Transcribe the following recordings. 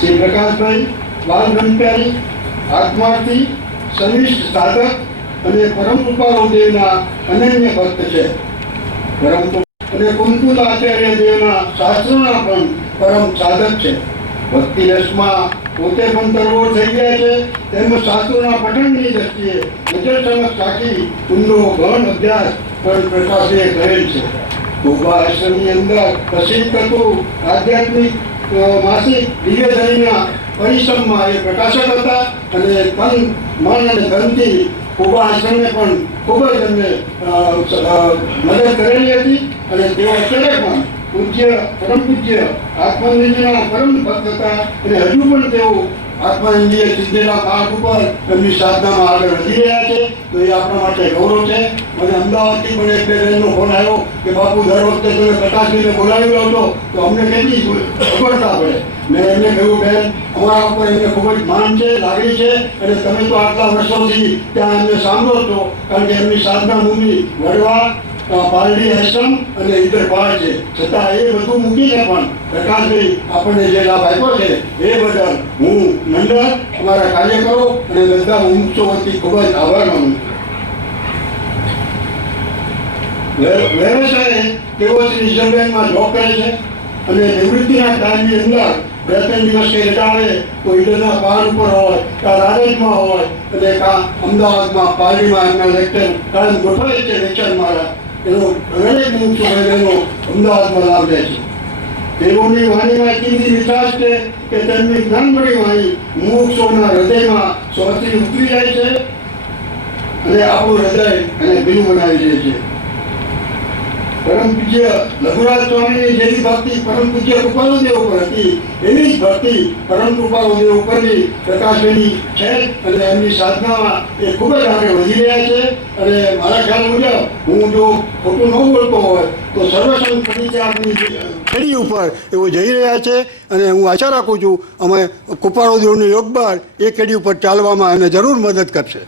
श्री प्रकाश भाई बाल ब्रह्मचारी आत्मार्थी सनिष्ठ साधक અને પરમ કૃપાળુ દેવના અનન્ય ભક્ત છે. પરમ અને કુંતુલ આચાર્ય દેવના શાસ્ત્રોના પણ પરમ સાધક છે. ભક્તિ રસમાં પોતે પણ તરવોળ થઈ ગયા છે, તેમજ શાસ્ત્રોના પઠનની દ્રષ્ટિએ નજર સમક્ષ રાખી ઊંડો ગહન અભ્યાસ પણ પ્રકાશે કરેલ છે. ગોપા આશ્રમની અંદર પ્રસિદ્ધ થતું આધ્યાત્મિક માસિક દિવ્યધરીના પરિશ્રમમાં એ પ્રકાશક હતા અને તન મન અને ધનથી ગોપા આશ્રમને પણ ખૂબ જ એમને મદદ કરેલી હતી અને તેઓ અત્યારે પણ પરમ પૂજ્ય આત્માનંદજીના પરમ ભક્ત હતા અને હજુ પણ તેઓ આત્માનંદજીએ સિદ્ધેલા માર્ગ ઉપર એમની સાધનામાં આગળ વધી રહ્યા છે. તો એ આપણા માટે ગૌરવ છે. મને અમદાવાદથી પણ એક બે બહેનનો ફોન આવ્યો કે બાપુ દર વખતે તમે પ્રકાશજીને બોલાવી લો છો તો અમને કેટલી અગવડતા પડે. મેં એમને કહ્યું બેન, અમારા ઉપર એમને ખૂબ જ માન છે, લાગણી છે અને તમે તો આટલા વર્ષોથી ત્યાં એમને સાંભળો છો, કારણ કે એમની સાધના ભૂમિ વડવા પારડી આશ્રમ અને ઇધર પહાડ છે. છતાં એ બધું મૂકીને પણ પ્રકાશભાઈ આપણને જે લાભ આપ્યો છે એ બદલ હું મંડળ, અમારા કાર્યકરો અને બધા મુમુક્ષો વતી ખૂબ જ આભાર માનું છું. વ્યવસાયે તેઓ શ્રી રિઝર્વ બેંકમાં જોબ કરે છે અને નિવૃત્તિના ટાઈમની અંદર 2-3 દિવસ કે રજા આવે તો ઈડરના પહાડ ઉપર હોય, કાં રાજમાં હોય અને કાં અમદાવાદમાં પારડીમાં એમના લેક્ચર કાયમ ગોઠવાય છે. લેક્ચર મારા એનો દરેક મુમુક્ષો એનો અમદાવાદમાં લાભ લે છે. તેઓની વાણીમાં એટલી બધી મીઠાશ છે કે તેમની જ્ઞાનભરી વાણી મુમુક્ષોના હૃદયમાં સ્વરથી ઉતરી જાય છે અને આપણું હૃદય એને ભીનું બનાવી દે છે. પરમ પૂજ્ય લઘુરાજ સ્વામીની જેવી ભક્તિ પરમ પૂજ્ય કૃપાલુદેવ ઉપર હતી, એવી જ ભક્તિ પરમ કૃપાલુદેવ ઉપરની પ્રકાશભાઈની છે અને એમની સાધનામાં એ ખૂબ જ આગળ વધી રહ્યા છે. અને મારા ખ્યાલ મુજબ હું જો ખોટું ન બોલતો હોય તો સર્વસંગ પરિત્યાગની પેઢી ઉપર એવો જઈ રહ્યા છે અને હું આશા રાખું છું અમે કૃપાલુદેવનું યોગબળ એ પેઢી ઉપર ચાલવામાં એને જરૂર મદદ કરશે.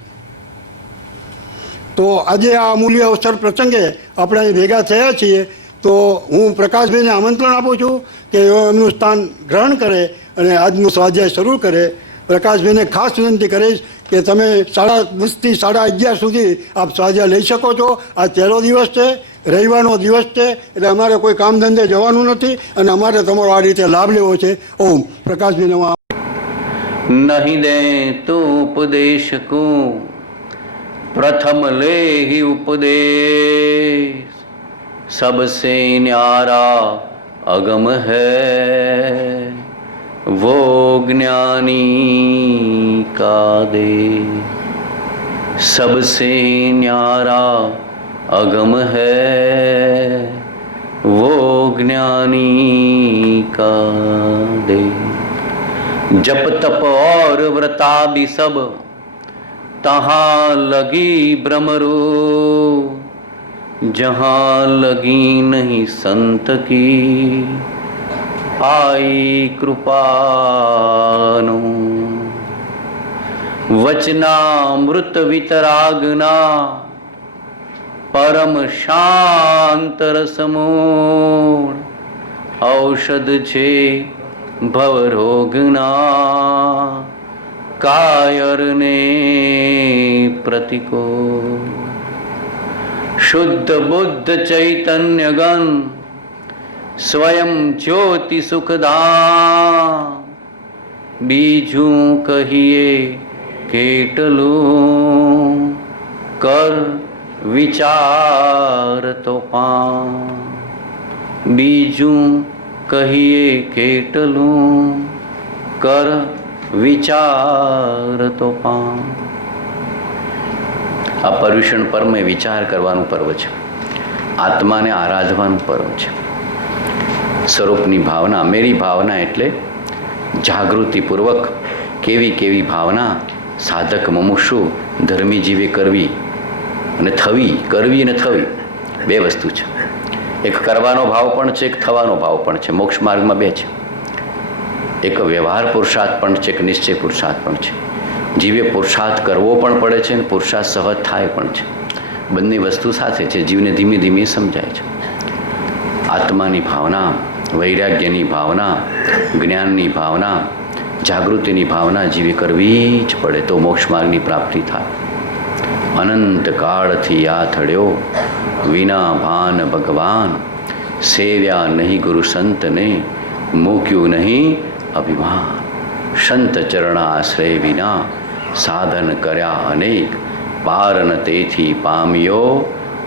તો આજે આ અમૂલ્ય અવસર પ્રસંગે આપણે અહીં ભેગા થયા છીએ તો હું પ્રકાશભાઈને આમંત્રણ આપું છું કે એમનું સ્થાન ગ્રહણ કરે અને આજનું સ્વાધ્યાય શરૂ કરે. પ્રકાશભાઈને ખાસ વિનંતી કરીશ કે તમે 10:30થી 11:30 સુધી આપ સ્વાધ્યાય લઈ શકો છો. આ પહેલો દિવસ છે, રવિવારનો દિવસ છે, એટલે અમારે કોઈ કામ ધંધે જવાનું નથી અને અમારે તમારો આ રીતે લાભ લેવો છે. ઓમ પ્રકાશભાઈને નહીં દે તો ઉપદેશ કો प्रथम ले ही उपदेश सबसे न्यारा अगम है वो ज्ञानी का दे सबसे न्यारा अगम है वो ज्ञानी का दे जप तप और व्रतादि सब तहाँ लगी भ्रमरो जहाँ लगी नहीं संत की आई कृपानो वचनामृत वितरागना परम शांत रसमोर औषध छे भवरोगना कायर ने प्रतिको શુદ્ધ બુદ્ધ ચૈતન્ય ગણ સ્વયં જ્યોતિ સુખધામ, બીજું કહીએ કેટલું કર વિચાર તો પામ, બીજું કહીએ કેટલું કર વિચાર તો પામ. આ પર્યુષણ પર્વ એ વિચાર કરવાનું પર્વ છે, આત્માને આરાધવાનું પર્વ છે. સ્વરૂપની ભાવના, મેરી ભાવના એટલે જાગૃતિપૂર્વક કેવી કેવી ભાવના સાધક મુમુક્ષુ ધર્મી જીવે કરવી અને થવી, કરવી અને થવી બે વસ્તુ છે. એક કરવાનો ભાવ પણ છે, એક થવાનો ભાવ પણ છે. મોક્ષ માર્ગમાં બે છે, એક વ્યવહાર પુરુષાર્થ પણ છે, એક નિશ્ચય પુરુષાર્થ પણ છે. જીવે પુરુષાર્થ કરવો પણ પડે છે અને પુરુષાર્થ સહજ થાય પણ છે. બંને વસ્તુ સાથે છે, જીવને ધીમે ધીમે સમજાય છે. આત્માની ભાવના, વૈરાગ્યની ભાવના, જ્ઞાનની ભાવના, જાગૃતિની ભાવના જીવે કરવી જ પડે તો મોક્ષ માર્ગની પ્રાપ્તિ થાય. અનંત કાળથી આથડ્યો વિના ભાન ભગવાન, સેવ્યા નહીં ગુરુ સંતને, મૂક્યું નહીં અભિમાન. સંત ચરણાશ્રય વિના સાધન કર્યા અનેક, પારન તેથી પામ્યો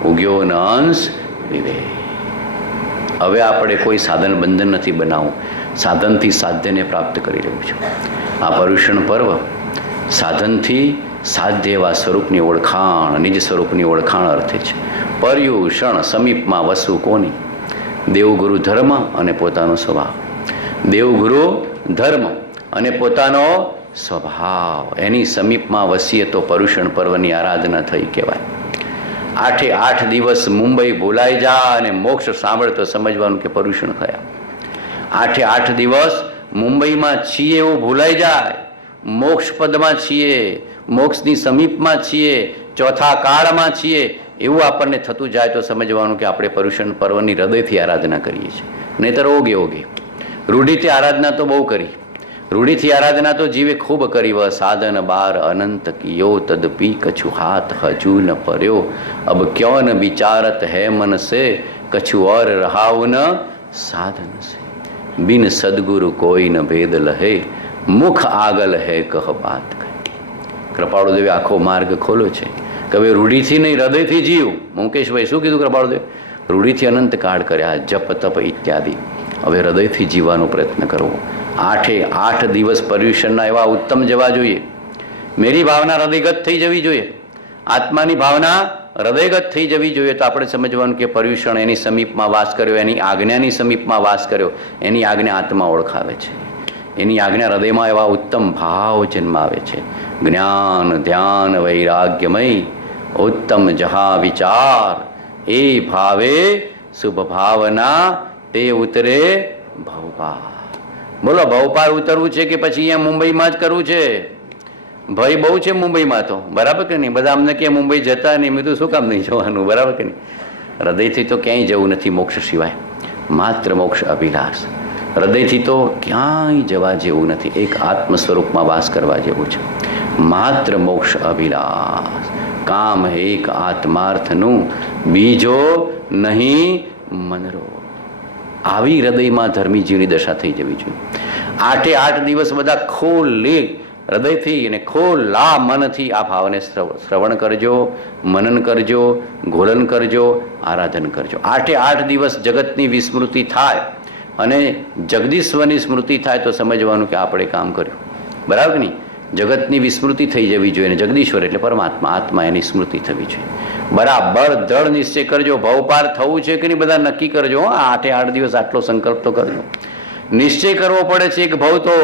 ઉગ્યો ન અંશ વિવેક. હવે આપણે કોઈ સાધન બંધન નથી બનાવવું, સાધનથી સાધ્યને પ્રાપ્ત કરી લેવું છે. આ પર્યુષણ પર્વ સાધનથી સાધ્ય એવા સ્વરૂપની ઓળખાણ, નિજ સ્વરૂપની ઓળખાણ અર્થે છે. પર્યુષણ સમીપમાં વસવું કોની? દેવગુરુ ધર્મ અને પોતાનો સ્વભાવ. દેવગુરુ ધર્મ અને પોતાનો સ્વભાવ, એની સમીપમાં વસીએ તો પર્યુષણ પર્વની આરાધના થઈ કહેવાય. 8 દિવસ મુંબઈ ભૂલાઈ જાય અને મોક્ષ સાંભળે તો સમજવાનું કે પર્યુષણ થયા. 8 દિવસ મુંબઈમાં છીએ એવું ભૂલાઈ જાય, મોક્ષ પદમાં છીએ, મોક્ષની સમીપમાં છીએ, ચોથા કાળમાં છીએ એવું આપણને થતું જાય તો સમજવાનું કે આપણે પર્યુષણ પર્વની હૃદયથી આરાધના કરીએ છીએ. નહીંતર ઓગે ઓગે રૂઢિથી આરાધના તો બહુ કરી, રૂઢિથી આરાધના તો જીવે ખૂબ કરી. વ સાધન બાર અનંત કિયો તદપી કછુ હાથ હજુ ન पर्यो, અબ ક્યો ન વિચારત હૈ મન સે, કછુ ઓર રહાવ ન સાધન સે. બિન સદગુરુ કોઈ ન ભેદ લહે, મુખ આગલ હૈ કહ બાત કહે. કૃપાળુદેવે આખો માર્ગ ખોલ્યો છે કે હવે રૂઢિથી નહીં હૃદયથી જીવ. મુકેશભાઈ શું કીધું કૃપાળુદેવ? રૂઢિથી અનંત કાળ કર્યા, જપ તપ ઇત્યાદિ. હવે હૃદયથી જીવવાનો પ્રયત્ન કરવો. 8 દિવસ પર્યુષણના એવા ઉત્તમ જવા જોઈએ. મેરી ભાવના હૃદયગત થઈ જવી જોઈએ, આત્માની ભાવના હૃદયગત થઈ જવી જોઈએ. તો આપણે સમજવાનું કે પર્યુષણ એની સમીપમાં વાસ કર્યો, એની આજ્ઞાની સમીપમાં વાસ કર્યો, એની આજ્ઞા આત્મા ઓળખાવે છે, એની આજ્ઞા હૃદયમાં એવા ઉત્તમ ભાવ જન્માવે છે. જ્ઞાન ધ્યાન વૈરાગ્યમય ઉત્તમ જહા વિચાર, એ ભાવે શુભ ભાવના તે ઉતરે ભવપાર. બોલો, ભવપાર ઉતરવું છે કે પછી અહીંયા મુંબઈમાં જ કરવું છે? ભય બહુ છે મુંબઈમાં તો, બરાબર કે નહીં? બધા અમને કે મુંબઈ જતા નહીં, મેં તો શું કામ નહીં જવાનું, બરાબર કે નહીં? હૃદયથી તો ક્યાંય જવું નથી મોક્ષ સિવાય, માત્ર મોક્ષ અભિલાષ. હૃદયથી તો ક્યાંય જવા જેવું નથી, એક આત્મ સ્વરૂપમાં વાસ કરવા જેવું છે. માત્ર મોક્ષ અભિલાષ, કામ એક આત્માર્થનું, બીજો નહીં મનરો. આવી હૃદયમાં ધર્મી જીવની દશા થઈ જવી જોઈએ. 8 દિવસ બધા ખોલે હૃદયથી અને ખોલા મનથી આ ભાવને શ્રવણ કરજો, મનન કરજો, ઘોલન કરજો, આરાધન કરજો. 8 દિવસ જગતની વિસ્મૃતિ થાય અને જગદીશ્વરની સ્મૃતિ થાય તો સમજવાનું કે આપણે કામ કર્યું, બરાબર નહીં? જગતની વિસ્મૃતિ થઈ જવી જોઈએ અને જગદીશ્વર એટલે પરમાત્મા, આત્મા, એની સ્મૃતિ થવી જોઈએ. બરાબર દ્રઢ નિશ્ચય કરજો, ભવપાર થવું છે કે નહીં બધા નક્કી કરજો. 8 દિવસ આટલો સંકલ્પ તો કરજો. નિશ્ચય કરવો પડે છે એક ભવ તો.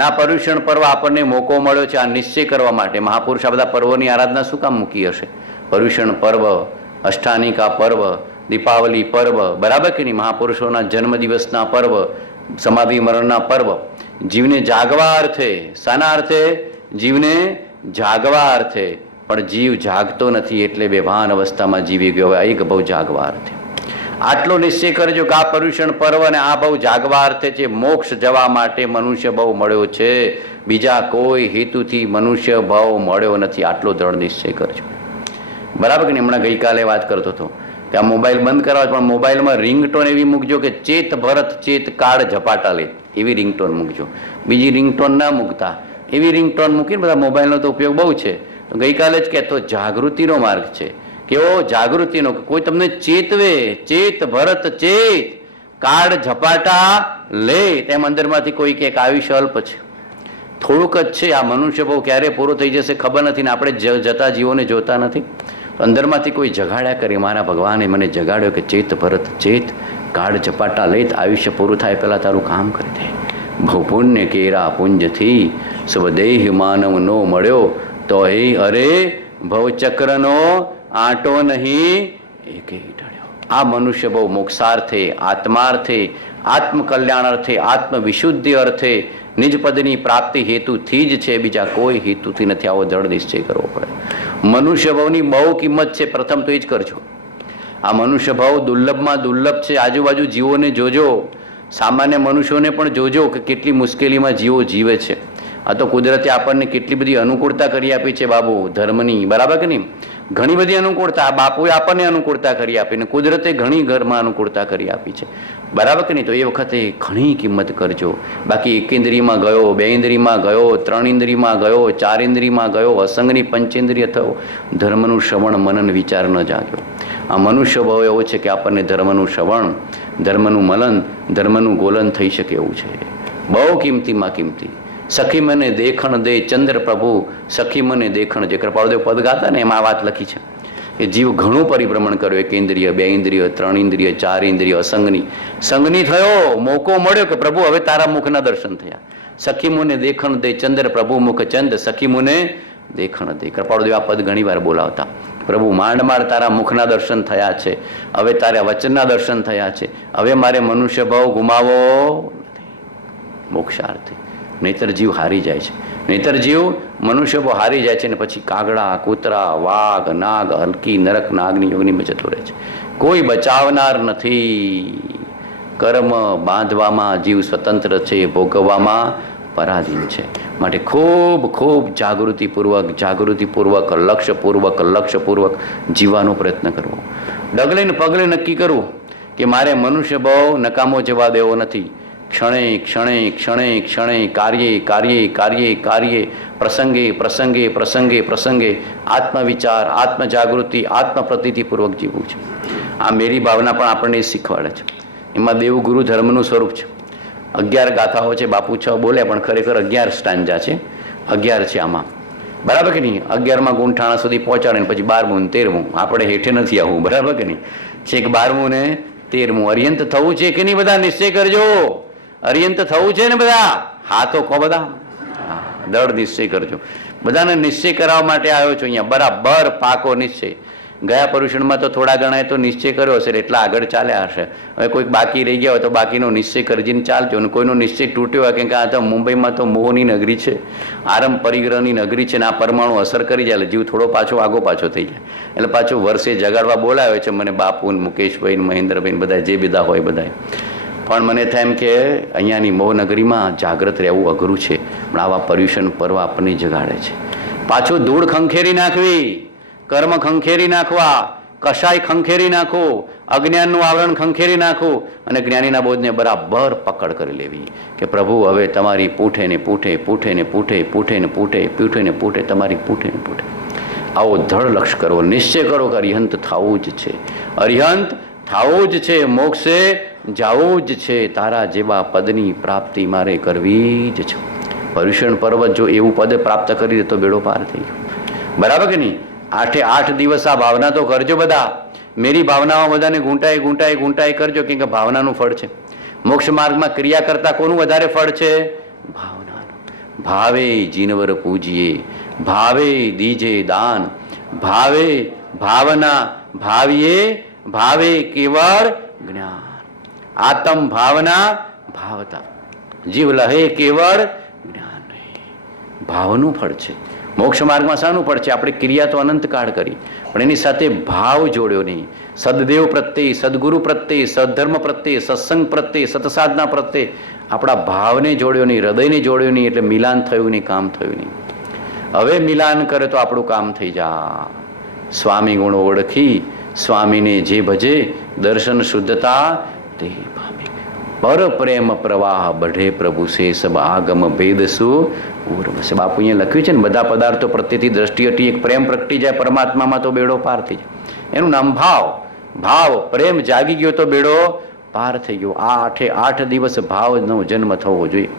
ના પર્યુષણ પર્વ આપણને મોકો મળ્યો છે આ નિશ્ચય કરવા માટે. મહાપુરુષ આ બધા પર્વોની આરાધના શું કામ મૂકી હશે? પર્યુષણ પર્વ, અષ્ટાનિકા પર્વ, દીપાવલી પર્વ, બરાબર કે નહીં? મહાપુરુષોના જન્મદિવસના પર્વ, સમાધિ મરણના પર્વ, જીવને જાગવા અર્થે. શાના અર્થે? જીવને જાગવા અર્થે. પણ જીવ જાગતો નથી એટલે બેભાન અવસ્થામાં જીવી ગયો હોય, એક બહુ જાગવા અર્થે. આટલો નિશ્ચય કરજો કે આ પર્યુષણ પર્વ અને આ બહુ જાગવા અર્થે છે. મોક્ષ જવા માટે મનુષ્ય ભાવ મળ્યો છે, બીજા કોઈ હેતુથી મનુષ્ય ભાવ મળ્યો નથી. આટલો દ્રઢ નિશ્ચય કરજો. બરાબર કે નહીં? હમણાં ગઈકાલે વાત કરતો હતો કે આ મોબાઈલ બંધ કરાવો, પણ મોબાઈલમાં રિંગટોન એવી મૂકજો કે ચેત ભરત ચેત કાળ ઝપાટા લે, એવી રિંગટોન મૂકજો. બીજી રિંગટોન ના મૂકતા, એવી રિંગટોન મૂકીને બધા મોબાઈલનો તો ઉપયોગ બહુ છે. તો ગઈકાલે જ કહેતો જાગૃતિનો માર્ગ છે. કેવો જાગૃતિનો? કે કોઈ તમને ચેતવે, ચેત ભરત ચેત કાળ ઝપાટા લે. તેમ અંદરમાંથી કોઈ કે આયુષ્ય અલ્પ છે, થોડુંક જ છે, આ મનુષ્ય બહુ ક્યારે પૂરો થઈ જશે ખબર નથી ને આપણે જતા જીવોને જોતા નથી. અંદરમાંથી કોઈ જગાડ્યા કરે, મારા ભગવાને મને જગાડ્યો કે ચેત ભરત ચેત કાળ ઝપાટા લેત, આયુષ્ય પૂરું થાય પહેલાં તારું કામ કરી દે. ભવ પુણ્ય કેરા પુંજથી સ્વદેહ માનવ નો મળ્યો તો હે અરે ભવચક્રનો આંટો નહીં એકે ઢળ્યો. આ મનુષ્ય બહુ મોક્ષાર્થે, આત્માર્થે, આત્મકલ્યાણ અર્થે, આત્મવિશુદ્ધિ અર્થે નિજપદની પ્રાપ્તિ હેતુથી જ છે, બીજા કોઈ હેતુથી નથી. આવો દ્રઢ નિશ્ચય કરવો પડે. મનુષ્ય ભાવની બહુ કિંમત છે, પ્રથમ તો એ જ કરજો. આ મનુષ્ય ભાવ દુર્લભમાં દુર્લભ છે. આજુબાજુ જીવોને જોજો, સામાન્ય મનુષ્યોને પણ જોજો કે કેટલી મુશ્કેલીમાં જીવો જીવે છે. આ તો કુદરતે આપણને કેટલી બધી અનુકૂળતા કરી આપી છે બાબુ ધર્મની, બરાબર કે નહીં? ઘણી બધી અનુકૂળતા આ બાપુએ આપણને અનુકૂળતા કરી આપી ને કુદરતે ઘણી ઘરમાં અનુકૂળતા કરી આપી છે, બરાબર કે નહીં? તો એ વખતે ઘણી કિંમત કરજો. બાકી એક ઇન્દ્રિયમાં ગયો, બે ઇન્દ્રિયમાં ગયો, ત્રણ ઇન્દ્રિયમાં ગયો, ચાર ઇન્દ્રિયમાં ગયો, અસંગની પંચેન્દ્રિય થયો, ધર્મનું શ્રવણ મનન વિચાર ન જાગ્યો. આ મનુષ્ય ભાવ એવો છે કે આપણને ધર્મનું શ્રવણ, ધર્મનું મનન, ધર્મનું ગોલન થઈ શકે એવું છે. બહુ કિંમતીમાં કિંમતી. સખી મને દેખણ દે ચંદ્ર પ્રભુ, સખી મને દેખણ. જે કૃપાળદેવ પદ ગાતા ને એમાં વાત લખી છે કે જીવ ઘણું પરિભ્રમણ કર્યો, એક ઇન્દ્રિય, બે ઇન્દ્રિય, ત્રણ ઇન્દ્રિય, ચાર ઇન્દ્રિય, અસંગની. સંગની થયો, મોકો મળ્યો કે પ્રભુ હવે તારા મુખના દર્શન થયા. સખી મુને દેખણ દે ચંદ્ર પ્રભુ મુખ ચંદ, સખી મુને દેખણ દે. કૃપાળદેવ આ પદ ઘણી વાર બોલાવતા. પ્રભુ માંડ માંડ તારા મુખના દર્શન થયા છે, હવે તારા વચનના દર્શન થયા છે, હવે મારે મનુષ્ય ભાવ ગુમાવો નથી મોક્ષાર્થે. નહીતર જીવ હારી જાય છે. નહીતર જીવ મનુષ્ય ભાવ હારી જાય છે ને પછી કાગડા, કૂતરા, વાઘ, નાગ, હલકી, નરક, નાગની યોગનીમાં જતો રહે છે. કોઈ બચાવનાર નથી. કર્મ બાંધવામાં જીવ સ્વતંત્ર છે, ભોગવવામાં પરાધીન છે. માટે ખૂબ ખૂબ જાગૃતિપૂર્વક લક્ષ્યપૂર્વક જીવવાનો પ્રયત્ન કરવો. ડગલે ને પગલે નક્કી કરવું કે મારે મનુષ્ય ભાવ નકામો જવા દેવો નથી. ક્ષણે કાર્યે પ્રસંગે આત્મવિચાર, આત્મજાગૃતિ, આત્મપ્રતીતિપૂર્વક જીવવું છે. આ મેરી ભાવના પણ આપણને શીખવાડે છે. એમાં દેવગુરુ ધર્મનું સ્વરૂપ છે. 11 ગાથાઓ છે, બાપુ 6 બોલ્યા પણ ખરેખર 11 સ્ટાન્જા છે, 11 છે આમાં, બરાબર કે નહીં? 11માં ગુંઠાણા સુધી પહોંચાડે ને પછી 12મું ને 13મું. આપણે હેઠે નથી આવવું, બરાબર કે નહીં? છેક 12મું ને 13મું. અર્યંત થવું છે કે નહીં? બધા નિશ્ચય કરજો. અર્યંત થવું છે ને બધા? હા તો કહો બધા. હા, દૃઢ નિશ્ચય કરજો. બધાને નિશ્ચય કરાવવા માટે આવ્યો છું અહીંયા, બરાબર પાકો નિશ્ચય. ગયા પર્યુષણમાં તો થોડા ઘણા તો નિશ્ચય કર્યો હશે એટલા આગળ ચાલ્યા હશે. હવે કોઈક બાકી રહી ગયા હોય તો બાકીનો નિશ્ચય કરીને ચાલજો. અને કોઈનો નિશ્ચય તૂટ્યો હોય કે આ તો મુંબઈમાં તો મોહની નગરી છે, આરંભ પરિગ્રહની નગરી છે ને આ પરમાણુ અસર કરી જાય જીવ થોડો પાછો આગો પાછો થઈ જાય. એટલે પાછું વર્ષે જગાડવા બોલાવે છે મને બાપુ ને મુકેશભાઈ ને મહેન્દ્રભાઈ ને બધા જે બધા હોય બધા. પણ મને થાય એમ કે અહીંયાની મોહનગરીમાં જાગ્રત રહેવું અઘરું છે, પણ આવા પર્યુષણ પર્વ આપણને જગાડે છે. પાછું ધૂળ ખંખેરી નાખવી, કર્મ ખંખેરી નાખવા, કશાય ખંખેરી નાખો, અજ્ઞાનનું આવરણ ખંખેરી નાખો અને જ્ઞાનીના બોધને બરાબર પકડ કરી લેવી કે પ્રભુ હવે તમારી પૂઠે ને પૂઠે તમારી પૂઠે ને પૂઠે. આવો ધડ લક્ષ કરવો, નિશ્ચય કરો કે અરિહંત થવું જ છે, અરિહંત થવું જ છે, મોક્ષે જવું જ છે, તારા જેવા પદની પ્રાપ્તિ મારે કરવી જ છે. પર્યુષણ પર્વત જો એવું પદ પ્રાપ્ત કરી દે તો બેડો પાર થઈ ગયો, બરાબર કે નહીં? 8 દિવસ આ ભાવના તો કરજો બધા. મેરી ભાવનામાં બધાને ગુંટાઈ કરજો, કેમ કે ભાવનાનું ફળ છે. મોક્ષ માર્ગમાં ક્રિયા કરતા કોનું વધારે ફળ છે? ભાવનાનું. ભાવે જીનવર પૂજીએ, ભાવે દીજે દાન, ભાવે ભાવના, ભાવે કેવળ જ્ઞાન. આત્મ ભાવના ભાવતા, જીવ લહે કેવળ જ્ઞાન રહે. ભાવનું ફળ છે. મોક્ષ માર્ગમાં શાનું ફળ છે? આપણે ક્રિયા તો અનંતકાળ કરી પણ એની સાથે ભાવ જોડ્યો નહીં. સદદેવ પ્રત્યે, સદગુરુ પ્રત્યે, સદધર્મ પ્રત્યે, સત્સંગ પ્રત્યે, સતસાધના પ્રત્યે આપણા ભાવને જોડ્યો નહીં, હૃદયને જોડ્યો નહીં, એટલે મિલાન થયું નહીં, કામ થયું નહીં. હવે મિલાન કરે તો આપણું કામ થઈ જાય. સ્વામી ગુણ ઓળખી સ્વામીને જે ભજે દર્શન શુદ્ધતા તે પામે. પર પ્રેમ પ્રવાહ બઢે પ્રભુ સે સબ આગમ ભેદ સુ ઉર્વશે. બાપુ અહીંયા લખ્યું છે ને, બધા પદાર્થો પ્રત્યેથી દ્રષ્ટિ હટી એક પ્રેમ પ્રગટી જાય પરમાત્મામાં તો બેડો પાર થઈ જાય. એનું નામ ભાવ. ભાવ પ્રેમ જાગી ગયો તો બેડો પાર થઈ ગયો. આ 8 દિવસ ભાવનો જન્મ થવો જોઈએ.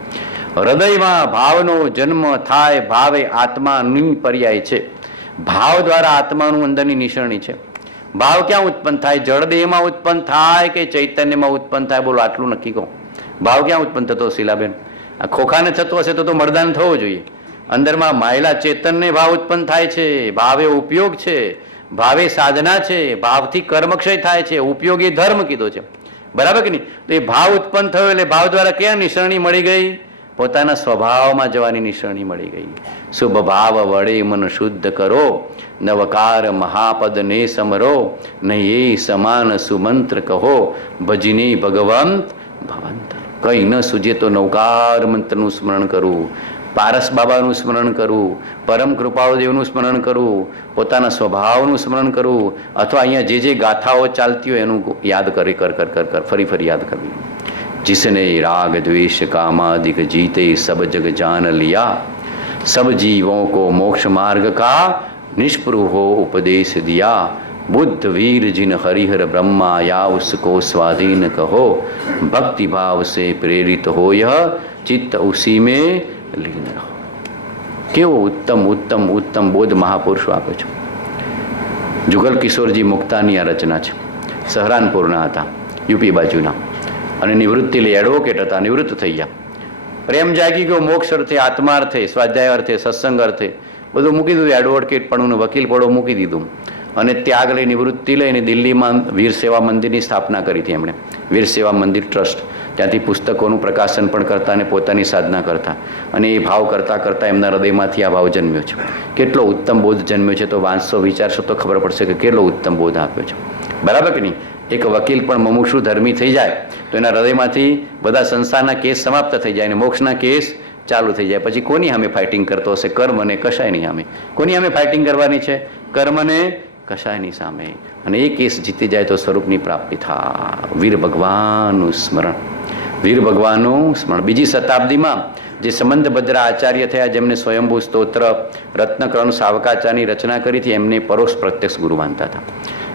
હૃદયમાં ભાવનો જન્મ થાય. ભાવે આત્માની પર્યાય છે. ભાવ દ્વારા આત્માનું અંદરની નિશાની છે. ભાવ ક્યાં ઉત્પન્ન થાય? જળદેહમાં ઉત્પન્ન થાય કે ચૈતન્યમાં ઉત્પન્ન થાય? બોલો, આટલું નક્કી કહો. ભાવ ક્યાં ઉત્પન્ન થતો શીલાબેન? આ ખોખાને થતો હશે તો મરદાન થવો જોઈએ. અંદરમાં માયલા ચેતનને ભાવ ઉત્પન્ન થાય છે. ભાવે ઉપયોગ છે, ભાવે સાધના છે, ભાવથી કર્મક્ષય થાય છે. ઉપયોગ એ ધર્મ કીધો છે, બરાબર કે નહીં? તો એ ભાવ ઉત્પન્ન થયો એટલે ભાવ દ્વારા ક્યાં નિશાની મળી ગઈ? પોતાના સ્વભાવમાં જવાની નિશાની મળી ગઈ. શુભ ભાવ વડે મન શુદ્ધ કરો, નવકાર મહાપદ ને સમરો, નહીં એ સમાન સુમંત્ર કહો, ભજની ભગવંત ભવંત. કંઈ ન સૂજે તો નવકાર મંત્રનું સ્મરણ કરવું, પારસ બાબાનું સ્મરણ કરવું, પરમ કૃપાળુદેવનું સ્મરણ કરવું, પોતાના સ્વભાવનું સ્મરણ કરવું, અથવા અહીંયા જે ગાથાઓ ચાલતી હોય એનું યાદ કરી કર ફરી યાદ કરવી. जिसने राग द्वेष कामादिक जीते सब जग जान लिया, सब जीवों को मोक्ष मार्ग का निष्पृहो उपदेश दिया, बुद्ध वीर जिन हरिहर ब्रह्मा या उसको स्वाधीन कहो, भक्ति भाव से प्रेरित हो यह चित्त उसी में लीन रहो. કેવો ઉત્તમ ઉત્તમ ઉત્તમ બોધ મહાપુરુષો આપે છે. જુગલ કિશોરજી મુક્તાની આ રચના છે. સહરાનપુરના હતા, યુપી બાજુના, અને નિવૃત્તિ લઈ એડવોકેટ હતા, નિવૃત્ત થઈ ગયા. પ્રેમ જાગી ગયો, મોક્ષ અર્થે, આત્મા અર્થે, સ્વાધ્યાય અર્થે, સત્સંગ અર્થે બધું મૂકી દીધું. એડવોકેટ પણ વકીલ પડો મૂકી દીધું અને ત્યાગ લઈ નિવૃત્તિ લઈને દિલ્હીમાં વીર સેવા મંદિરની સ્થાપના કરી હતી એમણે, વીર સેવા મંદિર ટ્રસ્ટ. ત્યાંથી પુસ્તકોનું પ્રકાશન પણ કરતા અને પોતાની સાધના કરતા. અને એ ભાવ કરતાં કરતાં એમના હૃદયમાંથી આ ભાવ જન્મ્યો છે. કેટલો ઉત્તમ બોધ જન્મ્યો છે તો વાંચશો, વિચારશો તો ખબર પડશે કે કેટલો ઉત્તમ બોધ આપ્યો છે, બરાબર કે નહીં? એક વકીલ પણ મુમુક્ષુ ધર્મી થઈ જાય તો એના હૃદયમાંથી બધા સંસારના કેસ સમાપ્ત થઈ જાય અને મોક્ષના કેસ ચાલુ થઈ જાય. પછી કોની સામે ફાઇટિંગ કરતો હશે? કર્મને કશાયની સામે. કોની સામે ફાઇટિંગ કરવાની છે? કર્મને કશાયની સામે. અને એ કેસ જીતી જાય તો સ્વરૂપની પ્રાપ્તિ થાય. વીર ભગવાનનું સ્મરણ, વીર ભગવાનનું સ્મરણ. બીજી શતાબ્દીમાં જે સંબંધભદ્ર આચાર્ય થયા, જેમને સ્વયંભૂ સ્તોત્ર, રત્નકરણ સાવકાચાની રચના કરી હતી, એમને પરોક્ષ પ્રત્યક્ષ ગુરુ માનતા હતા.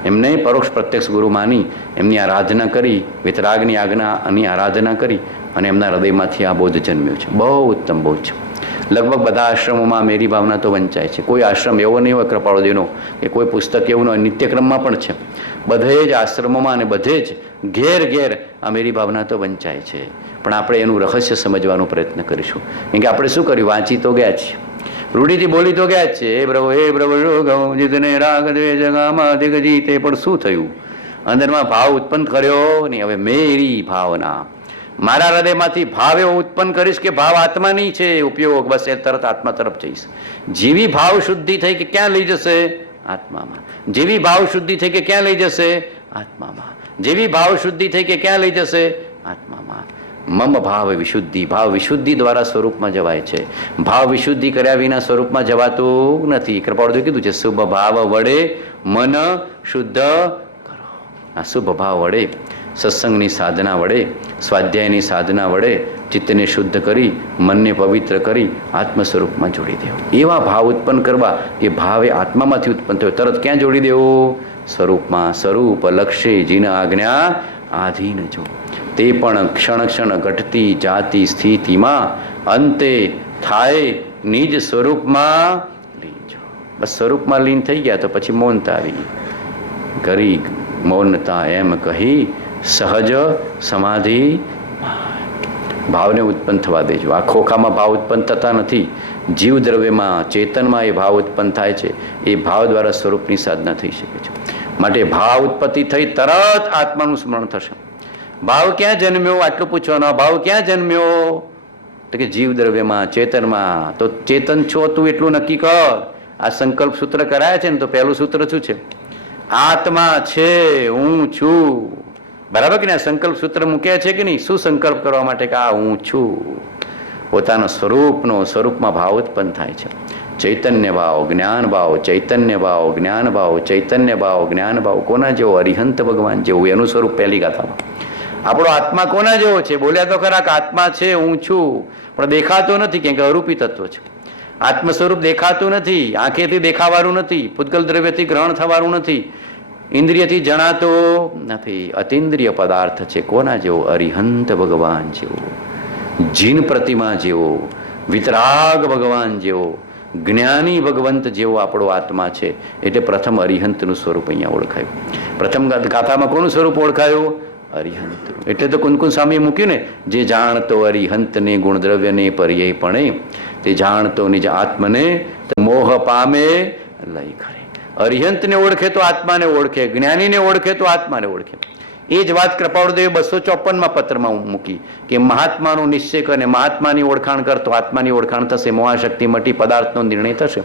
એમને પરોક્ષ પ્રત્યક્ષ ગુરુ માની એમની આરાધના કરી, વિતરાગની આજ્ઞાની આરાધના કરી અને એમના હૃદયમાંથી આ બોધ જન્મ્યો છે. બહુ ઉત્તમ બોધ છે. લગભગ બધા આશ્રમોમાં મેરી ભાવના તો વંચાય છે. કોઈ આશ્રમ એવો નહીં હોય કૃપાળુદેવનો કે કોઈ પુસ્તક એવું ન હોય. નિત્યક્રમમાં પણ છે. બધે જ આશ્રમોમાં અને બધે જ ઘેર આ મેરી ભાવના તો વંચાય છે. પણ આપણે એનું રહસ્ય સમજવાનો પ્રયત્ન કરીશું. કેમ કે આપણે શું કર્યું? વાંચી તો ગયા છીએ, રૂઢીથી બોલી તો ગયા જ છે, હે પ્રભુ જીતને રાગ દ્વે જગામાં અધિક જીતે. પણ શું થયું? અંદરમાં ભાવ ઉત્પન્ન કર્યો નહીં. હવે મેરી ભાવના, મારા હૃદયમાંથી ભાવ એવો ઉત્પન્ન કરીશ કે ભાવ આત્માની છે. ઉપયોગ બસ એ તરત આત્મા તરફ જઈશ. જેવી ભાવ શુદ્ધિ થઈ કે ક્યાં લઈ જશે? આત્મામાં. જેવી ભાવ શુદ્ધિ થઈ કે ક્યાં લઈ જશે? આત્મામાં. જેવી ભાવ શુદ્ધિ થઈ કે ક્યાં લઈ જશે? આત્મામાં. મમ ભાવ વિશુદ્ધિ. ભાવ વિશુદ્ધિ દ્વારા સ્વરૂપમાં જવાય છે. ભાવ વિશુદ્ધિ કર્યા વિના સ્વરૂપમાં જવાતું નથી. કૃપાળુદેવે કીધું છે, શુભ ભાવ વડે મન શુદ્ધ કરો. આ શુભ ભાવ વડે, સત્સંગની સાધના વડે, સ્વાધ્યાયની સાધના વડે ચિત્તને શુદ્ધ કરી, મનને પવિત્ર કરી આત્મ સ્વરૂપમાં જોડી દેવું. એવા ભાવ ઉત્પન્ન કરવા. એ ભાવ એ આત્મામાંથી ઉત્પન્ન થયો, તરત ક્યાં જોડી દેવું? સ્વરૂપમાં. સ્વરૂપ લક્ષ્ય જીન આજ્ઞા આધીન જો. તે પણ ક્ષણ ઘટતી જાતી સ્થિતિમાં અંતે થાય નિજ સ્વરૂપમાં લીન જો. બસ સ્વરૂપમાં લીન થઈ ગયા તો પછી મૌનતા આવી ગઈ. કરી મૌનતા એમ કહી સહજ સમાધિ. ભાવને ઉત્પન્ન થવા દેજો. આ ખોખામાં ભાવ ઉત્પન્ન થતા નથી. જીવ દ્રવ્યમાં, ચેતનમાં એ ભાવ ઉત્પન્ન થાય છે. એ ભાવ દ્વારા સ્વરૂપની સાધના થઈ શકે છે. માટે ભાવ ઉત્પત્તિ થઈ તરત આત્માનું સ્મરણ થશે. ભાવ ક્યાં જન્મ્યો? આટલું પૂછવાનો. ભાવ ક્યાં જન્મ્યો? તો કે જીવ દ્રવ્યમાં, ચેતનમાં. તો ચેતન છો તું એટલું નક્કી કર. આ સંકલ્પ સૂત્ર કરાયા છે ને, તો પહેલું સૂત્ર શું છે? આત્મા છે, હું છું. બરાબર કે નહીં? સંકલ્પ સૂત્ર મૂક્યા છે કે નહીં? શું સંકલ્પ કરવા માટે? કે આ હું છું. પોતાના સ્વરૂપમાં ભાવ ઉત્પન્ન થાય છે. ચૈતન્ય ભાવ, જ્ઞાન ભાવ, ચૈતન્ય ભાવ, જ્ઞાન ભાવ, ચૈતન્ય ભાવ, જ્ઞાન ભાવ. કોના જેવો? અરિહંત ભગવાન જેવું. એનું સ્વરૂપ પહેલી ગાથામાં. આપણો આત્મા કોના જેવો છે? બોલ્યા તો ખરા કે આત્મા છે, હું છું, પણ દેખાતો નથી, કેમ કે અરૂપી તત્વ છે. આત્મ સ્વરૂપ દેખાતું નથી, આંખેથી દેખાવાનું નથી, પૂતગલ દ્રવ્યથી ગ્રહણ થવાનું નથી, ઇન્દ્રિયથી જણાતો નથી. અતિન્દ્રિય પદાર્થ છે. કોના જેવો? અરિહંત ભગવાન જેવો, જીન પ્રતિમા જેવો, વિતરાગ ભગવાન જેવો, જ્ઞાની ભગવંત જેવો આપણો આત્મા છે. એટલે પ્રથમ અરિહંતનું સ્વરૂપ અહીંયા ઓળખાયું. પ્રથમ ગાથામાં કોનું સ્વરૂપ ઓળખાયું? અરિહંત. એટલે તો કુનકુન સ્વામીએ મૂક્યું ને, જે જાણતો અરિહંતને ગુણદ્રવ્યને પર્યયપણે, તે જાણતો નિજ આત્મને મોહ પામે લઈ કરે. અરિહંતને ઓળખે તો આત્માને ઓળખે, જ્ઞાનીને ઓળખે તો આત્માને ઓળખે. એ જ વાત કૃપાળુદેવે 254માં પત્રમાં મૂકી કે મહાત્માનો નિશ્ચય કરે, મહાત્માની ઓળખાણ કરતો આત્માની ઓળખાણ થશે, મોહાશક્તિ મટી પદાર્થનો નિર્ણય થશે.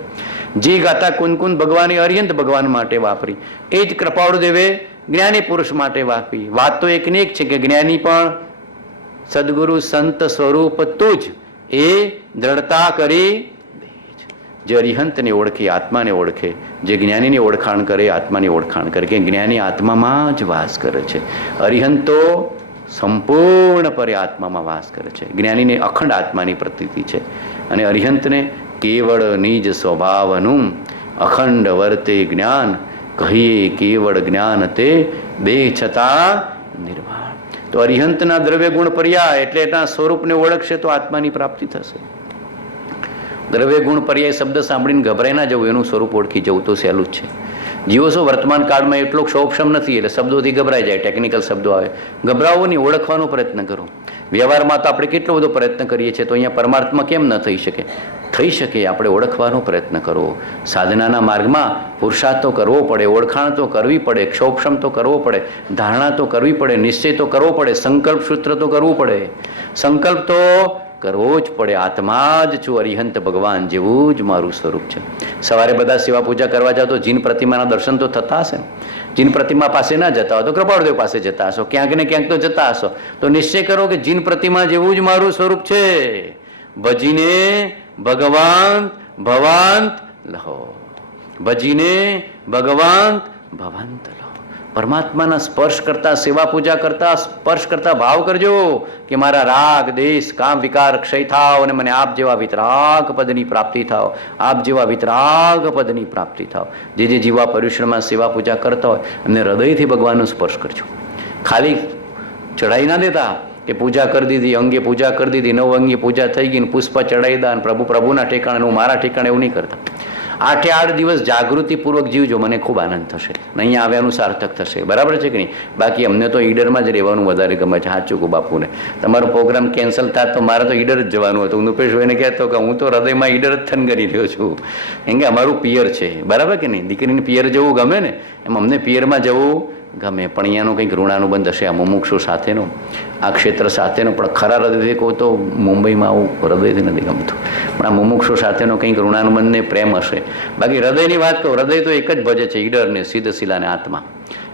જે ગાતા કુનકુન ભગવાને અરિહંત ભગવાન માટે વાપરી, એ જ કૃપાળુદેવે જ્ઞાની પુરુષ માટે વાપરી. વાત તો એકને એક છે કે જ્ઞાની પણ સદગુરુ સંત સ્વરૂપ તું જ, એ દ્રઢતા કરી જે અરિહંતને ઓળખે, આત્માને ઓળખે, જે જ્ઞાનીની ઓળખાણ કરે, આત્માની ઓળખાણ કરે, કે જ્ઞાની આત્મામાં જ વાસ કરે છે. અરિહંત તો સંપૂર્ણપણે આત્મામાં વાસ કરે છે. જ્ઞાનીને અખંડ આત્માની પ્રતીતિ છે, અને અરિહંતને કેવળ નિજ સ્વભાવનું અખંડ વર્તે જ્ઞાન, કહીએ કેવળ જ્ઞાન તે બે છતાં નિર્વાણ. તો અરિહંતના દ્રવ્ય ગુણ પર્યાય એટલે એના સ્વરૂપને ઓળખશે તો આત્માની પ્રાપ્તિ થશે. દ્રવ્ય ગુણ પર્યાય શબ્દ સાંભળીને ગભરાઈ ના જવું, એનું સ્વરૂપ ઓળખી જવું તો સહેલું જ છે. જીવો શું વર્તમાન કાળમાં એટલો ક્ષોભક્ષમ નથી, એટલે શબ્દોથી ગભરાઈ જાય, ટેકનિકલ શબ્દો આવે. ગભરાવો નહીં, ઓળખવાનો પ્રયત્ન કરો. વ્યવહારમાં તો આપણે કેટલો બધો પ્રયત્ન કરીએ છીએ, તો અહીંયા પરમાર્થમાં કેમ ન થઈ શકે? થઈ શકે. આપણે ઓળખવાનો પ્રયત્ન કરવો. સાધનાના માર્ગમાં પુરુષાર્થ તો કરવો પડે, ઓળખાણ તો કરવી પડે, ક્ષોભક્ષમ તો કરવો પડે, ધારણા તો કરવી પડે, નિશ્ચય તો કરવો પડે, સંકલ્પ સૂત્ર તો કરવું પડે. સંકલ્પ તો કરવો જ પડે. આત્મા જ છું, અરિહંત ભગવાન જેવું જ મારું સ્વરૂપ છે. સવારે બધા સેવા પૂજા કરવા જાઓ તો જીન પ્રતિમાના દર્શન તો થતા હશે. જીન પ્રતિમા પાસે ના જતા હોય તો કૃપાળુદેવ પાસે જતા હશો, ક્યાંક ને ક્યાંક તો જતા હશો. તો નિશ્ચય કરો કે જીન પ્રતિમા જેવું જ મારું સ્વરૂપ છે. ભજીને ભગવાન ભવાંત લહો, ભજીને ભગવાન ભવાંત લહો. પરમાત્માના સ્પર્શ કરતા, સેવા પૂજા કરતા, સ્પર્શ કરતા ભાવ કરજો કે મારા રાગ દેશ કામ વિકાર ક્ષય થાવ, અને મને આપ જેવા વિતરાગ પદની પ્રાપ્તિ થાવ, આપ જેવા વિતરાગ પદની પ્રાપ્તિ થાવ. જે જે જીવા પર્યુષણમાં સેવા પૂજા કરતા હોય એમને હૃદયથી ભગવાનનો સ્પર્શ કરજો. ખાલી ચડાઈ ના દેતા કે પૂજા કરી દીધી, અંગે પૂજા કરી દીધી, નવ અંગે પૂજા થઈ ગઈ, પુષ્પ ચડાઈ દા, પ્રભુ પ્રભુના ઠેકાણે, હું મારા ઠેકાણે, એવું નહીં કરતા. 8 દિવસ જાગૃતિપૂર્વક જીવજો, મને ખૂબ આનંદ થશે, અહીંયા આવ્યાનું સાર્થક થશે. બરાબર છે કે નહીં? બાકી અમને તો ઈડરમાં જ રહેવાનું વધારે ગમે છે. સાચું કહું બાપુને, તમારો પ્રોગ્રામ કેન્સલ થાય તો મારે તો ઈડર જ જવાનું હતું. નુપેશભાઈને કહેતો કે હું તો હૃદયમાં ઈડર જ થન કરી રહ્યો છું, કેમ કે અમારું પિયર છે. બરાબર કે નહીં? દીકરીને પિયર જવું ગમે ને, એમ અમને પિયરમાં જવું ગમે. પણ અહીંયાનો કંઈક ઋણાનુબંધ હશે આ મુમુક્ષુ સાથેનો, આ ક્ષેત્ર સાથેનો. પણ ખરા હૃદયથી કહું તો મુંબઈમાં આવું હૃદયથી નથી ગમતું, પણ આ મુમુક્ષુ સાથેનો કંઈક ઋણાનુબંધને પ્રેમ હશે. બાકી હૃદયની વાત કહું, હૃદય તો એક જ ભજે છે, ઈડરને સિદ્ધશિલાને આત્મા.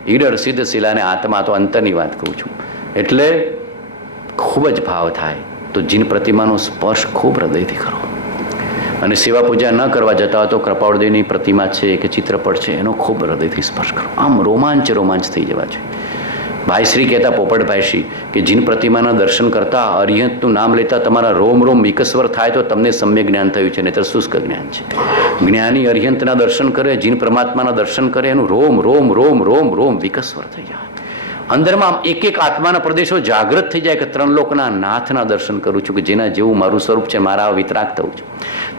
ઈડર સિદ્ધશિલાને આત્મા, તો અંતરની વાત કહું છું. એટલે ખૂબ જ ભાવ થાય તો જીન પ્રતિમાનો સ્પર્શ ખૂબ હૃદયથી કરો. અને સેવા પૂજા ન કરવા જતા હોય તો કૃપાળુદેવની પ્રતિમા છે કે ચિત્રપટ છે એનો ખૂબ હૃદયથી સ્પર્શ કરો. આમ રોમાંચ થઈ જવા છે. ભાઈશ્રી કહેતા, પોપટભાઈશ્રી, કે જીન પ્રતિમાના દર્શન કરતા, અરિહંતનું નામ લેતા તમારા રોમ રોમ વિકસ્વર થાય તો તમને સમ્યક જ્ઞાન થયું છે, નહીતર શુષ્ક જ્ઞાન છે. જ્ઞાની અરિહંતના દર્શન કરે, જીન પરમાત્માના દર્શન કરે, એનું રોમ રોમ રોમ રોમ રોમ વિકસ્વર થઈ જાય. અંદરમાં એક એક આત્માના પ્રદેશો જાગૃત થઈ જાય કે 3 લોકના નાથના દર્શન કરું છું, કે જેના જેવું મારું સ્વરૂપ છે, મારા વિતરાગ થવું છું.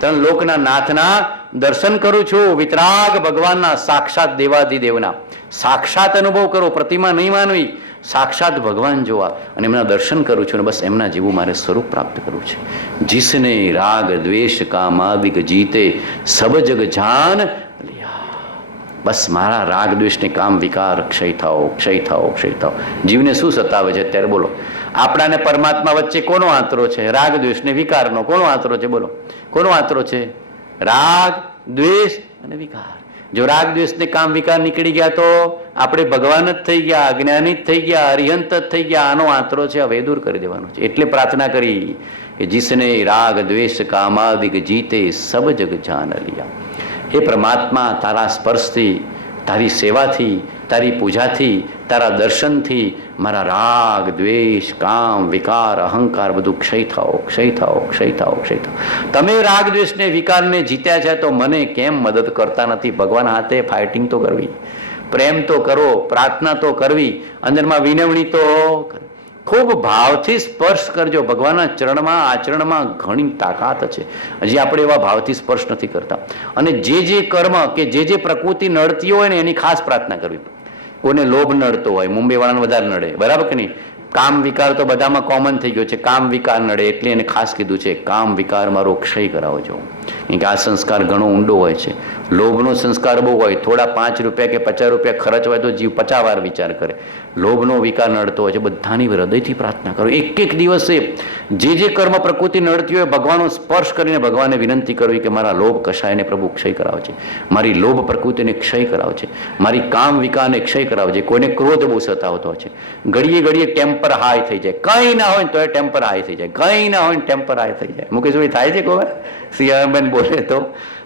3 લોકના નાથના દર્શન કરું છું, વિતરાગ ભગવાનના, સાક્ષાત દેવાધિદેવના. સાક્ષાત અનુભવ કરો, પ્રતિમા નહીં માનવી, સાક્ષાત ભગવાન જોવા, અને એમના દર્શન કરું છું, અને બસ એમના જેવું મારે સ્વરૂપ પ્રાપ્ત કરવું છે. જીસને રાગ દ્વેષ કામાદિક જીતે સબ જગ જાન લિયા. બસ મારા રાગ દ્વેષને કામ વિકાર ક્ષય થાઓ, ક્ષય થાઓ, ક્ષય થાઓ. જીવને શું સતાવે છે અત્યારે? બોલો. આપણાને પરમાત્મા વચ્ચે કોનો આંતરો છે? રાગ દ્વેષને વિકારનો. કોનો આંતરો છે? બોલો, કોનો આંતરો છે? રાગ દ્વેષ અને વિકાર. જો રાગ દ્વેષને કામ વિકાર નીકળી ગયા તો આપણે ભગવાન જ થઈ ગયા, અજ્ઞાની જ થઈ ગયા, અરિહંત જ થઈ ગયા. આનો આંતરો છે, હવે દૂર કરી દેવાનો છે. એટલે પ્રાર્થના કરી કે જીસને રાગ દ્વેષ કામાદિક જીતે સબ જગ જાન લિયા. હે પરમાત્મા, તારા સ્પર્શથી, તારી સેવાથી, તારી પૂજાથી, તારા દર્શનથી મારા રાગ દ્વેષ કામ વિકાર અહંકાર બધું ક્ષય થાઓ, ક્ષય થાઓ, ક્ષય થાઓ, ક્ષય થાઓ. તમે રાગ દ્વેષને વિકારને જીત્યા છે તો મને કેમ મદદ કરતા નથી? ભગવાન હાથે ફાઇટિંગ તો કરવી, પ્રેમ તો કરો, પ્રાર્થના તો કરવી, અંદરમાં વિનવણી તો કરવી. ખૂબ ભાવથી સ્પર્શ કરજો. ભગવાનના ચરણમાં આચરણમાં ઘણી તાકાત છે. હજી આપણે એવા ભાવથી સ્પર્શ નથી કરતા. અને જે કર્મ કે જે પ્રકૃતિ નડતી હોય ને એની ખાસ પ્રાર્થના કરવી. કોઈને લોભ નડતો હોય, મુંબઈ વાળાને વધારે નડે, બરાબર કે નહીં? કામ વિકાર તો બધામાં કોમન થઈ ગયો છે. કામ વિકાર નડે એટલે એને ખાસ કીધું છે કામ વિકાર મારો ક્ષય કરાવજો. કારણ કે આ સંસ્કાર ઘણો ઊંડો હોય છે. લોભનો સંસ્કાર બહુ હોય, થોડા 5 રૂપિયા કે 50 રૂપિયા ખર્ચ હોય તો જીવ 50 વાર વિચાર કરે. લોભનો વિકાર નડતો હોય છે, બધાની હૃદયથી પ્રાર્થના કરો. એક દિવસે જે કર્મ પ્રકૃતિ નડતી હોય ભગવાનનો સ્પર્શ કરીને ભગવાનને વિનંતી કરવી કે મારા લોભ કશાયને પ્રભુ ક્ષય કરાવજે, મારી લોભ પ્રકૃતિને ક્ષય કરાવજે, મારી કામ વિકારને ક્ષય કરાવજે. કોઈને ક્રોધ બહુ સતાવતો હોય છે, ઘડીએ ટેમ્પર હાઈ થઈ જાય. કંઈ ના હોય તો એ ટેમ્પર હાઈ થઈ જાય, કંઈ ના હોય ટેમ્પર હાઈ થઈ જાય. મુકેશભાઈ થાય છે કોઈ વાર? સિયાબેન બોલે તો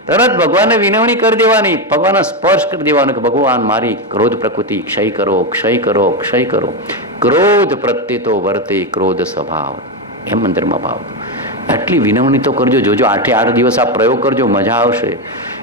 તરત ભગવાનને વિનવણી કરી દેવાની, ભગવાનનો સ્પર્શ કરી દેવાનો કે ભગવાન મારી ક્રોધ પ્રકૃતિ ક્ષય કરો, ક્ષય કરો, ક્ષય કરો. ક્રોધ પ્રત્યે તો વર્તે ક્રોધ સ્વભાવ, એમ અંદરમાં ભાવ. આટલી વિનવણી તો કરજો. જોજો 8 દિવસ આ પ્રયોગ કરજો, મજા આવશે,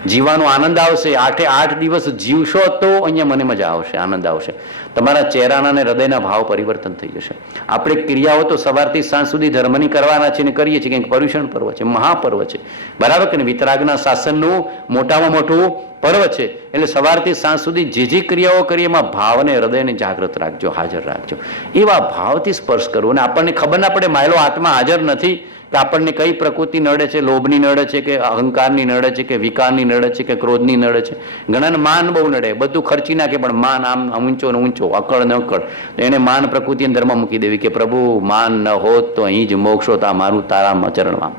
જીવવાનો આનંદ આવશે. 8 દિવસ જીવશો તો અહીંયા મને મજા આવશે, આનંદ આવશે. તમારા ચહેરાના અને હૃદયના ભાવ પરિવર્તન થઈ જશે. આપણે ક્રિયાઓ તો સવારથી સાંજ સુધી ધર્મની કરવાના છે ને કરીએ છીએ, કંઈક પર્યુષણ પર્વ છે, મહાપર્વ છે, બરાબર કે વિતરાગના શાસનનું મોટામાં મોટું પર્વ છે. એટલે સવારથી સાંજ સુધી જે ક્રિયાઓ કરીએ એમાં ભાવને હૃદયને જાગૃત રાખજો, હાજર રાખજો. એવા ભાવથી સ્પર્શ કરવો. અને આપણને ખબર ના પડે માયલો આત્મા હાજર નથી કે આપણને કઈ પ્રકૃતિ નડે છે, લોભની નડે છે કે અહંકારની નડે છે કે વિકારની નડે છે કે ક્રોધની નડે છે. ઘણાને માન બહુ નડે, બધું ખર્ચી નાખે પણ માન આમ ઊંચો ને ઊંચો, અકળ ને અકળ. તો એને માન પ્રકૃતિ અંદરમાં મૂકી દેવી કે પ્રભુ માન ન હોત તો અહીં જ મોક્ષો તા મારું તારા ચરણમાં.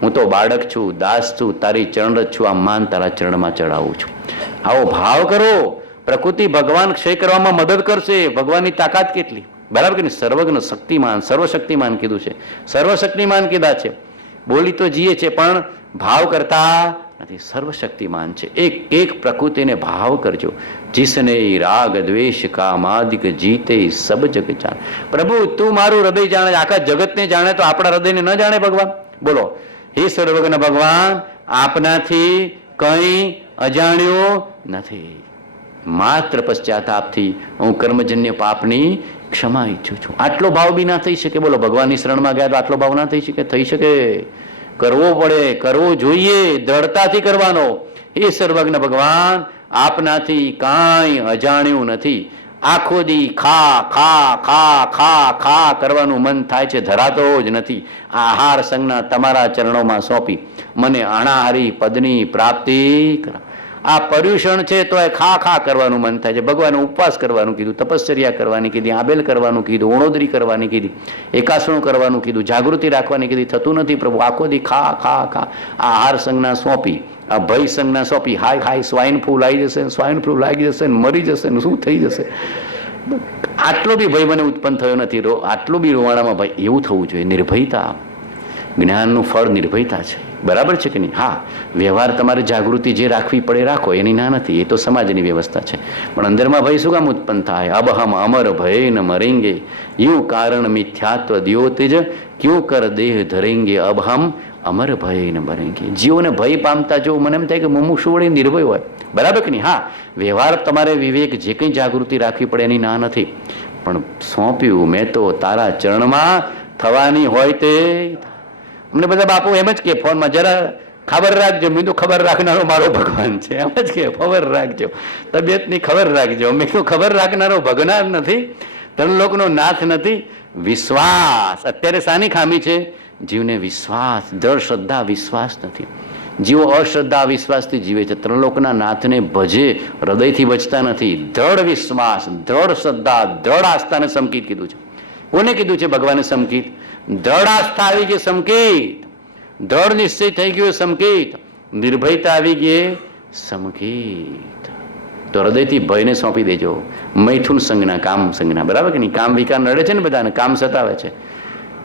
હું તો બાળક છું, દાસ છું, તારી ચરણ છું, આ માન તારા ચરણમાં ચડાવું છું. આવો ભાવ કરો. પ્રકૃતિ ભગવાન ક્ષય કરવામાં મદદ કરશે. ભગવાનની તાકાત કેટલી, બરાબર કે નહીં? સર્વજ્ઞ શક્તિમાન, સર્વશક્તિમાન કીધું છે, સર્વશક્તિમાન કીધા છે. બોલી તો જીએ છે પણ ભાવ કરતા નથી. સર્વશક્તિમાન છે. એક પ્રકૃતિને ભાવ કરજો. જીસને રાગ દ્વેષ કામાદિક જીતે સબ જગ જાણ. પ્રભુ તું મારું હૃદય જાણે, આખા જગતને જાણે તો આપણા હૃદયને ન જાણે ભગવાન? બોલો, હે સર્વજ્ઞ ભગવાન, આપનાથી કંઈ અજાણ્યું નથી. માત્ર પશ્ચાતાપથી હું કર્મજન્ય પાપની ક્ષમા ઈચ્છું છું. આટલો ભાવ બી ના થઈ શકે? બોલો, ભગવાનની શરણમાં ગયા તો આટલો ભાવ ના થઈ શકે? થઈ શકે. કરવો પડે, કરવો જોઈએ, દ્રઢતાથી કરવાનો. એ સર્વજ્ઞ ભગવાન, આપનાથી કાંઈ અજાણ્યું નથી. આખો દી ખા ખા ખા ખા ખા કરવાનું મન થાય છે, ધરાતો જ નથી. આહાર સંજ્ઞા તમારા ચરણોમાં સોંપી મને અણાહારી પદની પ્રાપ્તિ કરા. આ પર્યુષણ છે તો એ ખા ખા કરવાનું મન થાય છે. ભગવાને ઉપવાસ કરવાનું કીધું, તપશ્ચર્યા કરવાની કીધી, આબેલ કરવાનું કીધું, ઓણોદરી કરવાની કીધી, એકાસણું કરવાનું કીધું, જાગૃતિ રાખવાની કીધી. થતું નથી પ્રભુ. આખો દી ખા ખા ખા. આ આહાર સંજ્ઞા સોંપી, આ ભય સંજ્ઞા સોંપી. હાય હાય સ્વાઇન ફ્લૂ લાગી જશે, સ્વાઇન ફ્લૂ લાગી જશે, મરી જશે ને શું થઈ જશે. આટલો બી ભય મને ઉત્પન્ન થયો નથી, આટલું બી રોવાણામાં ભય. એવું થવું જોઈએ. નિર્ભયતા, જ્ઞાનનું ફળ નિર્ભયતા છે, બરાબર છે કે નહીં? હા, વ્યવહાર તમારે જાગૃતિ જે રાખવી પડે રાખો, એની ના નથી, એ તો સમાજની વ્યવસ્થા છે. પણ અંદરમાં ભય શું કામ ઉત્પન્ન થાય? અબ હમ અમર ભય ન મરેંગે, યું કારણ મિથ્યાત્વ દ્યોતિજ ક્યું કર દેહ ધરેંગે, અબ હમ અમર ભય ન મરેંગે. જીવોને ભય પામતા જો મને એમ થાય કે મુમુક્ષુ વળી નિર્ભય હોય, બરાબર કે નહીં? હા, વ્યવહાર તમારે વિવેક જે કંઈ જાગૃતિ રાખવી પડે એની ના નથી, પણ સોંપ્યું મેં તો તારા ચરણમાં, થવાની હોય તે. અમને બધા બાપુ એમ જ કે ફોનમાં, જરા ખબર રાખજો. મેં તો ખબર રાખનારો મારો ભગવાન છે, એમ જ કે ખબર રાખજો, તબિયતની ખબર રાખજો. મેં તો ખબર રાખનારો ભગનાર નથી, ત્રણલોકનો નાથ નથી. વિશ્વાસ અત્યારે શાની ખામી છે? જીવને વિશ્વાસ, દ્રઢ શ્રદ્ધા વિશ્વાસ નથી. જીવો અશ્રદ્ધા વિશ્વાસથી જીવે છે. ત્રણલોકના નાથને ભજે, હૃદયથી ભજતા નથી. દ્રઢ વિશ્વાસ, દ્રઢ શ્રદ્ધા, દ્રઢ આસ્થાને સમકીત કીધું છે. કોને કીધું છે? ભગવાને સમકીત. દ્રઢ આસ્થા આવી ગઈ સમકીત, દ્રઢ નિશ્ચય થઈ ગયો સમકીત, નિર્ભયતા આવી ગઈ સમકીત. તો હૃદયથી ભયને સોંપી દેજો. મૈથુન સંજ્ઞા, કામ સંજ્ઞા, બરાબર કે નહીં? કામ વિકાર નડે છે ને બધાને, કામ સતાવે છે.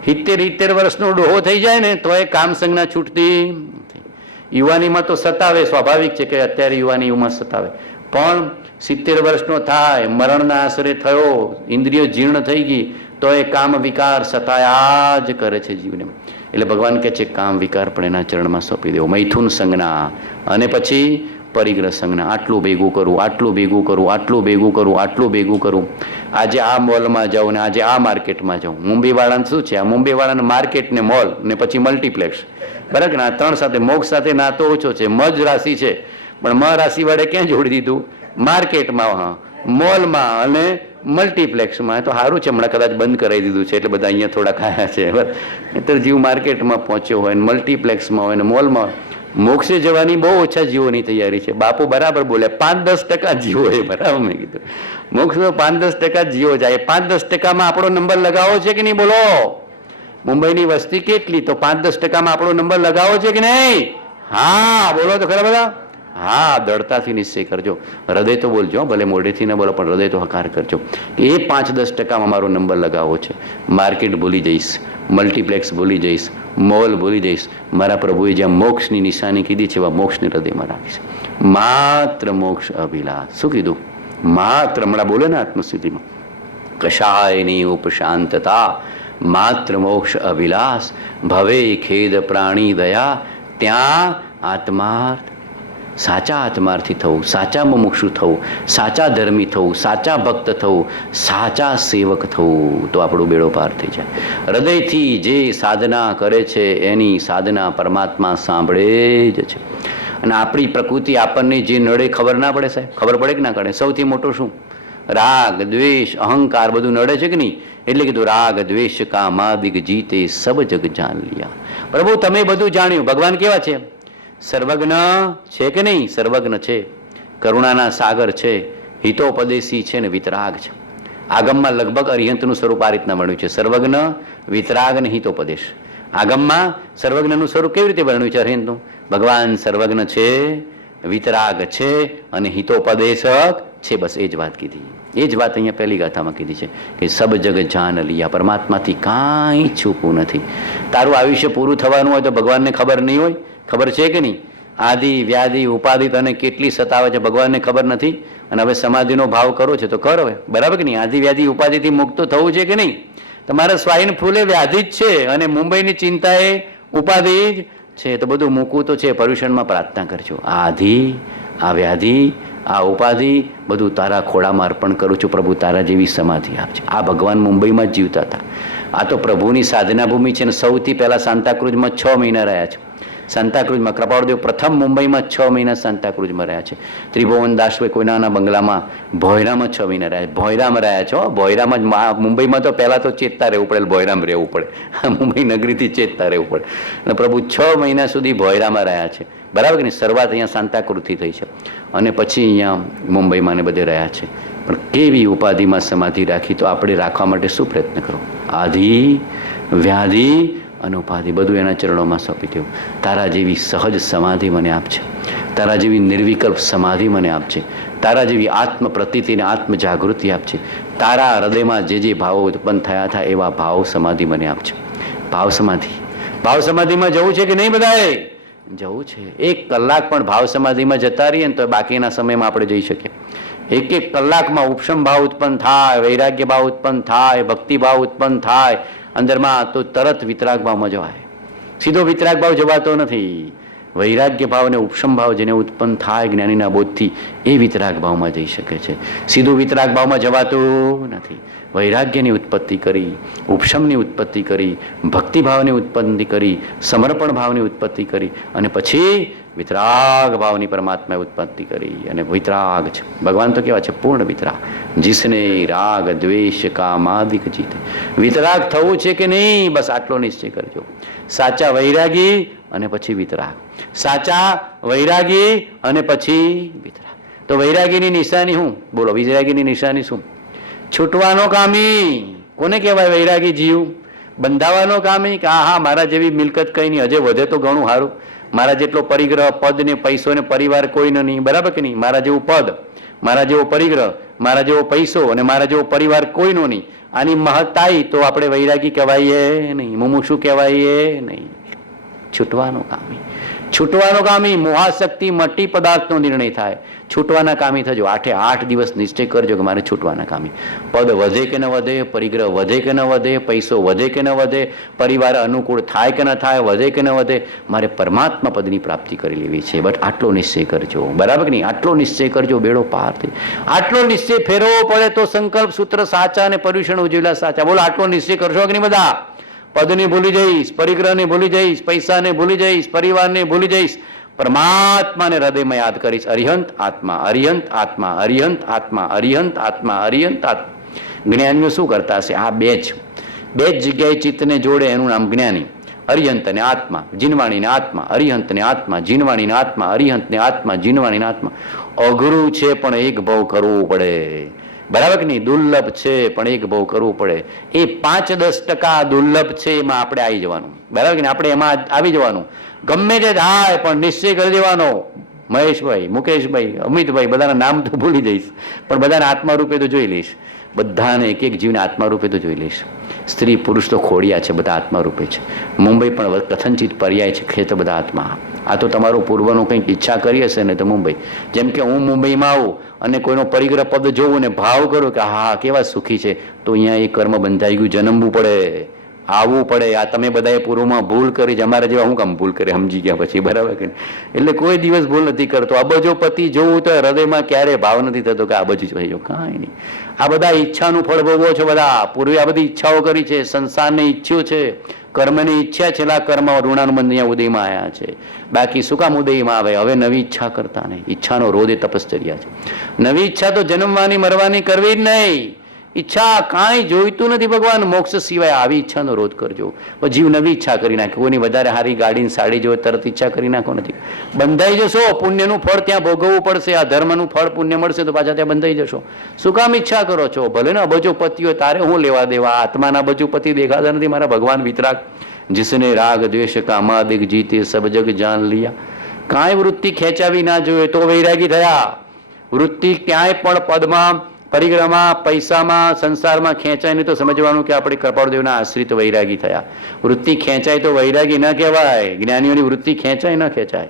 70 વર્ષનો ડોહો થઈ જાય ને તો એ કામ સંજ્ઞા છૂટતી નથી. યુવાનીમાં તો સતાવે, સ્વાભાવિક છે કે અત્યારે યુવાની ઉંમર સતાવે, પણ 70 વર્ષનો થાય, મરણના આશરે થયો, ઇન્દ્રિયો જીર્ણ થઈ ગઈ તો એ કામ વિકાર સતાયા જ કરે છે જીવને. એટલે ભગવાન કહે છે કામ વિકાર પણ એના ચરણમાં સોંપી દેવો. મૈથુન સંજ્ઞા અને પછી પરિગ્રહ સંજ્ઞા. આટલું ભેગું કરું, આટલું ભેગું કરું, આટલું ભેગું કરું, આટલું ભેગું કરું. આજે આ મોલમાં જાઉં ને આજે આ માર્કેટમાં જાઉં. મુંબઈવાળાને શું છે? આ મુંબઈવાળાને માર્કેટ ને મોલ ને પછી મલ્ટીપ્લેક્સ, બરાબર ને? આ ત્રણ સાથે, મોક્ષ સાથે નાતો ઓછો છે. મજ રાશિ છે પણ મ રાશિ વડે ક્યાં જોડી દીધું? માર્કેટમાં, મોલમાં અને મલ્ટીપ્લેક્સમાં. તો સારું છે, હમણાં કદાચ બંધ કરાવી દીધું છે એટલે બધા અહીંયા થોડા ખાયા છે. નહીંતર જીવ માર્કેટમાં પહોંચ્યો હોય ને મલ્ટીપ્લેક્સમાં હોય ને મોલમાં. મોક્ષે જવાની બહુ ઓછા જીવોની તૈયારી છે. બાપુ બરાબર બોલ્યા, 5-10% જીવો એ, બરાબર મેં કીધું. મોક્ષમાં 5-10% જીવો જાય. 5-10%માં આપણો નંબર લગાવો છે કે નહીં? બોલો. મુંબઈની વસ્તી કેટલી? તો 5-10%માં આપણો નંબર લગાવો છે કે નહીં? હા બોલો તો ખરા બધા. હા, દળતાથી નિશ્ચય કરજો. હૃદય તો બોલજો, ભલે મોઢેથી ન બોલો, પણ હૃદય તો હકાર કરજો કે એ 5-10%માં મારો નંબર લગાવવો છે. માર્કેટ ભૂલી જઈશ, મલ્ટીપ્લેક્સ ભૂલી જઈશ, મોલ ભૂલી જઈશ. મારા પ્રભુએ જ્યાં મોક્ષની નિશાની કીધી છે એવા મોક્ષને હૃદયમાં રાખીશ. માત્ર મોક્ષ અભિલાષ. શું કીધું? માત્ર, હમણાં બોલે ને આત્મસ્થિતિમાં, કશાયની ઉપશાંતતા, માત્ર મોક્ષ અભિલાષ, ભવે ખેદ પ્રાણી દયા. ત્યાં આત્માર્થ, સાચા આત્માર્થી થવું, સાચા મુમુક્ષુ થવું, સાચા ધર્મી થવું, સાચા ભક્ત થવું, સાચા સેવક થવું, તો આપણો બેડો પાર થઈ જાય. હૃદયથી જે સાધના કરે છે એની સાધના પરમાત્મા સાંભળે જ છે. અને આપણી પ્રકૃતિ આપણને જે નડે ખબર ના પડે સાહેબ? ખબર પડે કે ના પડે? સૌથી મોટો શું? રાગ, દ્વેષ, અહંકાર બધું નડે છે કે નહીં? એટલે કીધું રાગ દ્વેષ કામાદિક જીતે સબ જગ જાન લિયા. પ્રભુ તમે બધું જાણ્યું. ભગવાન કેવા છે? સર્વજ્ઞ છે કે નહીં? સર્વજ્ઞ છે, કરુણાના સાગર છે, હિતોપદેશી છે ને વિતરાગ છે. આગમમાં લગભગ અરિહંતનું સ્વરૂપ આ રીતના મળ્યું છે: સર્વજ્ઞ, વિતરાગ અને હિતોપદેશ. આગમમાં સર્વજ્ઞનું સ્વરૂપ કેવી રીતે વર્ણ્યું છે અરિહંતનું? ભગવાન સર્વજ્ઞ છે, વિતરાગ છે અને હિતોપદેશક છે. બસ એ જ વાત કીધી. એ જ વાત અહીંયા પહેલી ગાથામાં કીધી છે કે સબ જગ જાન લિયા. પરમાત્માથી કાંઈ છૂપું નથી. તારું આયુષ્ય પૂરું થવાનું હોય તો ભગવાનને ખબર નહીં હોય? ખબર છે કે નહીં? આદિ વ્યાધિ ઉપાધિ તને કેટલી સતાવે છે ભગવાનને ખબર નથી? અને હવે સમાધિનો ભાવ કરો છે તો કર હવે, બરાબર કે નહીં? આદિ વ્યાધિ ઉપાધિથી મુક્ત થવું છે કે નહીં? તમારે સ્વાઇન ફૂલે વ્યાધિ જ છે અને મુંબઈની ચિંતા એ ઉપાધિ જ છે. તો બધું મૂકવું તો છે. પર્યુષણમાં પ્રાર્થના કરજો, આ આધિ, આ વ્યાધિ, આ ઉપાધિ બધું તારા ખોળામાં અર્પણ કરું છું. પ્રભુ તારા જેવી સમાધિ આપજે. આ ભગવાન મુંબઈમાં જ જીવતા હતા. આ તો પ્રભુની સાધના ભૂમિ છે. ને સૌથી પહેલા સાંતાક્રુઝમાં 6 મહિના રહ્યા છે. સાંતાક્રુઝમાં કૃપાળદેવ પ્રથમ મુંબઈમાં 6 મહિના સાંતાક્રુઝમાં રહ્યા છે. ત્રિભુવન દાસભાઈ કોઈનાના બંગલામાં ભોયરામાં 6 મહિના રહ્યા છે. ભોયરામાં રહ્યા છો. ભોયરામાં જ, મુંબઈમાં તો પહેલાં તો ચેતતા રહેવું પડે, ભોયરામાં રહેવું પડે. મુંબઈ નગરીથી ચેતતા રહેવું પડે. અને પ્રભુ 6 મહિના સુધી ભોયરામાં રહ્યા છે, બરાબર કે નહીં? શરૂઆત અહીંયા સાંતાક્રુઝથી થઈ છે અને પછી અહીંયા મુંબઈમાં ને બધે રહ્યા છે. પણ કેવી ઉપાધિમાં સમાધિ રાખી? તો આપણે રાખવા માટે શું પ્રયત્ન કરો? આધિ, વ્યાધિ અને ઉપાધિ બધું એના ચરણોમાં સોંપી દેવું. તારા જેવી સહજ સમાધિ મને આપજે, તારા જેવી નિર્વિકલ્પ સમાધિ મને આપજે, તારા જેવી આત્મ પ્રતીતિ અને આત્મ જાગૃતિ આપજે. તારા હૃદયમાં જે જે ભાવો ઉત્પન્ન થયા હતા એવા ભાવ સમાધિ મને આપજે. ભાવ સમાધિ, ભાવ સમાધિમાં જવું છે કે નહીં? બધાએ જવું છે. 1 કલાક પણ ભાવ સમાધિમાં જતા રહીએ ને તો બાકીના સમયમાં આપણે જઈ શકીએ. 1 કલાકમાં ઉપશમ ભાવ ઉત્પન્ન થાય, વૈરાગ્ય ભાવ ઉત્પન્ન થાય, ભક્તિ ભાવ ઉત્પન્ન થાય અંદરમાં, તો તરત વિતરાગ ભાવમાં જવાય. સીધો વિતરાગ ભાવ જવાતો નથી. વૈરાગ્ય ભાવ અને ઉપશમ ભાવ જેને ઉત્પન્ન થાય જ્ઞાનીના બોધથી, એ વિતરાગ ભાવમાં જઈ શકે છે. સીધું વિતરાગ ભાવમાં જવાતું નથી. વૈરાગ્યની ઉત્પત્તિ કરી, ઉપશમની ઉત્પત્તિ કરી, ભક્તિભાવની ઉત્પત્તિ કરી, સમર્પણ ભાવની ઉત્પત્તિ કરી અને પછી વિતરાગ ભાવની પરમાત્માએ ઉત્પત્તિ કરી. અને વિતરાગ છે ભગવાન તો કેવા છે? પૂર્ણ વિતરાગ. જીસને રાગ દ્વેષ કામાદિક જીતે. વિતરાગ થવું છે કે નહીં? બસ આટલો નિશ્ચય કરજો. સાચા વૈરાગી અને પછી વિતરાગ, સાચા વૈરાગી અને પછી વિતરાગ. તો વૈરાગીની નિશાની શું? બોલો, વૈરાગીની નિશાની શું? છૂટવાનો કામી. કોને કહેવાય વૈરાગી જીવ? બંધાવાનો કામી કે હા મારા જેવી મિલકત કંઈ નહીં, હજે વધે તો ઘણું સારું, મારા જેટલો પરિગ્રહ, પદ ને પૈસો ને પરિવાર કોઈનો નહીં, બરાબર કે નહીં? મારા જેવું પદ, મારા જેવો પરિગ્રહ, મારા જેવો પૈસો અને મારા જેવો પરિવાર કોઈનો નહીં, આની મહત્તાઈ તો આપણે વૈરાગી કહેવાઈએ નહીં, મુમુક્ષુ કહેવાઈએ નહીં. છૂટવાનો કામી, છૂટવાનો કામી. મોહાશક્તિ મટી પદાર્થનો નિર્ણય થાય. છૂટવાના કામી થજો. 8 દિવસ નિશ્ચય કરજો કે મારે છૂટવાના કામી. પદ વધે કે ન વધે, પરિગ્રહ વધે કે ન વધે, પૈસો વધે કે ન વધે, પરિવાર અનુકૂળ થાય કે ન થાય, વધે કે ન વધે, મારે પરમાત્મા પદની પ્રાપ્તિ કરી લેવી છે. બટ આટલો નિશ્ચય કરજો, બરાબર કે નહીં? આટલો નિશ્ચય કરજો, બેડો પાર થઈ. આટલો નિશ્ચય ફેરવવો પડે તો સંકલ્પ સૂત્ર સાચા અને પર્યુષણ ઉજવેલા સાચા. બોલો, આટલો નિશ્ચય કરશો કે નહીં બધા? પદને ભૂલી જઈશ, પરિગ્રહને ભૂલી જઈશ, પૈસાને ભૂલી જઈશ, પરિવારને ભૂલી જઈશ, પરમાત્માને હૃદયમાં યાદ કરીશ. અરિહંત આત્મા, અરિહંત આત્મા, અરિહંત આત્મા, અરિહંત આત્મા, અરિહંત આત્મા. જ્ઞાનીઓ શું કરતા હશે? આ બે જ જગ્યાએ ચિત્તને જોડે એનું નામ જ્ઞાની. અરિહંત અને આત્મા, જીનવાણીને આત્મા, અરિહંત ને આત્મા, જીનવાણીને આત્મા, અરિહંત ને આત્મા, જીનવાણીને આત્મા. અઘરું છે પણ એક ભાવ કરવું પડે, બરાબર કે નહીં? દુર્લભ છે પણ એક ભાવ કરવું પડે. એ 5-10% દુર્લભ છે, એમાં આપણે આવી જવાનું, બરાબર કે નહીં? આપણે એમાં આવી જવાનું. ગમે તે થાય પણ નિશ્ચય કરી દેવાનો. મહેશભાઈ, મુકેશભાઈ, અમિતભાઈ, બધાના નામ તો ભૂલી જઈશ, પણ બધાને આત્મા રૂપે તો જોઈ લઈશ. બધાને એક એક જીવને આત્મા રૂપે તો જોઈ લઈશ. સ્ત્રી પુરુષ તો ખોડિયા છે, બધા આત્મા રૂપે છે. મુંબઈ પણ કથનચિત પર્યાય છે, ખેત બધા આત્મા. આ તો તમારું પૂર્વનું કંઈક ઈચ્છા કરી હશે ને તો મુંબઈ. જેમ કે હું મુંબઈમાં આવું અને કોઈનો પરિગ્રહ પદ જોવું ને ભાવ કરું કે હા કેવા સુખી છે, તો અહીંયા એ કર્મ બંધાઈ ગયું, જન્મવું પડે, આવવું પડે. આ તમે બધાએ પૂર્વમાં ભૂલ કરી છે, અમારા જેવા હું કામ ભૂલ કરે, સમજી ગયા પછી, બરાબર કે? એટલે કોઈ દિવસ ભૂલ નથી કરતો. અબજો પતિ જોવું તો હૃદયમાં ક્યારે ભાવ નથી થતો કે આ બજુ થઈ જાવ, કાંઈ નહીં. આ બધા ઈચ્છાનું ફળ ભોગવો છો બધા. પૂર્વે આ બધી ઈચ્છાઓ કરી છે, સંસારને ઈચ્છ્યું છે, કર્મની ઈચ્છા છેલ્લા કર્મ ઋણાનુબંધ અહીંયા ઉદયમાં આવ્યા છે. બાકી શું કામ ઉદયમાં આવે? હવે નવી ઈચ્છા કરતા નહીં. ઈચ્છાનો રોધ એ તપશ્ચર્યા છે. નવી ઈચ્છા તો જન્મવાની મરવાની કરવી જ નહીં. ઈચ્છા કાંઈ જોઈતું નથી ભગવાન મોક્ષ સિવાય. આવી ઈચ્છાનો રોધ કરજો. જીવ નવી ઈચ્છા કરી નાખે. કોઈની વધારે સારી ગાડીને સાડી જોવે તરત ઈચ્છા કરી નાખો નથી. બંધાઈ જશો. પુણ્યનું ફળ ત્યાં ભોગવવું પડશે. આ ધર્મનું ફળ પુણ્ય મળશે તો પાછા ત્યાં બંધાઈ જશો. શું કામ ઈચ્છા કરો છો? ભલે ને અબજો પતિ હોય, તારે હું લેવા દેવા? આત્માના અબજો પતિ દેખાતા નથી મારા ભગવાન વિતરાગ. जिसने राग द्वेष का मादिक जीते सब जग जान लिया. કાંઈ વૃત્તિ ખેંચાવી ના જોઈએ તો વૈરાગી થયા. વૃત્તિ ક્યાંય પણ પદમાં, પરિગ્રહમાં, પૈસામાં, સંસારમાં ખેંચાય નહીં તો સમજવાનું કે આપણે કૃપાળદેવના આશ્રિત વૈરાગી થયા. વૃત્તિ ખેંચાય તો વૈરાગી ન કહેવાય. જ્ઞાનીઓની વૃત્તિ ખેંચાય ન ખેંચાય.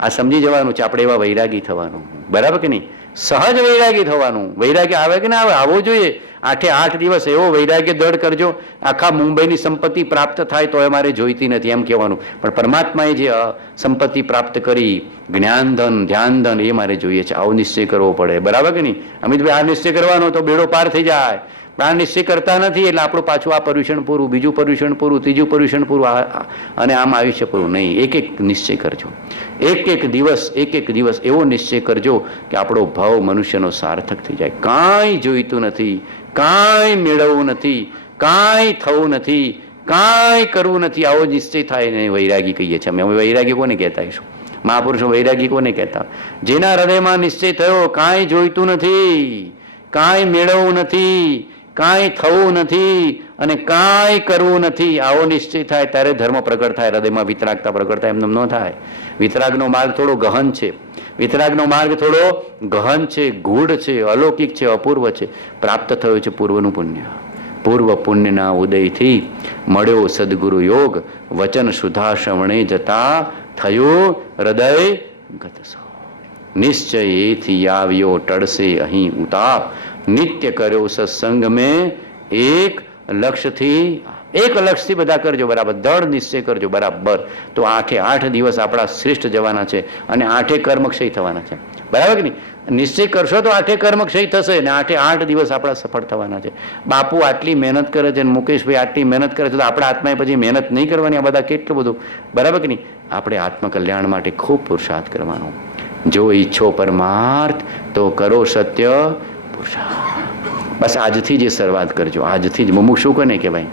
આ સમજી જવાનું છે. આપણે એવા વૈરાગી થવાનું, બરાબર કે નહીં? સહજ વૈરાગી થવાનું. વૈરાગી આવે કે ના આવે? આવવો જોઈએ. 8 દિવસ એવો વૈરાગ્ય દૃઢ કરજો. આખા મુંબઈની સંપત્તિ પ્રાપ્ત થાય તો એ મારે જોઈતી નથી એમ કહેવાનું. પણ પરમાત્માએ જે સંપત્તિ પ્રાપ્ત કરી, જ્ઞાન ધન, ધ્યાન ધન, એ મારે જોઈએ છે. આવો નિશ્ચય કરવો પડે, બરાબર કે નહીં? અમિતભાઈ, આ નિશ્ચય કરવાનો તો બેડો પાર થઈ જાય. પ્રાણ નિશ્ચય કરતા નથી એટલે આપણું પાછું આ પર્યુષણ પૂરું, બીજું પર્યુષણ પૂરું, ત્રીજું પર્યુષણ પૂરું, અને આમ આયુષ્ય પૂરું નહીં. એક એક નિશ્ચય કરજો. એક એક દિવસ એવો નિશ્ચય કરજો કે આપણો ભાવ મનુષ્યનો સાર્થક થઈ જાય. કાંઈ જોઈતું નથી, કાંઈ મેળવવું નથી, કાંઈ થવું નથી, કાંઈ કરવું નથી. આવો નિશ્ચય થાય ને વૈરાગી કહીએ છીએ અમે. વૈરાગી કોને કહેતા હશું? મહાપુરુષો વૈરાગી કોને કહેતા? જેના હૃદયમાં નિશ્ચય થયો કાંઈ જોઈતું નથી, કાંઈ મેળવવું નથી, કાંઈ થવું નથી અને કાંઈ કરવું નથી. આવો નિશ્ચય થાય ત્યારે ધર્મ પ્રગટ થાય. હૃદયમાં વિતરાગતા પ્રગટ થાય. એમ ન થાય. વિતરાગનો માર્ગ થોડો ગહન છે. વિતરાગનો માર્ગ થોડો ગહન છે, ગૂઢ છે, અલૌકિક છે, અપૂર્વ છે. પ્રાપ્ત થયો છે પૂર્વનું પુણ્ય. પૂર્વ પુણ્યના ઉદયથી મળ્યો સદગુરુ યોગ. વચન સુધા શ્રવણે જતા થયો હૃદય ગત સૌ. નિશ્ચય એથી આવ્યો ટળશે અહીં ઉતાપ. નિત્ય કર્યો સત્સંગ મેં એક લક્ષ્યથી. એક લક્ષ્યથી બધા કરજો, બરાબર. દૃઢ નિશ્ચય કરજો, બરાબર. તો 8 દિવસ આપણા શ્રેષ્ઠ જવાના છે અને 8 કર્મક્ષય થવાના છે, બરાબર કે નહીં? નિશ્ચય કરશો તો 8 કર્મક્ષય થશે ને 8 દિવસ આપણા સફળ થવાના છે. બાપુ આટલી મહેનત કરે છે અને મુકેશભાઈ આટલી મહેનત કરે છે તો આપણા આત્માએ પછી મહેનત નહીં કરવાની? આ બધા કેટલું બધું, બરાબર કે નહીં? આપણે આત્મકલ્યાણ માટે ખૂબ પુરુષાર્થ કરવાનો. જો ઈચ્છો પરમાર્થ તો કરો સત્ય પુરુષાર્થ. બસ આજથી જ શરૂઆત કરજો. આજથી જ. મુમુક્ષુ કોને કહેવાય?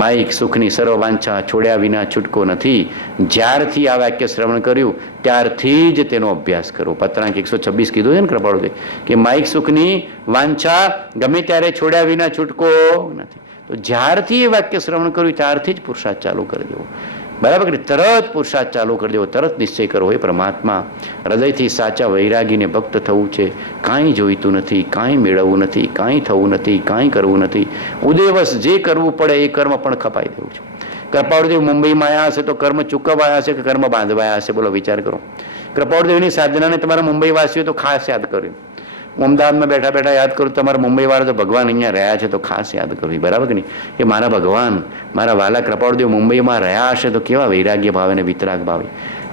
માઇક સુખની સર્વ વાંછા છોડ્યા વિના છૂટકો નથી. જ્યારથી આ વાક્ય શ્રવણ કર્યું ત્યારથી જ તેનો અભ્યાસ કરો. પત્રાંક 126 કીધું છે ને કૃપાળુદેવ કે માઇક સુખની વાંછા ગમે ત્યારે છોડ્યા વિના છૂટકો નથી. તો જ્યારથી એ વાક્ય શ્રવણ કર્યું ત્યારથી જ પુરુષાર્થ ચાલુ કરી દેવો. બરાબર કે તરત પુરુષાર્થ ચાલુ કરી દેવો, તરત નિશ્ચય કરવો, એ પરમાત્મા હૃદયથી સાચા વૈરાગીને ભક્ત થવું છે. કાંઈ જોઈતું નથી, કાંઈ મેળવવું નથી, કાંઈ થવું નથી, કાંઈ કરવું નથી. ઉદયવશ જે કરવું પડે એ કર્મ પણ ખપાઈ દેવું છે. કૃપાળદેવ મુંબઈમાં આવ્યા હશે તો કર્મ ચૂકવાયા હશે કે કર્મ બાંધવાયા હશે? બોલો, વિચાર કરો. કૃપાળદેવની સાધનાને તમારા મુંબઈવાસીઓ તો ખાસ યાદ કર્યું. અમદાવાદમાં બેઠા બેઠા યાદ કરું, તમારા મુંબઈવાળા તો ભગવાન અહીંયા રહ્યા છે તો ખાસ યાદ કરવી. બરાબર કે નહીં? કે મારા ભગવાન, મારા વાલા કૃપાળદેવ મુંબઈમાં રહ્યા હશે તો કેવા વૈરાગ્ય ભાવે ને વિતરાગ ભાવે.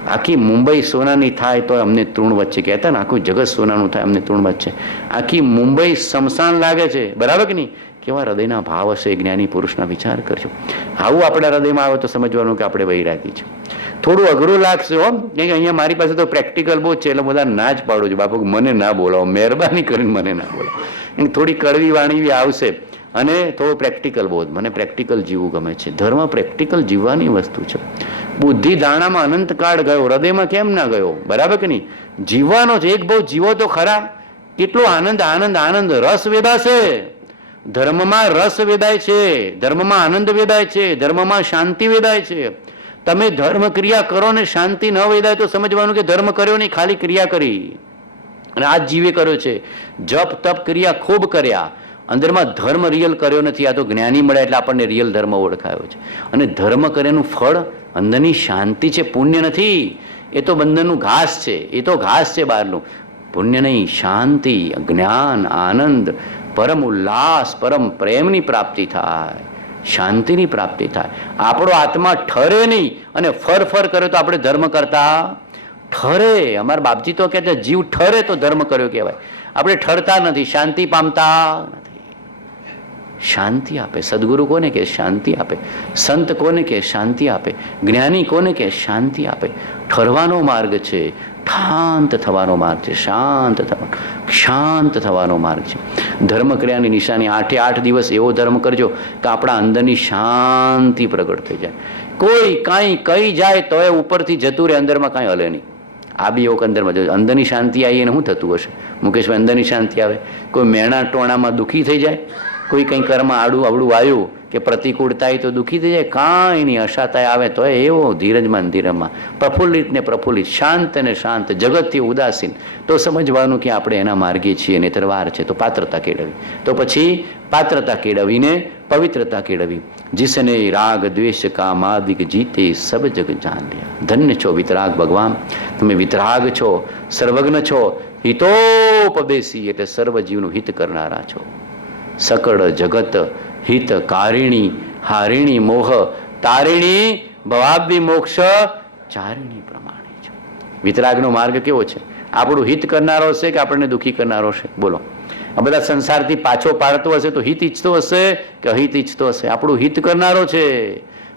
આખી મુંબઈ સોનાની થાય તો અમને તૃણ વચ્ચે, કહેતા ને આખું જગત સોનાનું થાય અમને તૃણ વચ્ચે. આખી મુંબઈ શમશાન લાગે છે. બરાબર કે નહીં? કેવા હૃદયના ભાવ હશે જ્ઞાની પુરુષના, વિચાર કરજો. આવું આપણા હૃદયમાં આવે તો સમજવાનું કે આપણે વૈરાગી છે. થોડું અઘરું લાગશે હો, કેમ કે અહીંયા મારી પાસે તો પ્રેક્ટિકલ બહુ છે, એટલે બધા ના જ પાડું છું. બાપુ મને ના બોલાવો, મહેરબાની કરીને મને ના બોલાવો. એમ થોડી કડવી વાણી આવશે અને થોડું પ્રેક્ટિકલ બહુ, મને પ્રેક્ટિકલ જીવવું ગમે છે. ધર્મ પ્રેક્ટિકલ જીવવાની વસ્તુ છે. બુદ્ધિ દાણામાં અનંતકાળ ગયો, હૃદયમાં કેમ ના ગયો? બરાબર કે નહીં? જીવવાનો છે. એક બહુ જીવો તો ખરા. કેટલો આનંદ આનંદ આનંદ રસ વેદાશે. ધર્મમાં રસ વેદાય છે, ધર્મમાં આનંદ વેદાય છે, ધર્મમાં શાંતિ વેદાય છે. તમે ધર્મ ક્રિયા કરો ને શાંતિ ન વેદાય તો સમજવાનું કે ધર્મ કર્યો નહીં, ખાલી ક્રિયા કરી. અને આ જીવે કર્યો છે. જપ તપ ક્રિયા ખૂબ કર્યા, અંદરમાં ધર્મ રિયલ કર્યો નથી. આ તો જ્ઞાની મળ્યા એટલે આપણને રિયલ ધર્મ ઓળખાયો છે. અને ધર્મ કર્યાનું ફળ અંદરની શાંતિ છે, પુણ્ય નથી. એ તો બંધનનું ઘાસ છે, એ તો ઘાસ છે બહારનું. પુણ્ય નહીં, શાંતિ, જ્ઞાન, આનંદ, પરમ ઉલ્લાસ, પરમ પ્રેમની પ્રાપ્તિ થાય, શાંતિની પ્રાપ્તિ થાય. આપણો આત્મા ઠરે નહીં અને ફર કરે તો આપણે ધર્મ કરતા ઠરે. અમારા બાપજી તો કહે છે જીવ ઠરે તો ધર્મ કર્યો કહેવાય. આપણે ઠરતા નથી, શાંતિ પામતા નથી. શાંતિ આપે સદગુરુ કોને કે શાંતિ આપે, સંત કોને કે શાંતિ આપે, જ્ઞાની કોને કે શાંતિ આપે. ઠરવાનો માર્ગ છે, શાંત થવાનો માર્ગ છે, શાંત થવાનો માર્ગ છે. ધર્મ ક્રિયાની નિશાની 8 દિવસ એવો ધર્મ કરજો કે આપણા અંદરની શાંતિ પ્રગટ થઈ જાય. કોઈ કાંઈ કહી જાય તો એ ઉપરથી જતું રહે, અંદરમાં કાંઈ હલે નહીં. આ બી એવું અંદરમાં અંદરની શાંતિ આવી એને શું થતું હશે? મુકેશભાઈ, અંદરની શાંતિ આવે. કોઈ મેણા ટોણામાં દુઃખી થઈ જાય, કોઈ કંઈ કર્મ આવડું આવ્યું કે પ્રતિકૂળતા તો દુઃખી થઈ જાય, કાંઈ નહીં. અશાતા આવે તો એવો ધીરજમાં ધીરજમાં પ્રફુલ્લિત ને પ્રફુલ્લિત, શાંત ને શાંત, જગતથી ઉદાસીન. તો સમજવાનું કે આપણે એના માર્ગે છીએ, નહીંતર વાર છે. તો પાત્રતા કેળવી, તો પછી પાત્રતા કેળવીને પવિત્રતા કેળવી. जिसने राग द्वेष का मादिक जीते सब जग जान लिया. धन्य છો વિતરાગ ભગવાન, તમે વિતરાગ છો, સર્વજ્ઞ છો, હિતોપદેશી એટલે સર્વ જીવનું હિત કરનારા છો. સકળ જગત હિત કારિણી હારિણી મોહ તારિણી ભવાબ્દી મોક્ષ ચારિણી પ્રમાણી છો. વિતરાગનો માર્ગ કેવો છે? આપણું હિત કરનારો છે કે આપણને દુઃખી કરનારો છે? બોલો. આ બધા સંસારથી પાછો પાડતો હશે તો હિત ઈચ્છતો હશે કે અહિત ઈચ્છતો હશે? આપણું હિત કરનારો છે.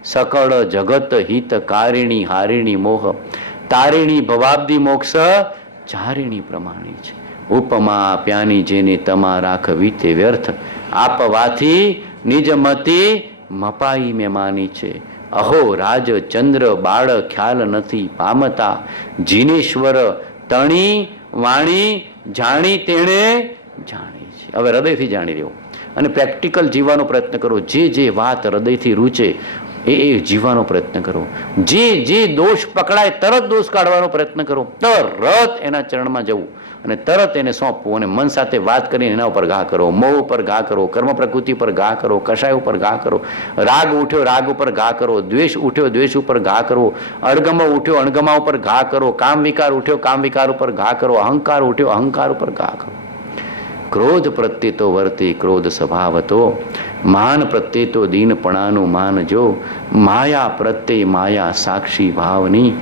સકળ જગત હિત કારિણી હારિણી મોહ તારિણી ભવાબ્દી મોક્ષ ચારિણી પ્રમાણી છે. ઉપમા પ્યાની જેને તમા રાખવી તે વ્યર્થ, આપવાથી નિજ મતી મપાઈ મેં માની છે. અહો રાજ ચંદ્ર બાળ ખ્યાલ નથી પામતા, જીનેશ્વર તણી વાણી જાણી તેણે જાણી છે. હવે હૃદયથી જાણી લેવું અને પ્રેક્ટિકલ જીવવાનો પ્રયત્ન કરો. જે વાત હૃદયથી રૂચે એ જીવવાનો પ્રયત્ન કરો. જે દોષ પકડાય તરત દોષ કાઢવાનો પ્રયત્ન કરો, તરત એના ચરણમાં જવું અને તરત એને સોંપવું અને મન સાથે વાત કરીને એના ઉપર ઘા કરો, મોહ ઉપર ઘા કરો, કર્મ પ્રકૃતિ ઉપર ઘા કરો, કષાય ઉપર ઘા કરો, રાગ ઉઠ્યો રાગ ઉપર ઘા કરો, દ્વેષ ઉઠ્યો દ્વેષ ઉપર ઘા કરો, અણગમો ઉઠ્યો અણગમા ઉપર ઘા કરો, કામ વિકાર ઉઠ્યો કામ વિકાર ઉપર ઘા કરો, અહંકાર ઉઠ્યો અહંકાર ઉપર ઘા કરો. ક્રોધ પ્રત્યે તો વર્તે ક્રોધ સ્વભાવતો, માન પ્રત્યે તો દીનપણાનું માન જો, માયા પ્રત્યે માયા સાક્ષી ભાવની,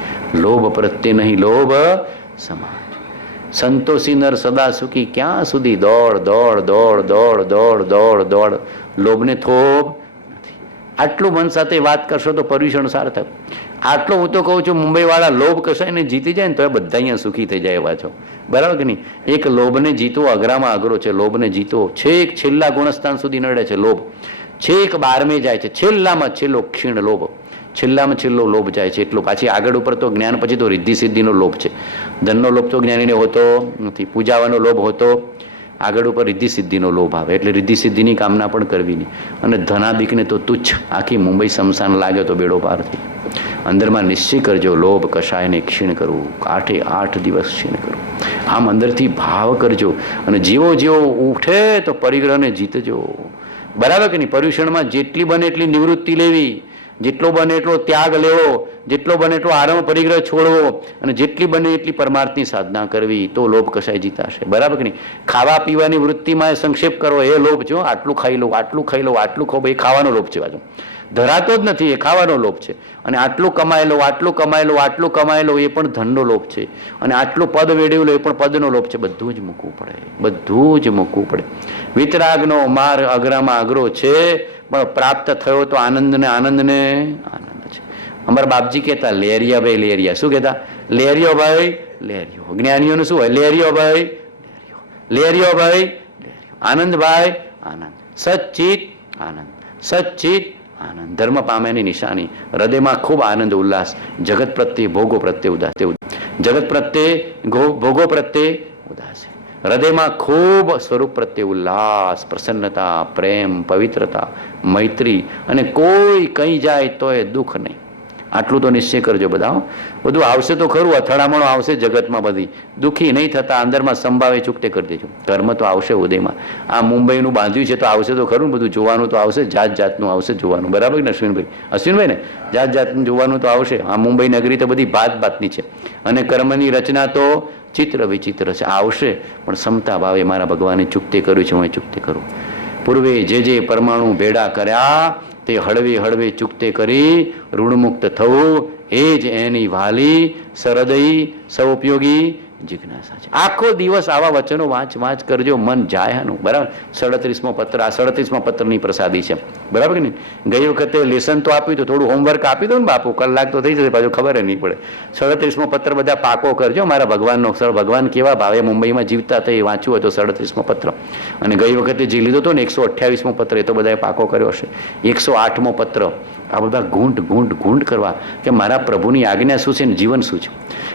લોભ પ્રત્યે નહીં લોભ સમાજ. સંતોષી નર સદા સુખી, ક્યાં સુધી દોડ દોડ દોડ દોડ દોડ દોડ દોડ, લોભને થોભ નથી. આટલું મન સાથે વાત કરશો તો પર્યુષણ સાર્થક. આટલું હું તો કહું છું, મુંબઈવાળા લોભ કસાઈને જીતી જાય ને તો એ બધા અહીંયા સુખી થઈ જાય એવા છો. બરાબર કે નહીં? એક લોભને જીતવો અઘરામાં અઘરો છે. લોભને જીતવો છેક છેલ્લા ગુણસ્થાન સુધી નડે છે. લોભ છેક 12મે જાય છે, છેલ્લામાં છેલ્લો ક્ષીણ લોભ, છેલ્લામાં છેલ્લો લોભ જાય છે. એટલું પાછી આગળ ઉપર તો જ્ઞાન પછી તો રિદ્ધિ સિદ્ધિનો લોભ છે. ધનનો લોભ તો જ્ઞાનીને હોતો નથી, પૂજાવાનો લોભ હોતો, આગળ ઉપર રિદ્ધિ સિદ્ધિનો લોભ આવે એટલે રિદ્ધિ સિદ્ધિની કામના પણ કરવી નહીં. અને ધનાદિકને તો તુચ્છ, આખી મુંબઈ શમશાન લાગે તો બેડો પાર થઈ. અંદરમાં નિશ્ચય કરજો, લોભ કશાયને ક્ષીણ કરવું, 8 દિવસ ક્ષીણ કરવું. આમ અંદરથી ભાવ કરજો અને જેવો જેવો ઉઠે તો પરિગ્રહને જીતજો. બરાબર કે નહીં? પર્યુષણમાં જેટલી બને એટલી નિવૃત્તિ લેવી, જેટલો બને એટલો ત્યાગ લેવો, જેટલો બને એટલો આરંભ પરિગ્રહ છોડવો અને જેટલી બને એટલી પરમાર્થની સાધના કરવી, તો લોભ કશાય જીતાશે. બરાબર કે નહીં? ખાવા પીવાની વૃત્તિમાં સંક્ષેપ કરવો એ લોભ છે. આટલું ખાઈ લો, આટલું ખાઈ લો, આટલું ખાવ, એ ખાવાનો લોભ છે. બાજુ ધરાતો જ નથી, એ ખાવાનો લોભ છે. અને આટલું કમાઈ લો, આટલું કમાઈ લો, આટલું કમાઈ લો, એ પણ ધનનો લોભ છે. અને આટલું પદ મેળવી લો, એ પણ પદનો લોભ છે. બધું જ મૂકવું પડે, બધું જ મૂકવું પડે. વિતરાગનો માર્ગ અઘરામાં અઘરો છે, પણ પ્રાપ્ત થયો તો આનંદને આનંદને આનંદ છે. અમારા બાપજી કહેતા, લેરિયા ભાઈ લેરિયા. શું કહેતા? લેરિયો ભાઈ લેરિયો. જ્ઞાનીઓનું શું હોય? લેરિયો ભાઈ લેરિયો, લેરિયો ભાઈ લેરિયો. આનંદભાઈ આનંદ, સચ્ચિત આનંદ, સચ્ચિત આનંદ. ધર્મ પામ્યાની નિશાની. હૃદયમાં ખૂબ આનંદ ઉલ્લાસ. જગત પ્રત્યે ભોગો પ્રત્યે ઉદાસ, જગત પ્રત્યે ભોગો પ્રત્યે ઉદાસ. હૃદયમાં ખૂબ સ્વરૂપ પ્રત્યે ઉલ્લાસ, પ્રસન્નતા, પ્રેમ, પવિત્રતા, મૈત્રી, અને કોઈ કંઈ જાય તો એ દુઃખ નહીં. આટલું તો નિશ્ચય કરજો બધા. બધું આવશે તો ખરું, અથડામણો આવશે જગતમાં બધી. દુઃખી નહીં થતા, અંદરમાં સંભાવે ચૂકતે કરી દેજો. કર્મ તો આવશે ઉદયમાં. આ મુંબઈનું બાંધ્યું છે તો આવશે તો ખરું, બધું જોવાનું તો આવશે, જાત જાતનું આવશે જોવાનું. બરાબર ને અશ્વિનભાઈ? અશ્વિનભાઈ ને જાત જાતનું જોવાનું તો આવશે. આ મુંબઈ નગરી તો બધી ભાત ભાતની છે અને કર્મની રચના તો ચિત્ર વિચિત્ર છે. આવશે પણ ક્ષમતા ભાવે મારા ભગવાને ચૂકતે કર્યું છે, હું ચૂકતે કરું. પૂર્વે જે પરમાણુ ભેડા કર્યા તે હળવે હળવે ચૂકતે કરી ઋણમુક્ત થવું, એ જ એની વાલી સરદયી સૌપયોગી જિજ્ઞાસા છે. આખો દિવસ આવા વચનો વાંચ કરજો, મન જાયનું. બરાબર? 37મો પત્ર, આ 37મા પત્રની પ્રસાદી છે. બરાબર કે નહીં? ગઈ વખતે લેસન તો આપ્યું, તો થોડું હોમવર્ક આપી દો ને બાપુ, કલાક તો થઈ જશે, પાછું ખબર નહીં પડે. 37મો પત્ર બધા પાકો કરજો મારા ભગવાનનો. ભગવાન કેવા ભાવે મુંબઈમાં જીવતા હતા એ વાંચ્યું હોય તો 37મો પત્ર. અને ગઈ વખતે જે લીધો હતો ને 128મો પત્ર, એ તો બધાએ પાકો કર્યો હશે. 108મો પત્ર. આ બધા ઘૂંટ કરવા કે મારા પ્રભુની આજ્ઞા શું છે ને જીવન શું છે.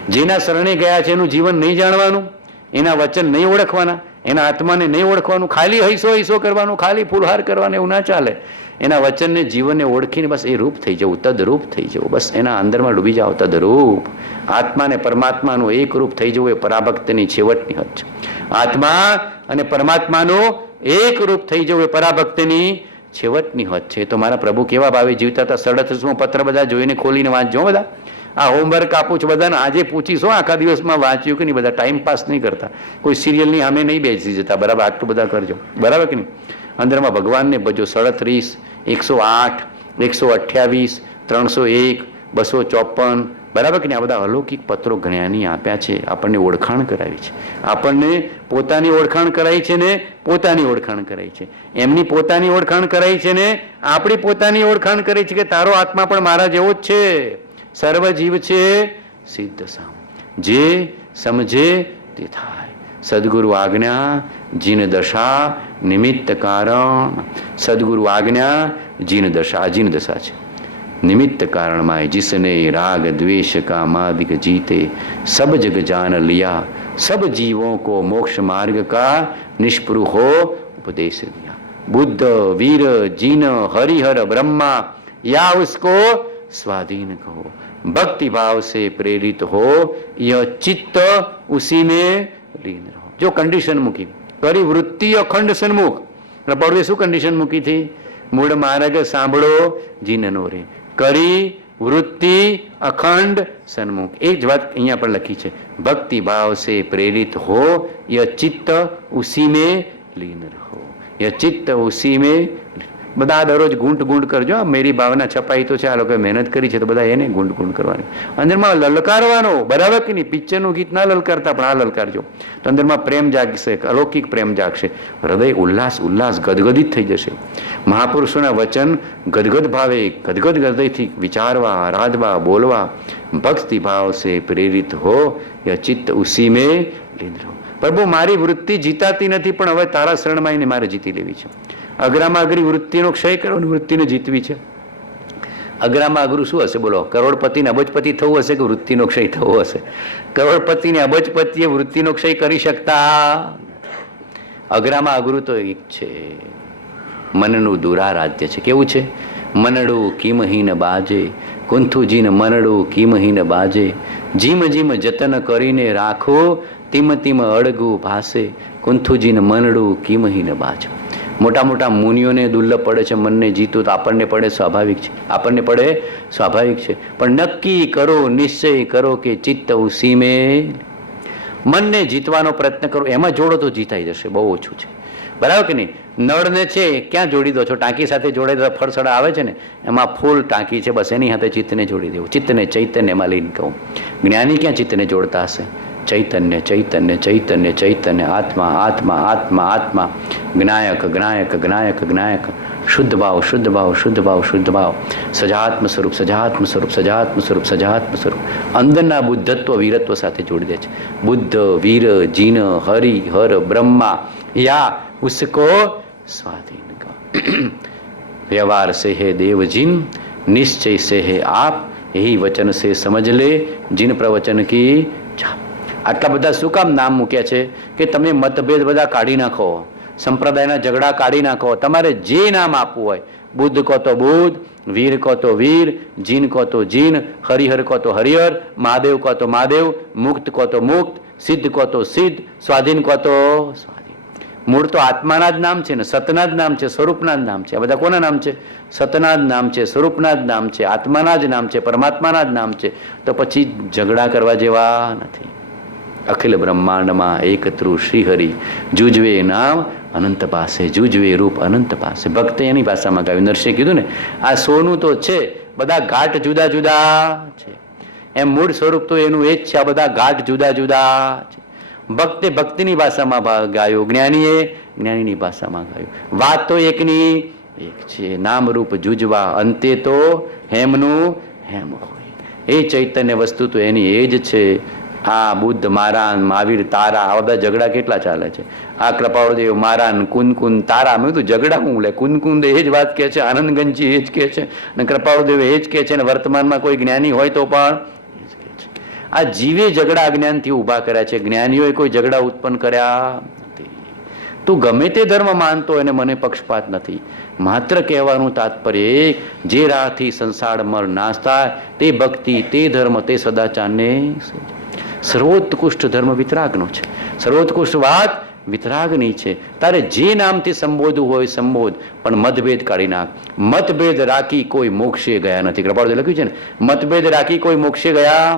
જેના શરણે ગયા છે એનું જીવન નહીં જાણવાનું, એના વચન નહીં ઓળખવાના, એના આત્માને નહીં ઓળખવાનું, ખાલી હૈસો કરવાનું, ખાલી ફૂલહાર કરવાનું, એવું ના ચાલે. એના વચનને જીવનને ઓળખીને બસ એ રૂપ થઈ જવું, તદરૂપ થઈ જવું. બસ એના અંદરમાં ડૂબી જાઓ. તદરૂપ આત્માને પરમાત્માનું એક રૂપ થઈ જવું એ પરાભક્તની છેવટની હદ છે. આત્મા અને પરમાત્માનું એક રૂપ થઈ જવું એ પરાભક્તની છેવટની હદ છે. તો મારા પ્રભુ કેવા ભાવે જીવતા હતા. 37મો પત્ર બધા જોઈને ખોલીને વાંચજો બધા. આ હોમવર્ક આપું છું બધાને. આજે પૂછીશો આખા દિવસમાં વાંચ્યું કે નહીં, બધા ટાઈમ પાસ નહીં કરતા, કોઈ સિરિયલની સામે નહીં બેસી જતા. બરાબર? આટલું બધા કરજો. બરાબર કે નહીં? અંદરમાં ભગવાનને ભજો. 37, 108, 128, 301, 254. બરાબર કે નહીં? આ બધા અલૌકિક પત્રો જ્ઞાની આપ્યા છે, આપણને ઓળખાણ કરાવી છે, આપણને પોતાની ઓળખાણ કરાવી છે ને પોતાની ઓળખાણ કરાવી છે. એમની પોતાની ઓળખાણ કરાવી છે ને આપણી પોતાની ઓળખાણ કરી છે કે તારો આત્મા પણ મારા જેવો જ છે, સર્વ જીવ છે સિદ્ધ સામ, જે સમજે તે થાય. સદગુરુ આજ્ઞા જીન દશા નિમિત્ત કારણ. સદગુરુ આજ્ઞા જીન દશા, જીન દશા છે निमित्त कारण माय जिसने राग द्वेष का मादिक जीते सब जग जान लिया सब जीवों को मोक्ष मार्ग का निष्पृहो उपदेश दिया. बुद्ध वीर जीन हरिहर ब्रह्मा या उसको स्वाधीन कहो, भक्ति भाव से प्रेरित हो यह चित्त उसी में लीन रहो. जो कंडीशन મૂકી કરી વૃત્તિ અખંડ સન્મુખ. પડવે શું કન્ડિશન મૂકી હતી? મૂળ માર્ગ સાંભળો જીનનો રે, કરી વૃત્તિ અખંડ સન્મુખ. એ જ વાત અહીંયા પણ લખી છે. ભક્તિ ભાવ સે પ્રેરિત હો ય ચિત્ત ઉસી में લીન રહો, ય ચિત્ત ઉસી में. બધા દરરોજ ગુંટ કરજો. મેરી ભાવના છપાઈ તો છે, આ લોકોએ મહેનત કરી છે તો બધા એને ગુંટ કરવાની, અંદરમાં લલકારવાનો. બરાબર કે નહીં? પિક્ચરનું ગીત ના લલકારતા પણ આ લલકારજો તો અંદરમાં પ્રેમ જાગશે, અલૌકિક પ્રેમ જાગશે. હૃદય ઉલ્લાસ ગદગદિત થઈ જશે. મહાપુરુષોના વચન ગદગદ ભાવે, ગદગદ હૃદયથી વિચારવા, આરાધવા, બોલવા. ભક્તિ ભાવ સે પ્રેરિત હો ય ચિત્ત ઉસી में લીન રહો. પ્રભુ મારી વૃત્તિ જીતાતી નથી, પણ હવે તારા શરણમાં આવીને મારે જીતી લેવી છે. અઘરામાં અઘરી વૃત્તિનો ક્ષય કરવાની, વૃત્તિને જીતવી છે. અઘરામાં અઘરું શું હશે બોલો? કરોડપતિને અબજપતિ થવું હશે કે વૃત્તિનો ક્ષય થવો હશે? કરોડપતિને અબજપતિએ વૃત્તિનો ક્ષય કરી શકતા. અઘરામાં અઘરું તો એક છે, મનનું દુરારાધ્ય છે. કેવું છે? મનડું કિમહીન બાજે, કુંથુજીન મનડું કિમહીન બાજે, જીમ જીમ જતન કરીને રાખો, તીમ તીમ અડગું ભાસે, કુંથુજીન મનડું કિમહીન બાજે. મોટા મોટા મુનિઓને દુર્લભ પડે છે મનને જીતું, તો આપણને પડે સ્વાભાવિક છે, આપણને પડે સ્વાભાવિક છે. પણ નક્કી કરો, નિશ્ચય કરો કે ચિત્ત ઉસીમે, મનને જીતવાનો પ્રયત્ન કરો, એમાં જોડો તો જીતાઈ જશે. બહુ ઓછું છે, બરાબર કે નહીં? નળને છે ક્યાં જોડી દો છો? ટાંકી સાથે જોડે તો ફળસડા આવે છે ને, એમાં ફૂલ ટાંકી છે, બસ એની સાથે ચિત્તને જોડી દેવું. ચિત્તને ચૈતન્યમાં લઈને કહું. જ્ઞાની ક્યાં ચિત્તને જોડતા હશે? ચૈતન્ય ચૈતન્ય ચૈતન્ય ચૈતન્ય, આત્મા આત્મા આત્મા આત્મા, જ્ઞાયક જ્ઞાયક જ્ઞાયક જ્ઞાયક, શુદ્ધ ભાવ શુદ્ધ ભાવ શુદ્ધ ભાવ શુદ્ધ ભાવ, સજાત્મ સ્વરૂપ સજાત્મ સ્વરૂપ સજાત્મ સ્વરૂપ સજાત્મ સ્વરૂપ. અંદરના બુદ્ધત્વ વીરત્વ સાથે જોડી દે છે. બુદ્ધ વીર જીન હરિ હર બ્રહ્મા યા ઉસકો સ્વાધીન કા. વ્યવહાર સે હે દેવ જીન, નિશ્ચય સે હે આપ, यही वचन से समझ ले जिन प्रवचन की छाप. આટલા બધા શું કામ નામ મૂક્યા છે? કે તમે મતભેદ બધા કાઢી નાખો, સંપ્રદાયના ઝઘડા કાઢી નાખો. તમારે જે નામ આપવું હોય, બુદ્ધ કહો તો બુદ્ધ, વીર કહો તો વીર, જીન કહો તો જીન, હરિહર કહો તો હરિહર, મહાદેવ કહો તો મહાદેવ, મુક્ત કહો તો મુક્ત, સિદ્ધ કહો તો સિદ્ધ, સ્વાધીન કહો તો સ્વાધીન. મૂળ તો આત્માના જ નામ છે ને, સતના જ નામ છે, સ્વરૂપના જ નામ છે. આ બધા કોના નામ છે? સતના જ નામ છે, સ્વરૂપના જ નામ છે, આત્માના જ નામ છે, પરમાત્માના જ નામ છે. તો પછી ઝઘડા કરવા જેવા નથી. અખિલ બ્રહ્માંડમાં એકત્રુ શ્રીહરિ, જુજવે નામ અનંત પાસે, જુજવે રૂપ અનંત પાસે. ભક્તે એની ભાષામાં ગાયું. નરસિંહે કીધું ને, આ સોનું તો છે, બધા ઘાટ જુદા જુદા છે. એમ મૂળ સ્વરૂપ તો એનું એ જ છે, આ બધા ઘાટ જુદા જુદા છે. ભક્તે ભક્તિની ભાષામાં ગાયું, જ્ઞાનીએ જ્ઞાનીની ભાષામાં ગાયું. વાત તો એકની એક છે, નામ રૂપ જુજવા, અંતે તો હેમનું હેમ હોય. એ ચૈતન્ય વસ્તુ તો એની એ જ છે. આ બુદ્ધ મારાન, મહાવીર તારા, આ બધા ઝઘડા કેટલા ચાલે છે? આ કૃપાળુદેવ મારાન, કુનકુન તારા. મેં કીધું ઝઘડા હું લે? કુનકુન એ જ વાત કહે છે, આનંદગંજી એ જ કહે છે, અને કૃપાળુદેવ એ જ કહે છે, અને વર્તમાનમાં કોઈ જ્ઞાની હોય તો પણ એ જ કહે છે. આ જીવે ઝઘડા અજ્ઞાનથી ઊભા કર્યા છે, જ્ઞાનીઓએ કોઈ ઝઘડા ઉત્પન્ન કર્યા નથી. તું ગમે તે ધર્મ માનતો એને મને પક્ષપાત નથી. માત્ર કહેવાનું તાત્પર્ય એક, જે રાહથી સંસારમાં નાશ થાય તે ભક્તિ, તે ધર્મ, તે સદાચારને. સર્વોત્કૃષ્ટ ધર્મ વિતરાગનો છે, સર્વોત્કૃષ્ટ વાત વિતરાગની છે. તારે જે નામથી સંબોધવું હોય સંબોધ, પણ મતભેદ કાઢી નાખ. મતભેદ રાખી કોઈ મોક્ષે ગયા નથી. કૃપાળુએ લખ્યું છે ને, મતભેદ રાખી કોઈ મોક્ષે ગયા.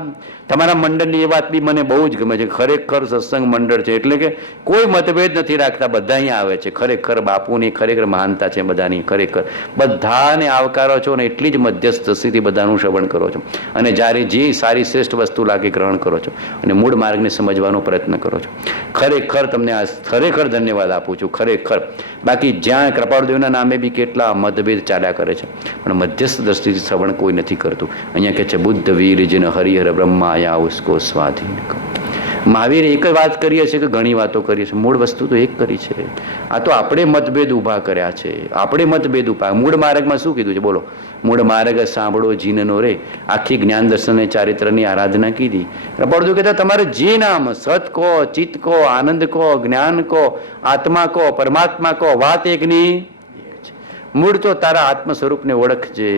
તમારા મંડળની એ વાત બી મને બહુ જ ગમે છે. ખરેખર સત્સંગ મંડળ છે, એટલે કે કોઈ મતભેદ નથી રાખતા, બધા અહીંયા આવે છે. ખરેખર બાપુની ખરેખર મહાનતા છે બધાની. ખરેખર બધાને આવકારો છો ને એટલી જ મધ્યસ્થ સ્થિતિ બધાનું શ્રવણ કરો છો, અને જ્યારે જે સારી શ્રેષ્ઠ વસ્તુ લાગે ગ્રહણ કરો છો, અને મૂળ માર્ગને સમજવાનો પ્રયત્ન કરો છો. ખરેખર તમને આ ખરેખર ધન્યવાદ આપું છું, ખરેખર. બાકી જ્યાં કૃપાળુદેવના નામે બી કેટલા મતભેદ ચાલ્યા કરે છે, પણ મધ્યસ્થ દ્રષ્ટિથી શ્રવણ કોઈ નથી કરતું. અહીંયા કહે છે બુદ્ધ વીર જીન હરિહર બ્રહ્મા યા ઉસકો સ્વાધીન કરો. મહાવીરે એક જ વાત કરીએ છીએ કે ઘણી વાતો કરીએ છીએ? મૂળ વસ્તુ તો એક કરી છે. આ તો આપણે મતભેદ ઊભા કર્યા છે, આપણે મતભેદ ઊભા. મૂળ માર્ગમાં શું કીધું છે બોલો? મૂળ માર્ગ સાંભળો જીનનો રે, આખી જ્ઞાન દર્શન ચારિત્રની આરાધના કીધી. પડતું કહેતા તમારે જે નામ, સત કહો, ચિત્ત કહો, આનંદ કહો, જ્ઞાન કહો, આત્મા કહો, પરમાત્મા કહો, વાત એકની. મૂળ તો તારા આત્મ સ્વરૂપને ઓળખજે.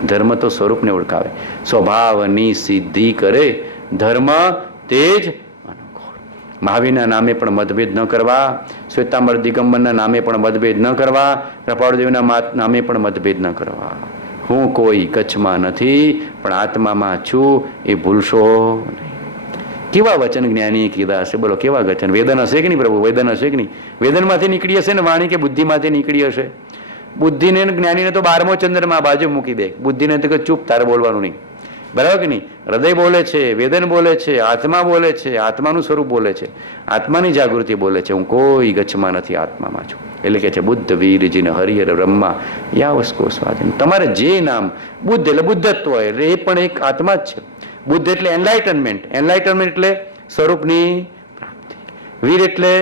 ધર્મ તો સ્વરૂપને ઓળખાવે. સ્વભાવની સિદ્ધિ કરે ધર્મ તેજ અનુકૂળ. મહાવીરના નામે પણ મતભેદ ન કરવા, શ્વેતાંબર દિગંબરના નામે પણ મતભેદ ન કરવા, કૃપાળુદેવના નામે પણ મતભેદ ન કરવા. હું કોઈ કચ્છમાં નથી, પણ આત્મામાં છું, એ ભૂલશો નહીં. કેવા વચન જ્ઞાનીએ કીધા હશે બોલો? કેવા વચન? વેદન હશે કે નહીં પ્રભુ? વેદન હશે કે નહીં? વેદનમાંથી નીકળી હશે ને વાણી, કે બુદ્ધિમાંથી નીકળી હશે? બુદ્ધિને જ્ઞાનીને તો 12મો ચંદ્રમાં બાજુ મૂકી દે. બુદ્ધિને તો કે ચૂપ, તારે બોલવાનું નહીં. બરાબર કે નહીં? હૃદય બોલે છે, વેદન બોલે છે, આત્મા બોલે છે, આત્માનું સ્વરૂપ બોલે છે, આત્માની જાગૃતિ બોલે છે. હું કોઈ ગચ્છમાં નથી, આત્મામાં છું. એટલે કે છે બુદ્ધ વીર જીન હરિહર બ્રહ્મા યા ઉસકો સ્વાધીન. તમારે જે નામ, બુદ્ધ એટલે બુદ્ધત્વ, એટલે એ પણ એક આત્મા જ છે. બુદ્ધ એટલે એનલાઇટનમેન્ટ, એનલાઇટનમેન્ટ એટલે સ્વરૂપની પ્રાપ્તિ. વીર એટલે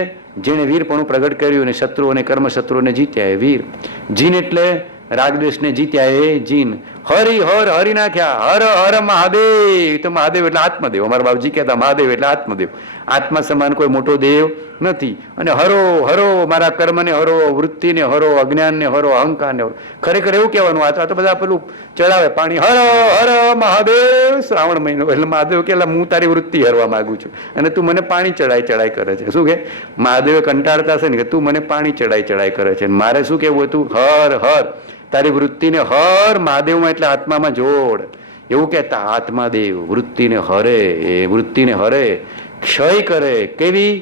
જેણે વીરપણું પ્રગટ કર્યું અને શત્રુ અને કર્મ શત્રુઓને જીત્યા એ વીર. જીન એટલે રાગદ્વેષને જીત્યા એ જીન. હરિ હર હરિ નાખ્યા, હર હર મહાદેવ. તો મહાદેવ એટલે આત્મદેવ. અમારા બાપજી કહેતા મહાદેવ એટલે આત્મદેવ. આત્મા સમાન કોઈ મોટો દેવ નથી. અને હરો હરો મારા કર્મને હરો, વૃત્તિને હરો, અજ્ઞાનને હરો, અહંકારને હરો. ખરેખર એવું કહેવાનું, આ તો બધા પેલું ચડાવે પાણી, હર હર મહાદેવ. શ્રાવણ મહિનો એટલે મહાદેવ કે હું તારી વૃત્તિ હરવા માંગુ છું અને તું મને પાણી ચડાઈ કરે છે. શું કે મહાદેવે કંટાળતા છે ને કે તું મને પાણી ચડાઈ કરે છે. મારે શું કેવું હતું, હર હર તારી વૃત્તિને હર મહાદેવમાં એટલે આત્મામાં જોડ. એવું કહેતા આત્માદેવ વૃત્તિને હરે, એ વૃત્તિને હરે, ક્ષય કરે. કેવી?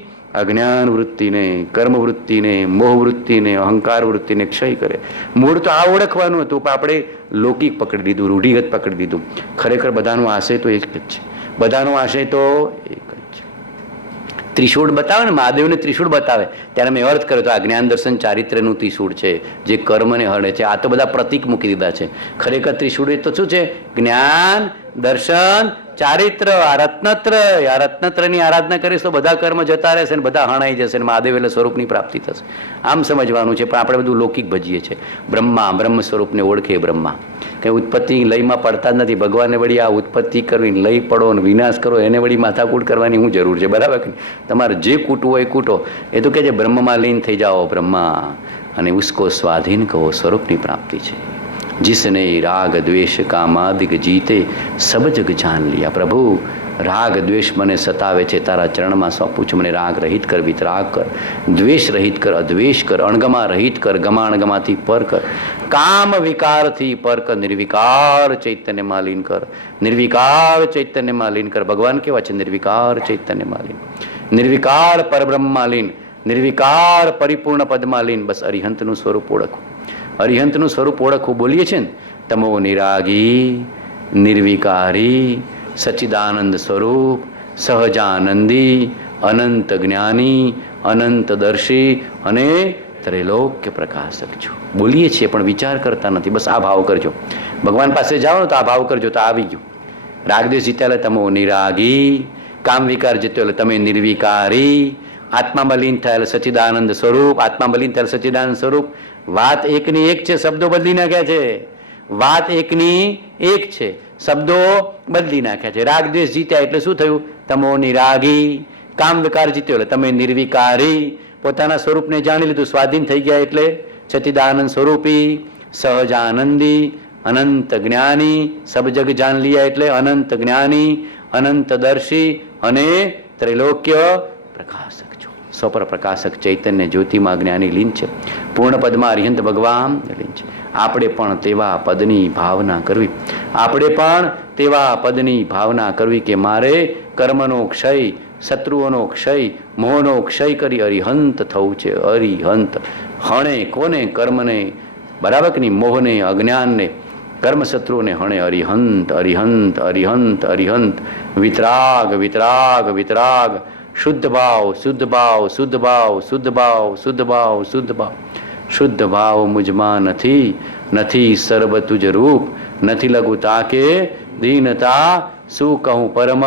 અજ્ઞાન વૃત્તિને, કર્મ વૃત્તિને, મોહ વૃત્તિને, અહંકાર વૃત્તિને ક્ષય કરે. મૂળ તો આ ઓળખવાનું હતું, પણ આપણે લૌકિક પકડી લીધું, રૂઢિગત પકડી લીધું. ખરેખર બધાનો આશય તો એક જ છે. બધાનો આશય તો એક જ છે. ત્રિશૂળ બતાવે ને, મહાદેવને ત્રિશૂળ બતાવે ત્યારે મેં અર્થ કર્યો તો આ જ્ઞાન દર્શન ચારિત્ર્યનું ત્રિશૂળ છે, જે કર્મને હળે છે. આ તો બધા પ્રતિક મૂકી દીધા છે. ખરેખર ત્રિશૂળ એ તો શું છે? જ્ઞાન, દર્શન, ચારિત્ર. આ રત્નત્રય, આ રત્નત્રયની આરાધના કરીશ તો બધા કર્મ જતા રહેશે ને બધા હણાઈ જશે ને મહાદેવ એટલે સ્વરૂપની પ્રાપ્તિ થશે. આમ સમજવાનું છે. પણ આપણે બધું લૌકિક ભજીએ છીએ. બ્રહ્મા, બ્રહ્મ સ્વરૂપને ઓળખે. બ્રહ્મા કે ઉત્પત્તિ લયમાં પડતા જ નથી. ભગવાનને વળી આ ઉત્પત્તિ કરવી, લય પડો ને વિનાશ કરો, એને વળી માથાકૂટ કરવાની શું જરૂર છે? બરાબર કે તમારે જે કૂટવું હોય કૂટો. એ તો કે છે બ્રહ્મમાં લીન થઈ જાઓ. બ્રહ્મા અને ઉસકો સ્વાધીન કહો, સ્વરૂપની પ્રાપ્તિ છે. जिसने राग द्वेष कामादिक जीते सब जग जान लिया. प्रभु राग द्वेष મને સતાવે છે, તારા ચરણમાં સોંપું છું. મને રાગ રહિત કર, વિતરાગ કર, દ્વેષ રહિત કર, અદ્વેષ કર, અણગમા રહિત કર, ગમાણગમાથી પર કર, કામ વિકારથી પર કર, નિર્વિકાર ચૈતન્યમાં લીન કર, નિર્વિકાર ચૈતન્યમાં લીન કર. ભગવાન કેવા છે? નિર્વિકાર ચૈતન્યમાં લીન, નિર્વિકાર પરબ્રહ્મમાં લીન, નિર્વિકાર પરિપૂર્ણ પદમાં લીન. બસ અરિહંતનું સ્વરૂપ ઓળખવું. અરિહંતનું સ્વરૂપ ઓળખવું. બોલીએ છે ને, તમો નિરાગી, નિર્વિકારી, સચ્ચિદાનંદ સ્વરૂપ, સહજાનંદી, અનંત જ્ઞાની, અનંતદર્શી અને ત્રૈલોક્ય પ્રકાશક છો. બોલીએ છીએ પણ વિચાર કરતા નથી. બસ આ ભાવ કરજો. ભગવાન પાસે જાઓ ને તો આ ભાવ કરજો તો આવી ગયું. રાગદેશ જીત્યા એટલે તમો નિરાગી, કામ વિકાર જીત્યો એટલે તમે નિર્વિકારી, આત્મામાં લીન થયા એટલે સચ્ચિદાનંદ સ્વરૂપ, આત્મામાં લીન થયા સચ્ચિદાનંદ સ્વરૂપ. વાત એકની એક છે, શબ્દો બદલી નાખ્યા છે. વાત એકની એક છે, શબ્દો બદલી નાખ્યા છે. રાગ દ્વેષ જીત્યા એટલે શું થયું? તમો નિરાગી. કામ વિકાર જીત્યો એટલે તમે નિર્વિકારી. પોતાના સ્વરૂપને જાણી લીધું, સ્વાધીન થઈ ગયા એટલે સચ્ચિદાનંદ સ્વરૂપી, સહજાનંદી, અનંત જ્ઞાની. સબ જગ જાન લિયા એટલે અનંત જ્ઞાની, અનંતદર્શી અને ત્રૈલોક્ય પ્રકાશક છો. સ્વપર પ્રકાશક ચૈતન્ય જ્યોતિમાં જ્ઞાની લીન છે. પૂર્ણ પદમાં અરિહંત ભગવાન લીન છે. આપણે પણ તેવા પદની ભાવના કરવી. આપણે પણ તેવા પદની ભાવના કરવી કે મારે કર્મનો ક્ષય, શત્રુઓનો ક્ષય, મોહનો ક્ષય કરી અરિહંત થવું છે. અરિહંત હણે કોને? કર્મને, બરાબર કે નહીં? મોહને, અજ્ઞાનને, કર્મશત્રુઓને હણે. અરિહંત, અરિહંત, અરિહંત, અરિહંત. વિતરાગ, વિતરાગ, વિતરાગ. શુદ્ધ ભાવ, શુદ્ધ ભાવ, શુદ્ધ ભાવ, શુદ્ધ ભાવ, શુદ્ધ ભાવ, શુદ્ધ ભાવ. શુદ્ધ ભાવ મુજમાં નથી, નથી સર્વ તુજ રૂપ, નથી લઘુતા કે દીનતા, શું કહું પરમ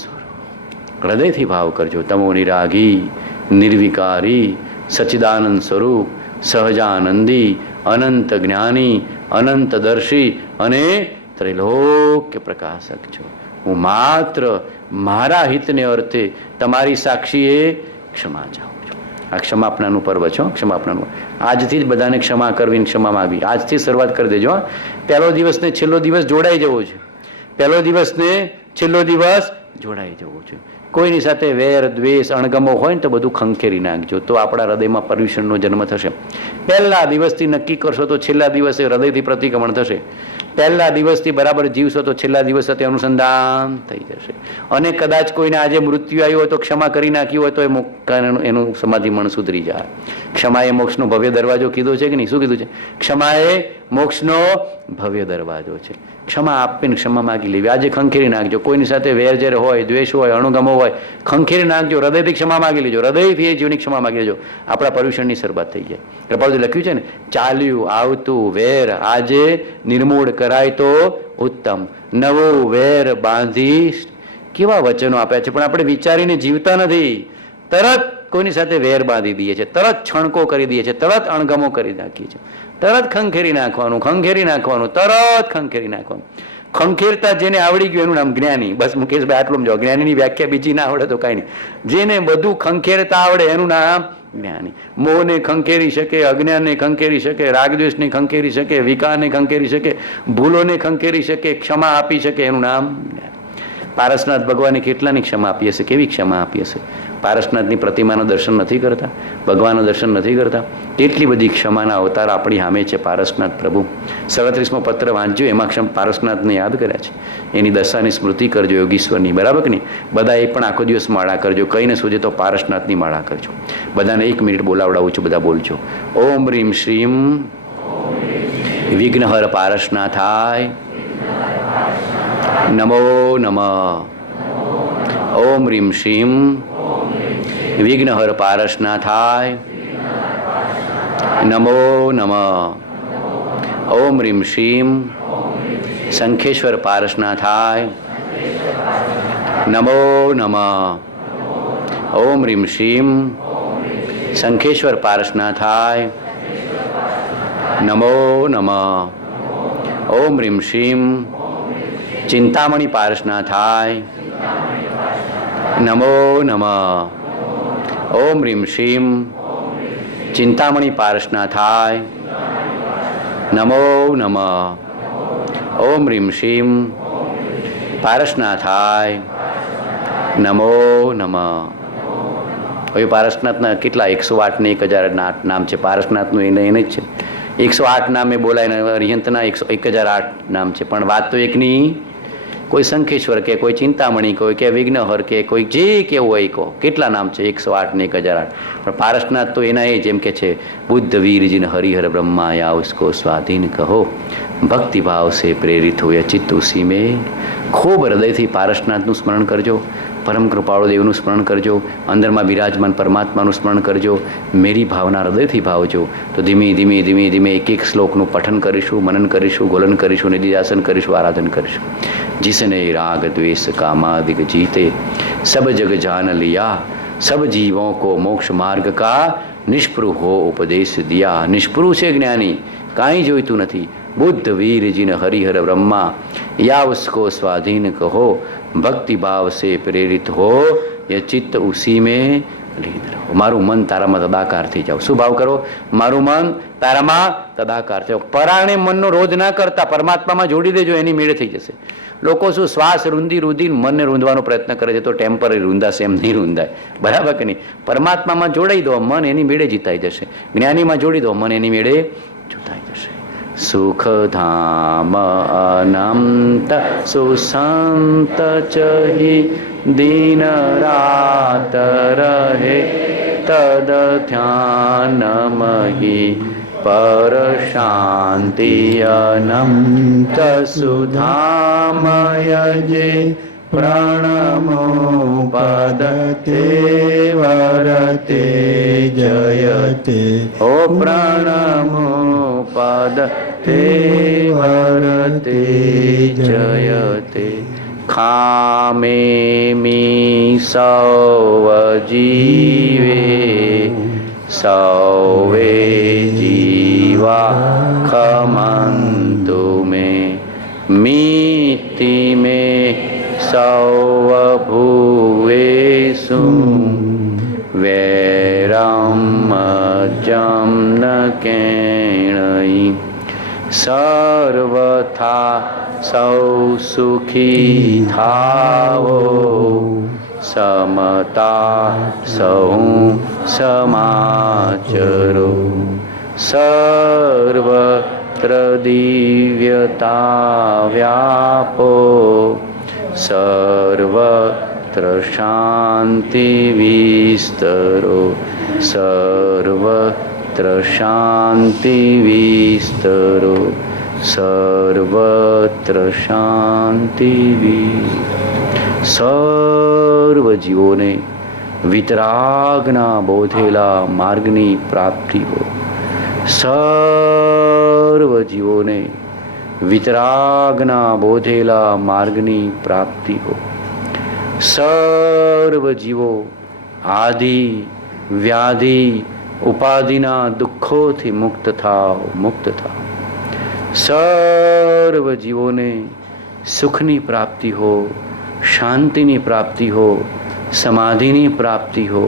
સ્વરૂપ. હૃદયથી ભાવ કરજો. તમો નિરાગી, નિર્વિકારી, સચ્ચિદાનંદ સ્વરૂપ, સહજાનંદી, અનંત જ્ઞાની, અનંતદર્શી અને ત્રૈલોક્ય પ્રકાશક છો. હું માત્ર મારા હિતને અર્થે તમારી સાક્ષીએ ક્ષમા ચાહું છું. આ ક્ષમાપનાનું પર્વ છે. ક્ષમાપનાનું આજથી જ બધાને ક્ષમા કરવી, ક્ષમા માગવી. આજથી શરૂઆત કરી દેજો. પહેલો દિવસ ને છેલ્લો દિવસ જોડાઈ જવો છે. પહેલો દિવસ ને છેલ્લો દિવસ જોડાઈ જવો છે. કોઈની સાથે વેર, દ્વેષ, અણગમો હોય ને તો બધું ખંખેરી નાખજો, તો આપણા હૃદયમાં પર્યુષણનો જન્મ થશે. પહેલા દિવસથી નક્કી કરશો તો છેલ્લા દિવસે હૃદયથી પ્રતિક્રમણ થશે. પહેલા દિવસથી બરાબર જીવશો તો છેલ્લા દિવસ તે અનુસંધાન થઈ જશે. અને કદાચ કોઈને આજે મૃત્યુ આવ્યું હોય તો ક્ષમા કરી નાખ્યું હોય તો એનું સમાધિ મન સુધરી જાય. ક્ષમાએ મોક્ષનો ભવ્ય દરવાજો કીધો છે કે નહીં? શું કીધું છે? ક્ષમાએ મોક્ષનો ભવ્ય દરવાજો છે. ક્ષમા આપીને ક્ષમા માગી લેવી. આજે ખંખેરી નાખજો. કોઈની સાથે વેર ઝેર હોય, દ્વેષ હોય, અણુગમો હોય, ખંખેરી નાખજો. હૃદયથી ક્ષમા માગી લેજો. હૃદયથી એ જીવની ક્ષમા માગી લેજો. આપણા પર્યુષણની શરૂઆત થઈ જાય. કૃપાળુજી લખ્યું છે ને, ચાલ્યું આવતું વેર આજે નિર્મૂળ કરાય તો ઉત્તમ, નવું વેર બાંધીશ. કેવા વચનો આપ્યા છે, પણ આપણે વિચારીને જીવતા નથી. તરત કોઈની સાથે વેર બાંધી દઈએ છીએ, તરત છણકો કરી દઈએ છીએ, તરત અણગમો કરી નાખીએ છીએ, તરત ખંખેરી નાખવાનું, ખંખેરી નાખવાનું, તરત ખંખેરી નાખવાનું. ખંખેરતા જેને આવડી ગયું એનું નામ જ્ઞાની. બસ મુકેશભાઈ આટલું સમજો, જ્ઞાનીની વ્યાખ્યા બીજી ના આવડે તો કાંઈ નહીં. જેને બધું ખંખેરતા આવડે એનું નામ જ્ઞાની. મોહને ખંખેરી શકે, અજ્ઞાનને ખંખેરી શકે, રાગદ્વેષને ખંખેરી શકે, વિકારને ખંખેરી શકે, ભૂલોને ખંખેરી શકે, ક્ષમા આપી શકે, એનું નામ જ્ઞાની. પારસનાથ ભગવાને કેટલાની ક્ષમા આપી હશે, કેવી ક્ષમા આપી હશે. પારસનાથની પ્રતિમાનું દર્શન નથી કરતા, ભગવાનનું દર્શન નથી કરતા. કેટલી બધી ક્ષમાના અવતાર આપણી સામે છે પારસનાથ પ્રભુ. 37મો પત્ર વાંચજો, એમાં પારસનાથને યાદ કર્યા છે. એની દશાની સ્મૃતિ કરજો યોગીશ્વરની, બરાબર કે નહીં? બધા એ પણ આખો દિવસ માળા કરજો, કહીને સોજે તો પારસનાથની માળા કરજો. બધાને 1 મિનિટ બોલાવડાવું છું, બધા બોલજો. ઓમ રીમ શ્રીમ વિઘ્નહર પારસનાથાય નમો નમઃ. ઓમ રીમ શ્રીમ વિઘ્નહર પારસનાથાય નમો નમઃ. ઓમ રીમ શ્રીમ શંખેશ્વર પારસનાથાય નમો નમઃ. ઓમ રીમ શ્રીમ શંખેશ્વર પારસનાથાય નમો નમઃ. ઓમ રીમ શ્રીમ ચિંતામણી પારસનાથાય નમો નમઃ. ઓમ રીમ શ્રીમ ચિંતામણી પારસનાથાય નમો નમઃ. ઓમ રીમ શ્રીમ પારસનાથાય નમો નમઃ. હવે પારસનાથના કેટલા 108 ને 1008 નામ છે. પારસનાથનું એને જ છે. 108 નામે બોલાય, અરિહંતના 1008 નામ છે. પણ વાત તો એકની, કોઈ શંખેશ્વર કે કોઈ ચિંતામણી કોઈ કે વિઘ્નહર કે કોઈ જે કેવું હોય કહો. કેટલા નામ છે? 108 ને 1008. પણ પારસનાથ તો એના એ જેમ કે છે બુદ્ધ વીર જીન હરિહર બ્રહ્માયા ઉસકો સ્વાધીન કહો, ભક્તિ ભાવ સે પ્રેરિત હોય ચિત્ત ઉસી મેં. ખૂબ હૃદયથી પારસનાથનું સ્મરણ કરજો, પરમ કૃપાળુ દેવનું સ્મરણ કરજો, અંદરમાં બિરાજમાન પરમાત્માનું સ્મરણ કરજો. મેરી ભાવના હૃદયથી ભાવજો તો ધીમે ધીમે ધીમે ધીમે એક એક શ્લોકનું પઠન કરીશું, મનન કરીશું, ગોલન કરીશું, નિધિધ્યાસન કરીશું, આરાધન કરીશું. जिसने राग द्वेष कामादिक जीते सब जग जान लिया, सब जीवों को मोक्ष मार्ग का निष्पृह हो उपदेश दिया. निष्पृह છે જ્ઞાની, કાંઈ જોઈતું નથી. बुद्ध वीर जिन हरिहर ब्रह्मा या उसको स्वाधीन कहो, भक्ति भाव से प्रेरित हो ये चित्त उसी में લીન રહો. મારું મન તારામાં તદાકાર થઈ જાવ. શું ભાવ કરો? મારું મન તારામાં તદાકાર થયો. પરાણે મનનો રોજ ના કરતા પરમાત્મામાં જોડી દેજો, એની મેળે થઈ જશે. લોકો શું શ્વાસ રૂંધી રૂંધીને મનને રૂંધવાનો પ્રયત્ન કરે છે, તો ટેમ્પરરી રૂંધાશે, એમ નહીં રૂંધાય. બરાબર કે નહીં? પરમાત્મામાં જોડાઈ દો, મન એની મેળે જીતાઈ જશે. જ્ઞાનીમાં જોડી દો, મન એની મેળે જીતાઈ જશે. સુખધામ અનંત સુસંત ચહી दिन रात रहे तद ध्यान मही पर शांति अनंत सुधामय जे प्रणमो पदते वरते जयते. ओ प्रणमो पदते वरते जयते. खामे मी सौ जीवे सौवे जीवा खमंतु में मीति में सौ भूवेषु वैरम जम न केणई सर्वथा सौ सुखी थावो समता सौ समाचरो सर्वत्र दिव्यता व्यापो सर्वत्र शांति विस्तरो सर्वत्र शांति विस्तरो सर्वत्र शांति સર્વ જીવોને વિતરાગના બોધેલા માર્ગની પ્રાપ્તિ હો. સર્વ જીવોને વિતરાગના બોધેલા માર્ગની પ્રાપ્તિ હો. સર્વ જીવો આદિ વ્યાધિ ઉપાધિના દુઃખોથી મુક્ત થાઓ, મુક્ત થાઓ. સર્વ જીવોને સુખની પ્રાપ્તિ હો, શાંતિની પ્રાપ્તિ હો, સમાધિની પ્રાપ્તિ હો,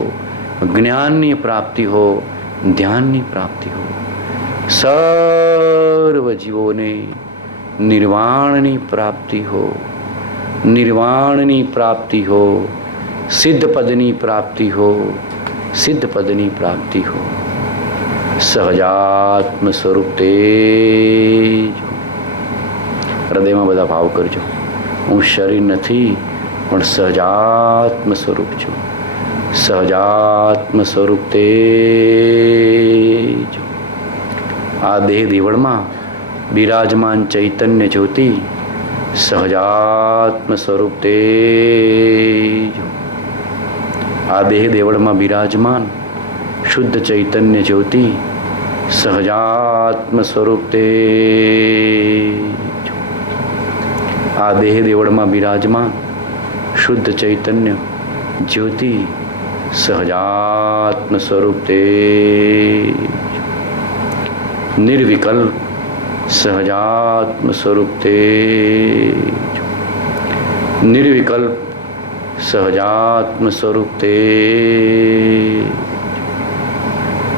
જ્ઞાનની પ્રાપ્તિ હો, ધ્યાનની પ્રાપ્તિ હો. સર્વ જીવોને નિર્વાણની પ્રાપ્તિ હો, નિર્વાણની પ્રાપ્તિ હો, સિદ્ધ પદની પ્રાપ્તિ હો, સિદ્ધ પદની પ્રાપ્તિ હો. સહજાત્મ સ્વરૂપ તેજ. હૃદયમાં બધા ભાવ કરજો. હું શરીર નથી પણ સહજાત્મ સ્વરૂપ છું. સહજાત્મ સ્વરૂપ તેજ. આ દેહ દેવળમાં બિરાજમાન ચૈતન્ય જ્યોતિ સહજાત્મ સ્વરૂપ તેજ. આ દેહ દેવળમાં બિરાજમાન શુદ્ધ ચૈતન્ય જ્યોતિ સહજાત્મ સ્વરૂપ તેજ. આ દેહ દેવળમાં બિરાજમાન શુદ્ધ ચૈતન્ય જ્યોતિ સહજાત્મ સ્વરૂપ તેજ. નિર્વિકલ્પ સહજાત્મ સ્વરૂપ તેજ. નિર્વિકલ્પ સહજાત્મ સ્વરૂપ તેજ.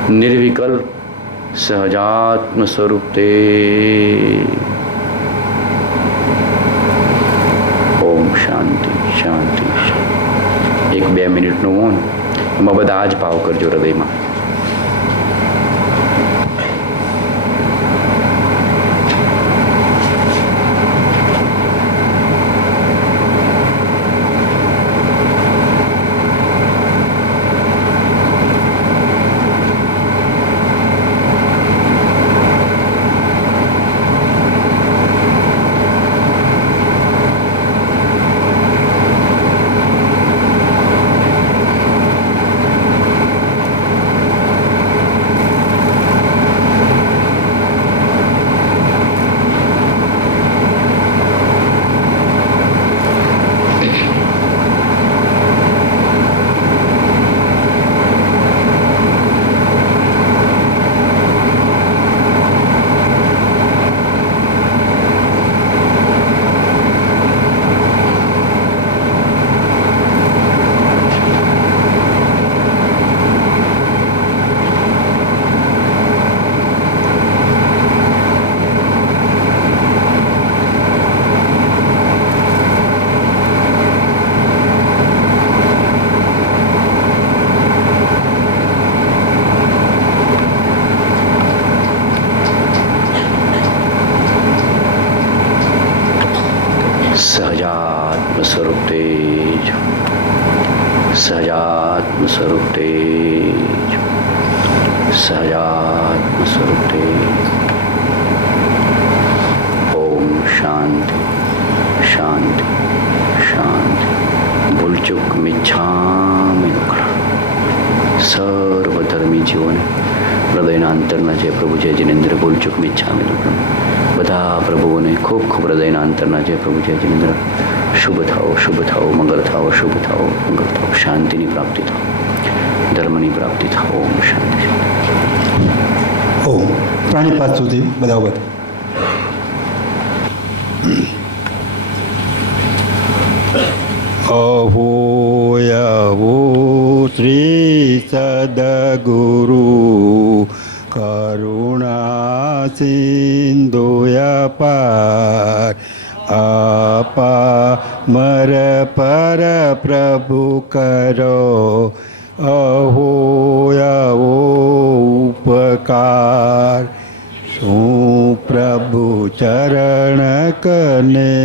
નિર્વિકલ્પ સહજાત્મ સ્વરૂપ તેજ. ઓમ શાંતિ શાંતિ. 1-2 મિનિટનું મૌન, એમાં બધા આ જ ભાવ કરજો હૃદયમાં. સહજાત્મ સ્વરૂપ તેજ. સહજાત્મ સ્વરૂપ તેજ. સહજાત્મ સ્વરૂપ તેજ. ઓમ શાંતિ શાંતિ શાંતિ. ભૂલચૂક મિચ્છામિ દુક્કડમ. સર્વધર્મી જીવોને હૃદયના અંતરના જે પ્રભુ છે જિનેન્દ્ર ભૂલચૂક મિચ્છામિ દુક્કડમ. બધા પ્રભુઓને ખૂબ ખૂબ હૃદયના અંતરના જે પ્રભુ છે જિનેન્દ્ર શુભ થાઓ, શુભ થાઓ, મંગળ થાઓ, શુભ થાઓ, મંગળ થાઓ. શાંતિની પ્રાપ્તિ થાઓ, ધર્મની પ્રાપ્તિ થાઓ. ઓમ શાંતિ. ઓમ પ્રાણીપાત સુધી બધા ઉભા. અહો અહો શ્રી સદગુરુ કરુણા સિંધુયા પાર આપા મર પર પ્રભુ કરો અહો અહો ઉપકાર. શું પ્રભુ ચરણ કને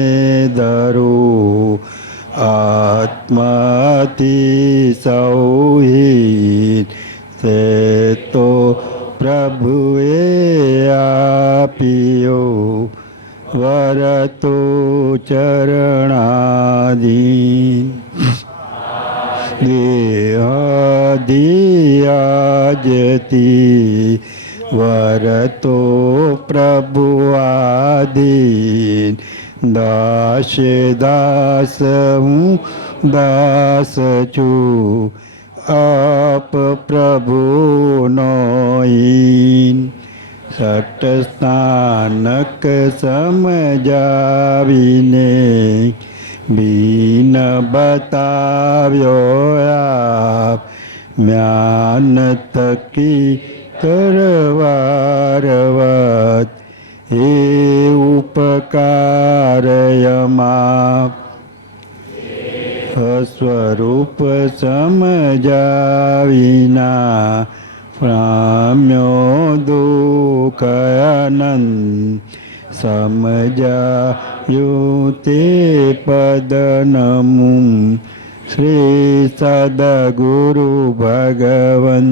ધરું આત્માથી સૌહીન તે તો પ્રભુએ આપ્યો વરતો ચરણાદી. દેહાદિયાજતી વરતો પ્રભુ આધીન. દાસે દાસ હું દાસ છું આપ પ્રભુનો ઈન. સટ સ્થાનક સમજાવીને બીન બતાવ્યો આપ જ્ઞાન થકી કરવારવત એ ઉપકારયમાં સ્વરૂપ સમજાવીના પામ્યો દુઃખ આનંદ સમજાયું તે પદનમું શ્રી સદગુરુ ભગવન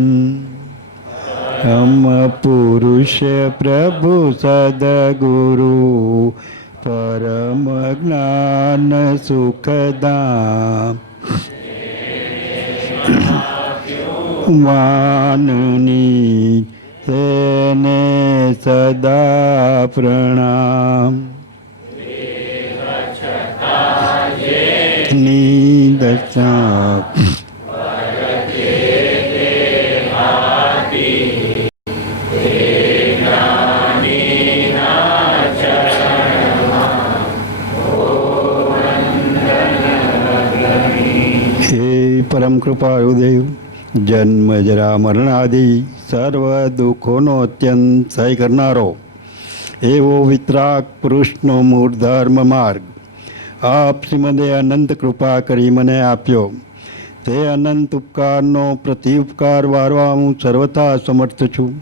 પુરુષ પ્રભુ સદગુરુ પરમ જ્ઞાન સુખદામ વાનની તેને સદા પ્રણામ નિદશા પરમ કૃપાળુ દેવ જન્મ જરા મરણાદિ સર્વ દુઃખોનો અત્યંત સહી કરનારો એવો વિતરાગ પુરુષનો મૂળ ધર્મ માર્ગ આપ શ્રીમદે અનંત કૃપા કરી મને આપ્યો. તે અનંત ઉપકારનો પ્રતિ ઉપકાર વારવા હું સર્વથા સમર્થ છું.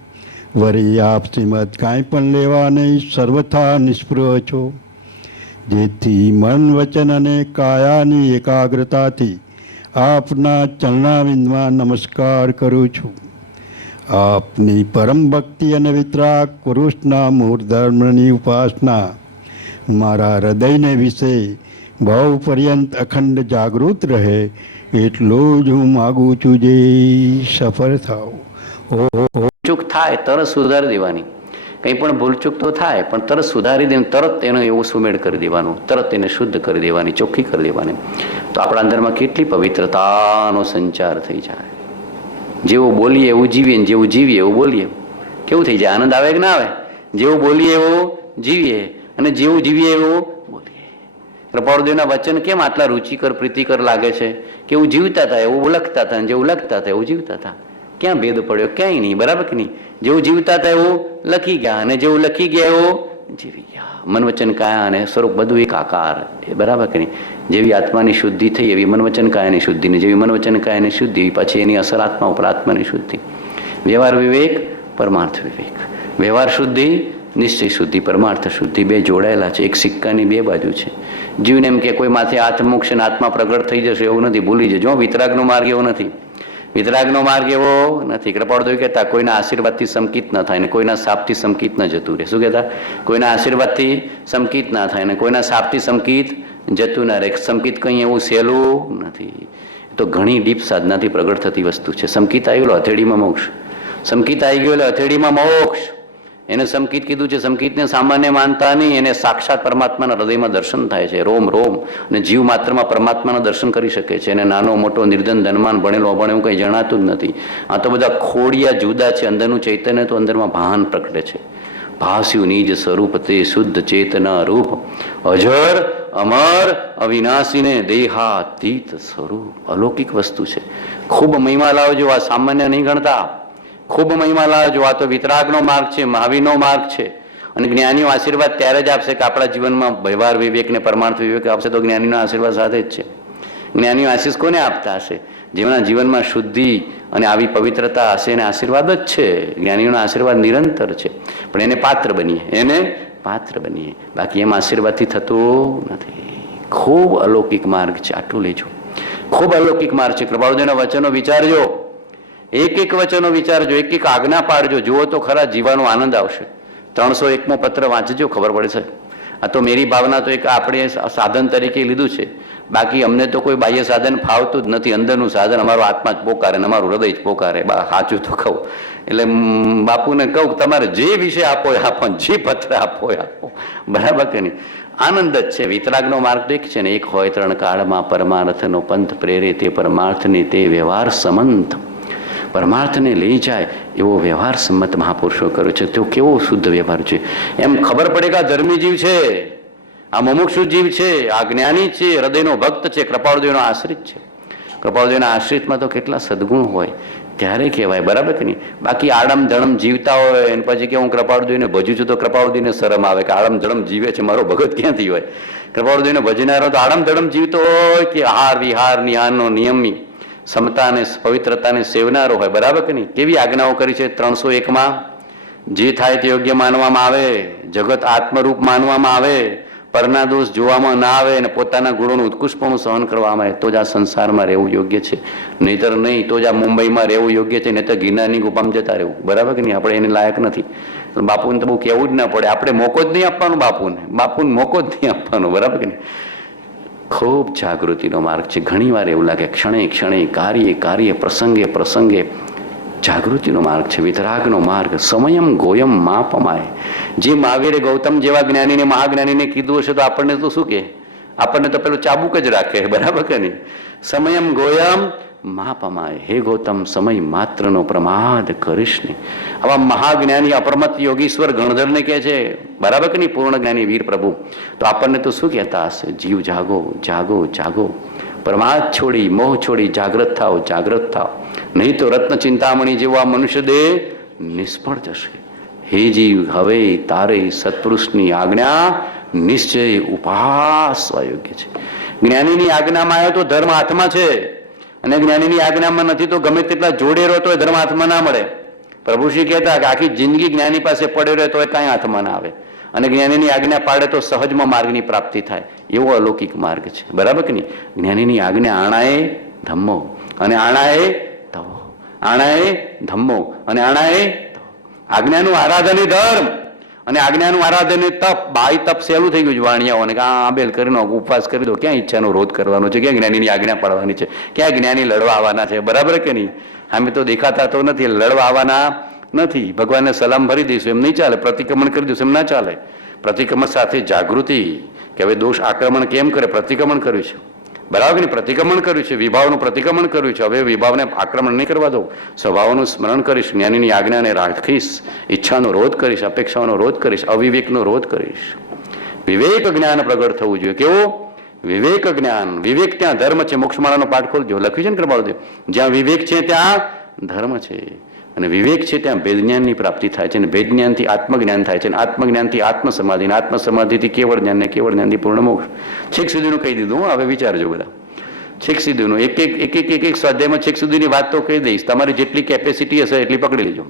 વળી આપ શ્રીમદ કાંઈ પણ લેવા નહીં, સર્વથા નિષ્પૃહ છો. જેથી મન વચન અને કાયાની એકાગ્રતાથી આપના ચરણાવિંદમાં નમસ્કાર કરું છું. આપની પરમ ભક્તિ અને વિતરાગ પુરુષના મૂળ ધર્મની ઉપાસના મારા હૃદયને વિશે ભાવ પર્યંત અખંડ જાગૃત રહે એટલું જ હું માગું છું. જે સફળ થાવ. ચૂક થાય તરત સુધારી દેવાની. કંઈ પણ ભૂલચૂક તો થાય પણ તરત સુધારી દે, તરત એનો એવો સુમેળ કરી દેવાનો, તરત એને શુદ્ધ કરી દેવાની, ચોખ્ખી કરી દેવાની. તો આપણા અંદરમાં કેટલી પવિત્રતાનો સંચાર થઈ જાય. જેવું બોલીએ એવું જીવીએ, જેવું જીવીએ એવું બોલીએ. કેવું થઈ જાય? આનંદ આવે કે ના આવે? જેવું બોલીએ એવું જીવીએ અને જેવું જીવીએ એવું બોલીએ. કૃપાળુદેવના વચન કેમ આટલા રુચિકર પ્રીતિકર લાગે છે? કે એવું જીવતા હતા એવું લખતા હતા, અને જેવું લખતા હતા એવું જીવતા હતા. ક્યાં ભેદ પડ્યો? ક્યાંય નહીં. બરાબર કે નહીં? જેવું જીવતા હતા એવું લખી ગયા, અને જેવું લખી ગયા એવું જીવી ગયા. મન વચન કાયા અને સ્વરૂપ બધું એક આકાર. એ બરાબર કે નહીં? જેવી આત્માની શુદ્ધિ થઈ એવી મન વચન કાયાની શુદ્ધિ ને, જેવી મન વચન કાયાની શુદ્ધિ પછી એની અસર આત્મા ઉપર આત્માની શુદ્ધિ. વ્યવહાર વિવેક, પરમાર્થ વિવેક. વ્યવહાર શુદ્ધિ, નિશ્ચય શુદ્ધિ, પરમાર્થ શુદ્ધિ બે જોડાયેલા છે. એક સિક્કાની બે બાજુ છે. જીવને એમ કે કોઈ માથે હાથ મૂકશે ને આત્મા પ્રગટ થઈ જશે એવું નથી. ભૂલી જજો. વિતરાગનો માર્ગ એવો નથી. વિતરાગનો માર્ગ એવો નથી. કૃપાળુદેવ કહેતા કોઈના આશીર્વાદથી સંકિત ન થાય ને કોઈના શાપથી સંકિત ન જતું રહે. શું કહેતા? કોઈના આશીર્વાદથી સંકિત ના થાય ને કોઈના શાપથી સંકિત જતું ના રહે. સંકિત કંઈ એવું સહેલું નથી. તો ઘણી ડીપ સાધનાથી પ્રગટ થતી વસ્તુ છે. સંકિત આવી ગયેલો હથેળીમાં મોક્ષ. સંકિત આવી ગયો એટલે હથેળીમાં મોક્ષ. એને સંકિત કીધું છે. સંકિતને સામાન્ય માનતા નહીં, એને સાક્ષાત પરમાત્માના હૃદયમાં દર્શન થાય છે. રોમ રોમ અને જીવ માત્રમાં પરમાત્માના દર્શન કરી શકે છે. એને નાનો મોટો નિર્ધન ધનવાન ભણેલો અભણ એવું કંઈ જણાતું જ નથી. આ તો બધા ખોડિયા જુદા છે. અંદરનું ચૈતન્ય તો અંદરમાં ભાન પ્રગટે છે. ભાસ્યું નિજ સ્વરૂપ તે શુદ્ધ ચેતના રૂપ, અજર અમર અવિનાશીને દેહાતીત સ્વરૂપ. અલૌકિક વસ્તુ છે. ખૂબ મહિમા લાવજો. આ સામાન્ય નહીં ગણતા. ખૂબ મહિમા લાવજો. આ તો વિતરાગનો માર્ગ છે, મહાવીરનો માર્ગ છે. અને જ્ઞાનીઓ આશીર્વાદ ત્યારે જ આપશે કે આપણા જીવનમાં વ્યવહાર વિવેક ને પરમાર્થ વિવેક આપશે. તો જ્ઞાનીનો આશીર્વાદ સાથે જ છે. જ્ઞાનીઓ આશીષ કોને આપતા હશે? જેમના જીવનમાં શુદ્ધિ અને આવી પવિત્રતા હશે એને આશીર્વાદ જ છે. જ્ઞાનીઓના આશીર્વાદ નિરંતર છે. પણ એને પાત્ર બનીએ, એને પાત્ર બનીએ. બાકી એમ આશીર્વાદથી થતું નથી. ખૂબ અલૌકિક માર્ગ છે. આટલું લેજો. ખૂબ અલૌકિક માર્ગ છે. કૃપાળુદેવના વચનો વિચારજો. એક એક વચનો વિચારજો. એક એક આજ્ઞા પાડજો. જુઓ તો ખરા, જીવાનો આનંદ આવશે. 301મો પત્ર વાંચજો, ખબર પડશે. આ તો મેરી ભાવના તો એક આપણે સાધન તરીકે લીધું છે. બાકી અમને તો કોઈ બાહ્ય સાધન ફાવતું જ નથી. અંદરનું સાધન અમારો આત્મા જ પોકારે ને અમારું હૃદય જ પોકારે. સાચું તો કહું એટલે બાપુને કહું તમારે જે વિષય આપો એ આપો, જે પત્ર આપો એ આપો. બરાબર કે નહીં? આનંદ જ છે. વિતરાગનો માર્ગ એક છે ને, એક હોય 3 કાળમાં પરમાર્થનો પંથ પ્રેરે તે પરમાર્થને તે વ્યવહાર સમંત. પરમાર્થને લઈ જાય એવો વ્યવહાર સંમત મહાપુરુષો કર્યો છે. તેઓ કેવો શુદ્ધ વ્યવહાર છે એમ ખબર પડે કે આ ધર્મી જીવ છે, આ મુમુક્ષુ જીવ છે, આ જ્ઞાની છે, હૃદયનો ભક્ત છે, કૃપાળુદેવનો આશ્રિત છે. કૃપાળુદેવના આશ્રિતમાં તો કેટલા સદગુણ હોય ત્યારે કહેવાય, બરાબર કે નહીં? બાકી આડમ ધડમ જીવતા હોય અને પછી કે હું કૃપાળુદેવને ભજું છું તો કૃપાળુદેવને શરમ આવે કે આડમ ધડમ જીવે છે, મારો ભગત ક્યાંથી હોય? કૃપાળુદેવને ભજનારો તો આડમ ધડમ જીવતો હોય કે આહાર વિહાર નિહારનો નિયમી સમતાને પવિત્રતાને સેવનારો હોય, બરાબર કે નહીં? કેવી આજ્ઞાઓ કરી છે 301માં? જે થાય તે યોગ્ય માનવામાં આવે, જગત આત્મરૂપ માનવામાં આવે, પરના દોષ જોવામાં ના આવે અને પોતાના ગુણોનું ઉત્કૃષ્ટપણું સહન કરવામાં આવે તો જ આ સંસારમાં રહેવું યોગ્ય છે. નહીતર નહીં, તો જ આ મુંબઈમાં રહેવું યોગ્ય છે, નહીં તો ગિરનારની ગુફામાં જતા રહેવું, બરાબર કે નહીં? આપણે એને લાયક નથી. બાપુને તો બહુ કહેવું જ ના પડે, આપણે મોકો જ નહીં આપવાનો બાપુને મોકો જ નહીં આપવાનો, બરાબર કે નહીં? ખૂબ જાગૃતિનો માર્ગ છે. ઘણીવાર એવું લાગે ક્ષણે ક્ષણે કાર્ય કાર્ય પ્રસંગે પ્રસંગે જાગૃતિનો માર્ગ છે, વિતરાગનો માર્ગ. સમયમ ગોયમ માપમાય. જે મહાવીરે ગૌતમ જેવા જ્ઞાનીને મહાજ્ઞાનીને કીધું હશે તો આપણને તો શું કે? આપણને તો પેલું ચાબુક જ રાખે, બરાબર કે નહીં? સમયમ ગોયમ માપમાય. હે ગૌતમ, સમય માત્રનો પ્રમાદ કરીશ નહીં. આવા મહાજ્ઞાની અપરમત યોગીશ્વર ગણધરને કહે છે, બરાબર કે નહીં? પૂર્ણ જ્ઞાની વીર પ્રભુ તો આપણને તો શું કહેતા હશે? જીવ જાગો જાગો જાગો, પ્રમાદ છોડી મોહ છોડી જાગ્રત થાવ જાગ્રત થાવ, નહીં તો રત્ન ચિંતામણી જેવા મનુષ્ય દેહ નિષ્ફળ જશે. હે જીવ, હવે તારે સત્પુરુષની આજ્ઞા નિશ્ચય ઉપાસવા યોગ્ય છે. જ્ઞાનીની આજ્ઞામાં આવ્યો તો ધર્મ હાથમાં છે, અને જ્ઞાનીની આજ્ઞામાં નથી તો ગમે તેટલા જોડે રહો તો ધર્મ હાથમાં ના મળે. પ્રભુશ્રી કહેતા કે આખી જિંદગી જ્ઞાની પાસે પડ્યો રહે તો એ કાંઈ હાથમાં ના આવે, અને જ્ઞાનીની આજ્ઞા પાડે તો સહજમાં માર્ગની પ્રાપ્તિ થાય. એવો અલૌકિક માર્ગ છે, બરાબર કે નહીં? જ્ઞાનીની આજ્ઞા આણાએ ધમ્મો અને આણાએ તવો, આણાએ ધમ્મો અને આણાએ તવો. આજ્ઞાનું આરાધન એ ધર્મ, અને આજ્ઞાનું આરાધન એ તપ. બાઈ તપ સહેલું થઈ ગયું વાણિયાઓને કે આ બેલ કરીને ઉપવાસ કરી દો. ક્યાં ઈચ્છાનો રોધ કરવાનો છે? ક્યાં જ્ઞાનીની આજ્ઞા પાડવાની છે? ક્યાં જ્ઞાની લડવા આવવાના છે? બરાબર કે નહીં? અમે તો દેખાતા તો નથી, લડવા આવવાના નથી. ભગવાનને સલામ ભરી દઈશું એમ નહીં ચાલે, પ્રતિક્રમણ કરી દઈશું એમ ના ચાલે. પ્રતિક્રમણ સાથે જાગૃતિ કે હવે દોષ આક્રમણ કેમ કરે? પ્રતિક્રમણ કર્યું છે, બરાબર કે પ્રતિક્રમણ કર્યું છે, વિભાવનું પ્રતિક્રમણ કર્યું છે. હવે વિભાવને આક્રમણ નહીં કરવા દો, સ્વભાવનું સ્મરણ કરીશ, જ્ઞાનીની આજ્ઞાને રાખીશ, ઈચ્છાનો રોધ કરીશ, અપેક્ષાઓનો રોધ કરીશ, અવિવેકનો રોધ કરીશ. વિવેક જ્ઞાન પ્રગટ થવું જોઈએ. કેવું વિવેક જ્ઞાન? વિવેક ત્યાં ધર્મ છે. મોક્ષમાળાનો પાઠ ખોલજો, લખ્યું છે ને કૃપાળુદેવ, જ્યાં વિવેક છે ત્યાં ધર્મ છે, અને વિવેક છે ત્યાં ભેદજ્ઞાનની પ્રાપ્તિ થાય છે, અને ભેદજ્ઞાનથી આત્મજ્ઞાન થાય છે, અને આત્મજ્ઞાનથી આત્મસમાધિ, આત્મસમાધિથી કેવળ જ્ઞાન, ને કેવળ જ્ઞાનથી પૂર્ણ મોક્ષ. છેક સુધીનું કહી દીધું. હવે વિચારજો બધા, છેક સુધીનું એક એક સ્વાધ્યાયમાં છેક સુધીની વાત તો કહી દઈશ. તમારી જેટલી કેપેસિટી હશે એટલી પકડી લેજો,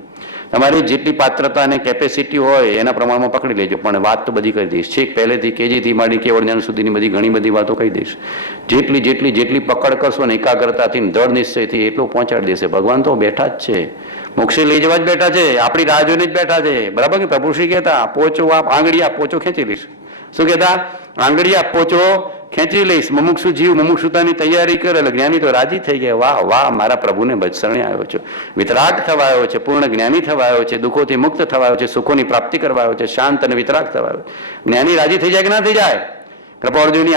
તમારી જેટલી પાત્રતા અને કેપેસિટી હોય એના પ્રમાણમાં પકડી લેજો, પણ વાત તો બધી કરી દઈશ. છેક પહેલેથી કેજીથી માંડી કેવળ જ્ઞાન સુધીની બધી ઘણી બધી વાતો કહી દઈશ. જેટલી જેટલી જેટલી પકડ કરશો ને એકાગ્રતાથી દૃઢ નિશ્ચયથી એટલું પહોંચાડી દેશે. ભગવાન તો બેઠા જ છે, મોક્ષે લઈ જવા જ બેઠા છે, આપણી રાહ જોઈને જ બેઠા છે, બરાબર કે? પ્રભુશ્રી કહેતા પોચો આપ આંગળીયા પોચો ખેંચી લઈશ. શું કહેતા? આંગળીયા પોચો ખેંચી લઈશ. મુમુક્ષુ જીવ મુમુક્ષુતાની તૈયારી કરે એટલે જ્ઞાની તો રાજી થઈ ગયા. વાહ વાહ, મારા પ્રભુને બચસરણે આવ્યો છે, વિતરાગ થવા આવ્યો છે, પૂર્ણ જ્ઞાની થવા આવ્યો છે, દુઃખોથી મુક્ત થવા આવ્યો છે, સુખોની પ્રાપ્તિ કરવા આવ્યો છે, શાંત અને વિતરાગ થવા આવ્યો. જ્ઞાની રાજી થઈ જાય કે ના થઈ જાય? કૃપાળુદેવની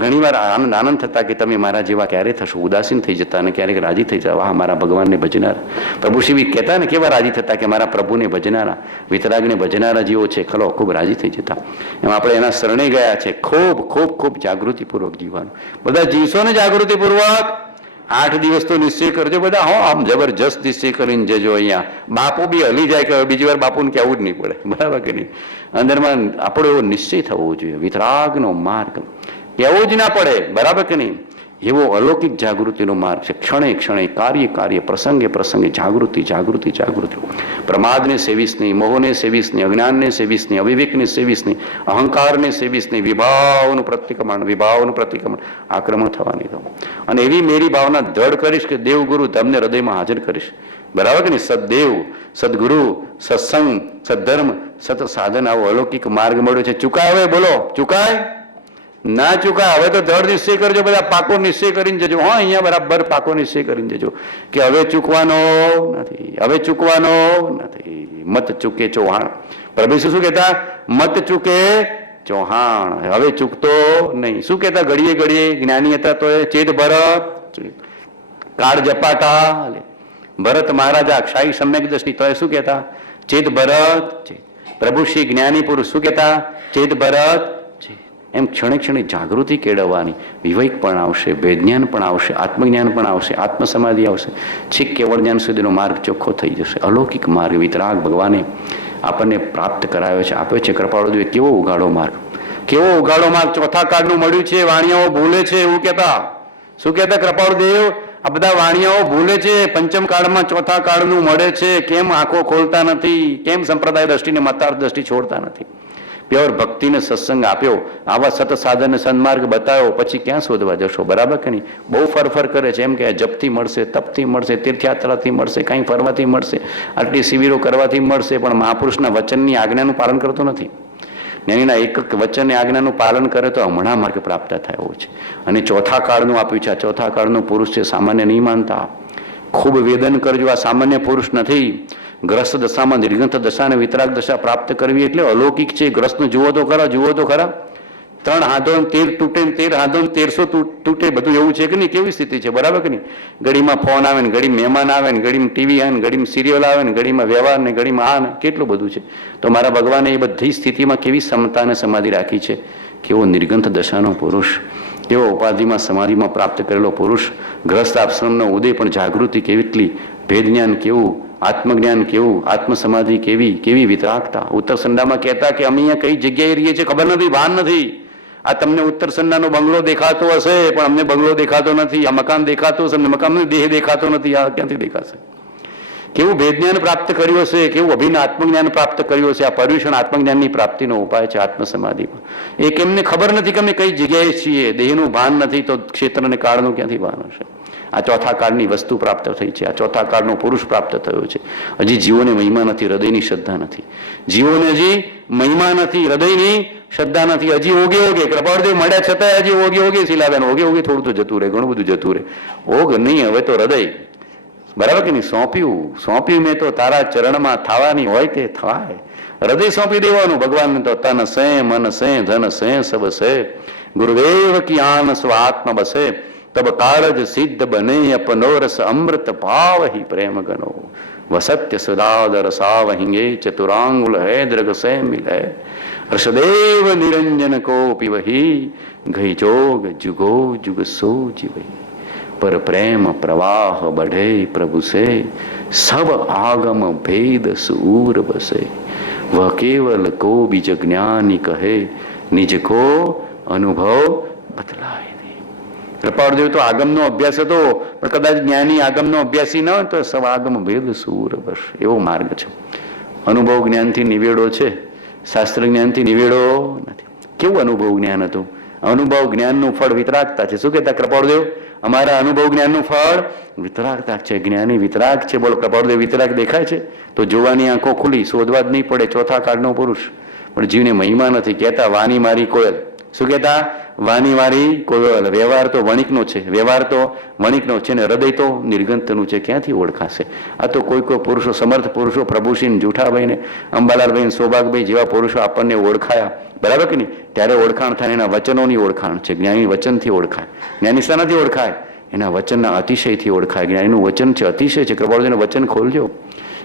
ઘણી વાર આનંદ થતા કે તમે મારા જેવા ક્યારે થશો, ઉદાસીન થઈ જતા અને ક્યારેક રાજી થઈ જતા. વાહ, મારા ભગવાનને ભજનારા. પ્રભુ શ્રી કહેતા ને કેવા રાજી થતા કે મારા પ્રભુને ભજનારા, વિતરાગને ભજનારા જેવો છે ખલો, ખૂબ રાજી થઈ જતા. એમ આપણે એના શરણે ગયા છે. ખૂબ ખૂબ ખૂબ જાગૃતિપૂર્વક જીવવાનું. બધા જીવશો ને જાગૃતિપૂર્વક. 8 દિવસ તો નિશ્ચય કરજો બધા. હો, આમ જબરજસ્ત નિશ્ચય કરીને જજો. અહીંયા બાપુ બી હલી જાય કે બીજી વાર બાપુને કહેવું જ નહીં પડે, બરાબર કે નહીં? અંદરમાં આપણો એવો નિશ્ચય થવો જોઈએ, વિતરાગનો માર્ગ કહેવો જ ના પડે, બરાબર કે નહીં? એવો અલૌકિક જાગૃતિનો માર્ગ છે. ક્ષણે ક્ષણે કાર્ય કાર્ય પ્રસંગે પ્રસંગે જાગૃતિ જાગૃતિ જાગૃતિ. પ્રમાદને સેવીશ નહીં, મોહને સેવીશ નહીં, અજ્ઞાનને સેવીશ નહીં, અવિવેકને સેવીશ નહીં, અહંકારને સેવીશ નહીં. વિભાવનું પ્રતિક્રમણ આક્રમણ થવા નહીં દઉં. અને એવી મેરી ભાવના દ્રઢ કરીશ કે દેવગુરુ તમને હૃદયમાં હાજર કરીશ, બરાબર કે નહીં? સદદેવ, સદગુરુ, સત્સંગ, સદધર્મ, સત સાધન, આવો અલૌકિક માર્ગ મળ્યો છે. ચુકાય? હવે બોલો, ચુકાય? ના ચુકાય. હવે તો દ્રઢ નિશ્ચય કરજો બધા, પાકો નિશ્ચય કરીને જજો. હા, અહીંયા બરાબર પાકો નિશ્ચય કરીને જજો કે હવે ચૂકવાનો નથી, હવે ચૂકવાનો નથી. મત ચૂકે ચૌહાણ. પ્રભુ શું કહેતા? મત ચૂકે ચૌહાણ, હવે ચૂકતો નહીં. શું કહેતા? ઘડીએ ઘડીએ જ્ઞાની હતા તો ચેત ભરત કાળ જપાટા ભરત મહારાજા શાહી સમ્યક દ્રષ્ટિ તો શું કહેતા? ચેત ભરત ચેત. પ્રભુ શ્રી જ્ઞાની પુરુષ શું કહેતા? ચેત ભરત ચેત. એમ ક્ષણે ક્ષણે જાગૃતિ કેળવવાની, વિવેક પણ આવશે, વેદજ્ઞાન પણ આવશે, આત્મજ્ઞાન પણ આવશે, આત્મસમાધિ આવશે, છેક કેવળ જ્ઞાન સુધીનો માર્ગ ચોખ્ખો થઈ જશે. અલૌકિક માર્ગ વિતરાગ ભગવાને આપણને પ્રાપ્ત કરાવ્યો છે, આપ્યો છે. કૃપાળુદેવ કેવો ઉગાડો માર્ગ, કેવો ઉગાડો માર્ગ ચોથા કાળનું મળ્યું છે. વાણિયાઓ ભૂલે છે એવું કહેતા. શું કહેતા કૃપાળુદેવ? આ બધા વાણિયાઓ ભૂલે છે, પંચમ કાળમાં ચોથા કાળનું મળે છે. કેમ આંખો ખોલતા નથી? કેમ સંપ્રદાય દ્રષ્ટિને મતાર્થ દ્રષ્ટિ છોડતા નથી? પ્યોર ભક્તિને સત્સંગ આપ્યો, આવા સત સાધન સન્માર્ગ બતાવ્યો, પછી ક્યાં શોધવા જશો? બરાબર કે નહીં? બહુ ફરફર કરે છે, એમ કે જપથી મળશે, તપથી મળશે, તીર્થયાત્રાથી મળશે, કંઈ ફરવાથી મળશે, આટલી શિબિરો કરવાથી મળશે, પણ મહાપુરુષના વચનની આજ્ઞાનું પાલન કરતો નથી. જ્ઞાનીના એક વચનની આજ્ઞાનું પાલન કરે તો હમણાં માર્ગ પ્રાપ્ત થયો છે. અને ચોથા કાળનું આપ્યું છે. આ ચોથા કાળનું પુરુષ છે, સામાન્ય નહીં માનતા. ખૂબ વેદન કરજો, આ સામાન્ય પુરુષ નથી. ગ્રસ્ત દશામાં નિર્ગંથ દશા અને વિતરાગ દશા પ્રાપ્ત કરવી એટલે અલૌકિક છે. ગ્રસ્તને જુઓ તો ખરા, જુઓ તો ખરા. 3 હાથો 13 તૂટે, 13 હાથો 1300 તૂટે, બધું એવું છે કે નહીં? કેવી સ્થિતિ છે? બરાબર કે નહીં? ઘડીમાં ફોન આવે ને, ઘડી મહેમાન આવે ને, ઘડીમાં ટીવી આવે ને, ઘડીમાં સિરિયલ આવે ને, ઘડીમાં વ્યવહાર ને, ઘડીમાં આ ને, કેટલું બધું છે. તો મારા ભગવાને એ બધી સ્થિતિમાં કેવી સમતા અને સમાધિ રાખી છે. કેવો નિર્ગંથ દશાનો પુરુષ, કેવો ઉપાધિમાં સમાધિમાં પ્રાપ્ત કરેલો પુરુષ. ગ્રસ્ત આશ્રમનો ઉદય પણ જાગૃતિ કેવીટલી, ભેદજ્ઞાન કેવું, આત્મજ્ઞાન કેવું, આત્મસમાધિ કેવી, કેવી વિતરાગતા. ઉત્તર સંડામાં કહેતા કે અમે અહીંયા કઈ જગ્યાએ રહીએ છીએ ખબર નથી, ભાન નથી. આ તમને ઉત્તર સંડાનો બંગલો દેખાતો હશે, પણ અમને બંગલો દેખાતો નથી. આ મકાન દેખાતું હશે, અમને મકાનનો દેહ દેખાતો નથી. આ ક્યાંથી દેખાશે? કેવું ભેદજ્ઞાન પ્રાપ્ત કર્યું હશે, કેવું અભિન્ન આત્મજ્ઞાન પ્રાપ્ત કર્યું હશે. આ પર્યુષણ આત્મજ્ઞાનની પ્રાપ્તિનો ઉપાય છે આત્મસમાધિમાં. એક એમને ખબર નથી કે અમે કઈ જગ્યાએ છીએ, દેહનું ભાન નથી, તો ક્ષેત્ર અને કાળનું ક્યાંથી ભાન હશે? આ ચોથા કાળની વસ્તુ પ્રાપ્ત થઈ છે. આ ચોથા કાળનો પુરુષ પ્રાપ્ત થયો છે. હજી જીવોને મહિમા નથી, હૃદયની શ્રદ્ધા નથી. જીવોને હજી મહિમા નથી, હૃદયની શ્રદ્ધા નથી. હજી ઓગે ઓગે કૃપાળદેવ મળ્યા છતાં હજી ઓગે ઓગે શિલાબેન, ઓગે ઓગે થોડું તો જતું રહે, ઘણું બધું જતું રહે. ઓગ નહીં, હવે તો હૃદય. બરાબર કે નહીં? સોંપ્યું મેં તો તારા ચરણમાં, થવાની હોય તે થાય. હૃદય સોંપી દેવાનું ભગવાનને. તો તન સે મન સે ધન સે સબ સે, ગુરુદેવ કી આન સ્વાત્મ બસે, તબ કાળજ સિદ્ધ બને અપનોરસ અમૃત પાવહી પ્રેમ ગનો, વસત્ય સુદાદર સાવહિંગે ચતુરાંગુલ હે દ્રગ સે મિલે, હર્ષદેવ નિરંજન કો પીવહી, ગઈ જોગ જુગો જુગ સો જીવહી, પર પ્રેમ પ્રવાહ बढ़े प्रभु से, सब आगम भेद सूर बसे, वह केवल को बीज ज्ञानी कहे, निज को अनुभव बतलाए. કૃપાળદેવ તો આગમનો અભ્યાસ હતો, પણ કદાચ જ્ઞાની આગમનો અભ્યાસી ન હોય તો સબ આગમ ભેદ સૂર બસ, એવો માર્ગ છે. અનુભવ જ્ઞાનથી નિવેડો છે, શાસ્ત્ર જ્ઞાનથી નિવેડો નથી. કેવું અનુભવ જ્ઞાન હતું? અનુભવ જ્ઞાનનું ફળ વિતરાગતા છે. શું કહેતા કૃપાળદેવ? અમારા અનુભવ જ્ઞાનનું ફળ વિતરાગતા છે. જ્ઞાની વિતરાગ છે. બોલો કૃપાળદેવ વિતરાગ દેખાય છે તો જોવાની આંખો ખુલી, શોધવા જ નહીં પડે. ચોથા કાળનો પુરુષ, પણ જીવને મહિમા નથી. કહેતા વાની મારી કોયલ. શું કહેતા? વાની મારી કોયલ. વ્યવહાર તો વણિકનો છે, વ્યવહાર તો વણિકનો છે ને હૃદય તો નિર્ગંતનું છે. ક્યાંથી ઓળખાશે? આ તો કોઈ કોઈ પુરુષો, સમર્થ પુરુષો, પ્રભુસિંહ જૂઠાભાઈને, અંબાલાલભાઈ, સૌભાગભાઈ જેવા પુરુષો આપણને ઓળખાયા, બરાબર કે નહીં? ત્યારે ઓળખાણ થાય એના વચનોની ઓળખાણ છે. જ્ઞાની વચનથી ઓળખાય. જ્ઞાની શાનાથી ઓળખાય? એના વચનના અતિશયથી ઓળખાય. જ્ઞાનીનું વચન છે, અતિશય છે. કૃપાળુદેવનું વચન ખોલજો,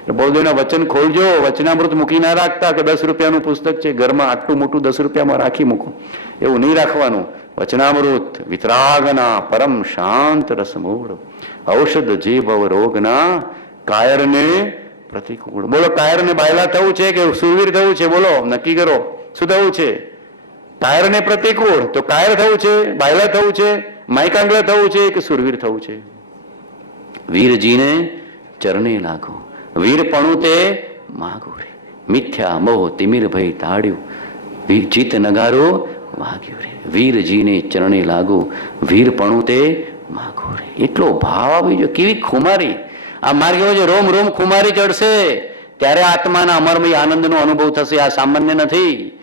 કૃપાળુદેવના વચન ખોલજો. વચનામૃત મૂકી ના રાખતા કે 10 રૂપિયાનું પુસ્તક છે, ઘરમાં આટલું મોટું 10 રૂપિયામાં રાખી મૂકો, એવું નહીં રાખવાનું. વચનામૃત વિતરાગના પરમ શાંત રસમૂળ, ઔષધ જે ભવ રોગના, કાયરને પ્રતિકૂળ. બોલો, કાયરને બાયલા થવું છે કે સુરવીર થવું છે? બોલો, નક્કી કરો. શું થવું છે? કાયરને પ્રતિકૂળ. તો કાયર થવું છે, બાયલા થવું છે, માયકાંગલા થવું છે કે સુરવીર થવું છે? વીરજીને ચરણે લાગો, વીરપણું તે માગો રે, મિથ્યા મોહ તિમિર ભય તાડ્યું, જીત નગારો વાગ્યું રે. વીરજીને ચરણે લાગો, વીરપણું તે માગો રે. એટલો ભાવ આવી ગયો. કેવી ખુમારી! આ માર્ગ એવો છે, રોમ રોમ ખુમારી ચડશે ત્યારે આત્માના અમરમય આનંદનો અનુભવ થશે. આ સામાન્ય નથી.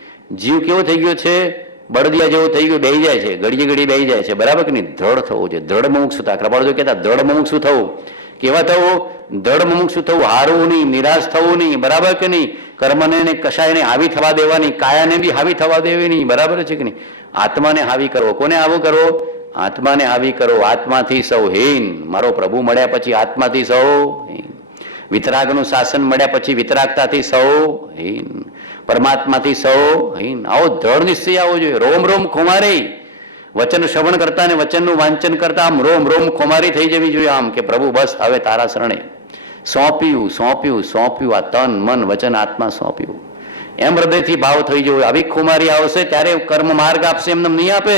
જીવ કેવો થઈ ગયો છે? બળદિયા જેવો થઈ ગયો, બેહી જાય છે, ઘડીએ ઘડી બેહી જાય છે, બરાબર કે નહીં? દ્રઢ થવું છે, દ્રઢ મુમુક્ષુતા. કૃપાળુદેવ કહેતા દ્રઢ મુમુક્ષુ થવું. કેવા થવું? દ્રઢ મુમુક્ષુ થવું. હારવું નહીં, નિરાશ થવું નહીં, બરાબર કે નહીં? કર્મને ને કશાયને હાવી થવા દેવાની, કાયાને બી હાવી થવા દેવી નહીં, બરાબર છે કે નહીં? આત્માને હાવી કરવો. કોને હાવો કરવો? આત્માને હાવી કરો. આત્માથી સૌ હીન. મારો પ્રભુ મળ્યા પછી આત્માથી સૌ હીન. વિતરાગનું શાસન મળ્યા પછી વિતરાગતાથી સૌ હીન. પરમાત્માથી સૌ હીન. આવો દ્રઢ નિશ્ચય આવો જોઈએ. રોમ રોમ ખુમારી. વચન શ્રવણ કરતા ને વચનનું વાંચન કરતા આમ રોમ રોમ ખુમારી થઈ જવી જોઈએ. આમ કે પ્રભુ બસ હવે તારા શરણે સોંપ્યું સોંપ્યું સોંપ્યું. આ તન મન વચન આત્મા સોંપ્યું. એમ હૃદયથી ભાવ થઈ જવું. આવી ખુમારી આવશે ત્યારે કર્મ માર્ગ આપશે, એમને નહીં આપે.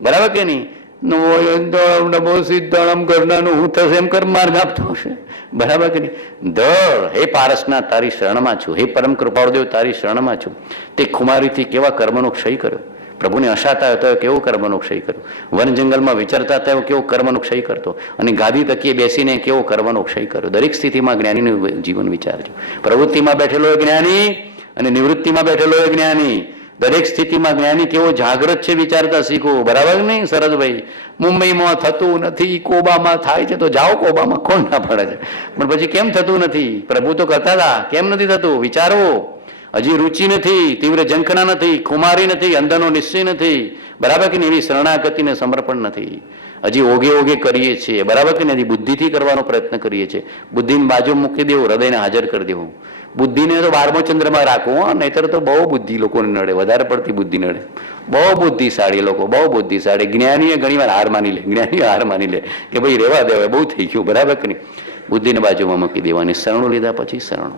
બરાબર કે નહીં? નમો સિદ્ધાણમ કરનાનું હું થશે એમ કર્મ માર્ગ આપતો હશે. બરાબર કે નહીં? દળ હે પારસના તારી શરણમાં છું, હે પરમ કૃપાળુદેવ તારી શરણમાં છું. તે ખુમારીથી કેવા કર્મનો ક્ષય કર્યો. પ્રભુને હસાતા હતો કેવો કર્મનો ક્ષય કર્યો. વન જંગલમાં વિચરતા હતા કેવો કર્મનો ક્ષય કરતો. અને ગાદી તકીએ બેસીને કેવો કર્મનો ક્ષય કર્યો. દરેક સ્થિતિમાં જ્ઞાનીનું જીવન વિચારજો. પ્રવૃત્તિમાં બેઠેલો એ જ્ઞાની અને નિવૃત્તિમાં બેઠેલો એ જ્ઞાની. દરેક સ્થિતિમાં જ્ઞાની કેવો જાગૃત છે વિચારતા શીખો. બરાબર નહીં શરદભાઈ? મુંબઈમાં થતું નથી, કોબામાં થાય છે તો જાઓ કોબામાં, કોણ ના પડે છે? પણ પછી કેમ થતું નથી? પ્રભુ તો કરતા હતા, કેમ નથી થતું? વિચારવો. હજી રુચિ નથી, તીવ્ર ઝંખના નથી, ખુમારી નથી, અંદરનો નિશ્ચય નથી. બરાબર કે નહીં? એવી શરણાગતિને સમર્પણ નથી. હજી ઓગે ઓગે કરીએ છીએ. બરાબર કે નથી? બુદ્ધિથી કરવાનો પ્રયત્ન કરીએ છીએ. બુદ્ધિને બાજુ મૂકી દેવું, હૃદયને હાજર કરી દેવું. બુદ્ધિને તો 12મો ચંદ્રમાં રાખવું. નહીતર તો બહુ બુદ્ધિ લોકોને નડે, વધારે પડતી બુદ્ધિ નડે. બહુ બુદ્ધિશાળી લોકો, બહુ બુદ્ધિશાળી. જ્ઞાનીએ ઘણી વાર હાર માની લે. જ્ઞાનીએ હાર માની લે કે ભાઈ રહેવા દેવાય, બહુ થઈ ગયું. બરાબર કે નહીં? બુદ્ધિને બાજુમાં મૂકી દેવાની. શરણો લીધા પછી શરણો,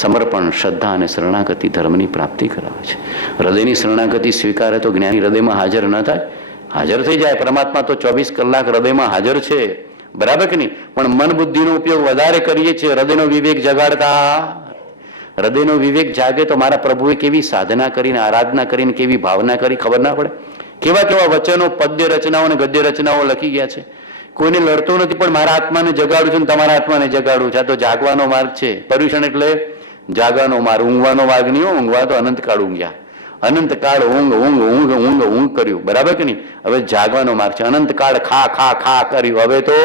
સમર્પણ, શ્રદ્ધા અને શરણાગતિ ધર્મની પ્રાપ્તિ કરાવે છે. હૃદયની શરણાગતિ સ્વીકારે તો જ્ઞાની હૃદયમાં હાજર ન થાય? હાજર થઈ જાય. પરમાત્મા તો 24 કલાક હૃદયમાં હાજર છે. બરાબર કે નહીં? પણ મન બુદ્ધિનો ઉપયોગ વધારે કરીએ છીએ હૃદયનો વિવેક જગાડતા. હૃદયનો વિવેક જાગે તો મારા પ્રભુએ કેવી સાધના કરીને, આરાધના કરીને, કેવી ભાવના કરી, ખબર ના પડે? કેવા કેવા વચનો, પદ્ય રચનાઓ અને ગદ્ય રચનાઓ લખી ગયા છે. કોઈને લડતો નથી, પણ મારા આત્માને જગાડું છું ને તમારા આત્માને જગાડું છું. આ તો જાગવાનો માર્ગ છે. પર્યુષણ એટલે જાગવાનો માર્ગ, ઊંઘવાનો માર્ગ નહીં. ઊંઘવા તો અનંતકાળ ઊંઘ્યા, અનંતકાળ ઊંઘ ઊંઘ ઊંઘ ઊંઘ ઊંઘ કર્યું. બરાબર કે નહીં? હવે જાગવાનો માર્ગ છે. અનંતકાળ ખા ખા ખા કર્યું. હવે તો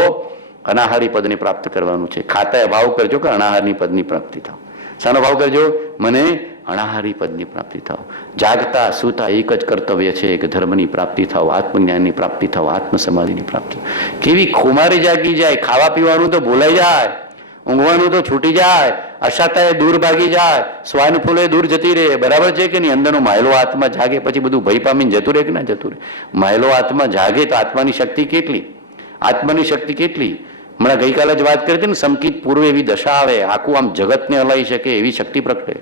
અનાહારી પદને પ્રાપ્ત કરવાનું છે. ખાતા ભાવ કરજો કે અનાહારની પદની પ્રાપ્તિ થાવ. શાનો ભાવ કરજો? મને અનાહારી પદની પ્રાપ્તિ થાવ. જાગતા સૂતા એક જ કર્તવ્ય છે કે ધર્મની પ્રાપ્તિ થાવ, આત્મજ્ઞાનની પ્રાપ્તિ થાવ, આત્મ સમાધિની પ્રાપ્તિ. કેવી ખુમારી જાગી જાય. ખાવા પીવાનું તો ભૂલાઈ જાય, ઊંઘવાનું તો છૂટી જાય, અશાતાએ દૂર ભાગી જાય, સ્વાન ફૂલે દૂર જતી રહે. બરાબર છે કે નહીં? અંદરનો માયલો આત્મા જાગે પછી બધું ભય પામીને જતું રહે કે ના જતું રહે? માયલો આત્મા જાગે તો આત્માની શક્તિ કેટલી, આત્માની શક્તિ કેટલી. હમણાં ગઈકાલે જ વાત કરી હતી ને, સમકિત પૂર્વે એવી દશા આવે, આખું આમ જગતને હલાવી શકે એવી શક્તિ પ્રગટે.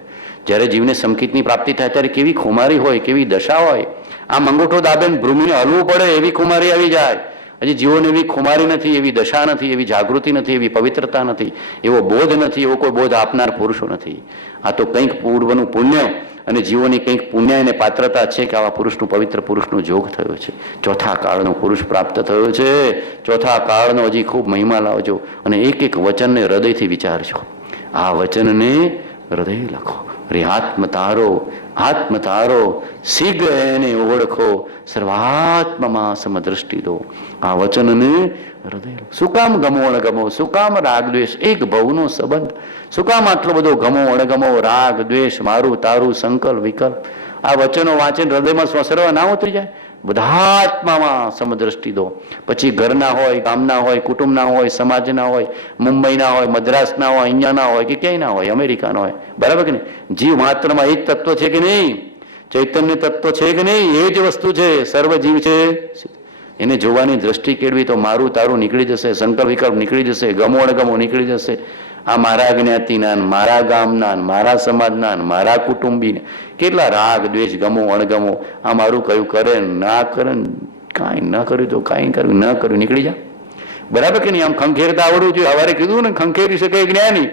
જ્યારે જીવને સમકિતની પ્રાપ્તિ થાય ત્યારે કેવી ખુમારી હોય, કેવી દશા હોય. આમ અંગૂઠો દાબેને ભૂમિને હલવું પડે એવી ખુમારી આવી જાય. હજી જીવોને એવી ખુમારી નથી, એવી દશા નથી, એવી જાગૃતિ નથી, એવી પવિત્રતા નથી, એવો બોધ નથી, એવો કોઈ બોધ આપનાર પુરુષો નથી. આ તો કંઈક પૂર્વનું પુણ્ય અને જીવોની કંઈક પુણ્ય અને પાત્રતા છે કે આવા પુરુષનું, પવિત્ર પુરુષનો જોગ થયો છે. ચોથા કાળનો પુરુષ પ્રાપ્ત થયો છે. ચોથા કાળનો હજી ખૂબ મહિમા લાવજો અને એક એક વચનને હૃદયથી વિચારજો. આ વચનને હૃદય લખો. રે આત્મ તારો, આત્મ તારો, શીઘ્ર એને ઓળખો, સર્વાત્મમાં સમદ્રષ્ટિ દો. આ વચનને હૃદય. શું કામ ગમો અણગમો? શું કામ રાગ દ્વેષ? એક ભવનો સંબંધ. શું કામ આટલો બધો ગમો અણગમો, રાગ દ્વેષ, મારું તારું, સંકલ્પ વિકલ્પ? આ વચનો વાંચીને હૃદયમાં સ્વસર્વ ના ઉતરી જાય? બધા આત્મામાં સમદ્રષ્ટિ દો. પછી ઘરના હોય, ગામના હોય, કુટુંબના હોય, સમાજના હોય, મુંબઈના હોય, મદ્રાસના હોય, અહીંયાના હોય કે ક્યાંય ના હોય, અમેરિકાના હોય. બરાબર કે નહીં? જીવ માત્રમાં એક તત્વ છે કે નહીં? ચૈતન્ય તત્વ છે કે નહીં? એ જ વસ્તુ છે. સર્વ જીવ છે. એને જોવાની દ્રષ્ટિ કેળવી તો મારું તારું નીકળી જશે, સંકલ્પ વિકલ્પ નીકળી જશે, ગમો અણગમો નીકળી જશે. આ મારા જ્ઞાતિના, મારા ગામના, મારા સમાજના, મારા કુટુંબીને કેટલા રાગ દ્વેષ, ગમો અણગમો, આ મારું કયું કરે ના કરે, કાંઈ ન કર્યું તો કાંઈ કર્યું, ન કર્યું નીકળી જા. બરાબર કે નહીં? આમ ખંખેરતા આવડવું જોઈએ. સવારે કીધું ને, ખંખેરી શકે જ્ઞાની.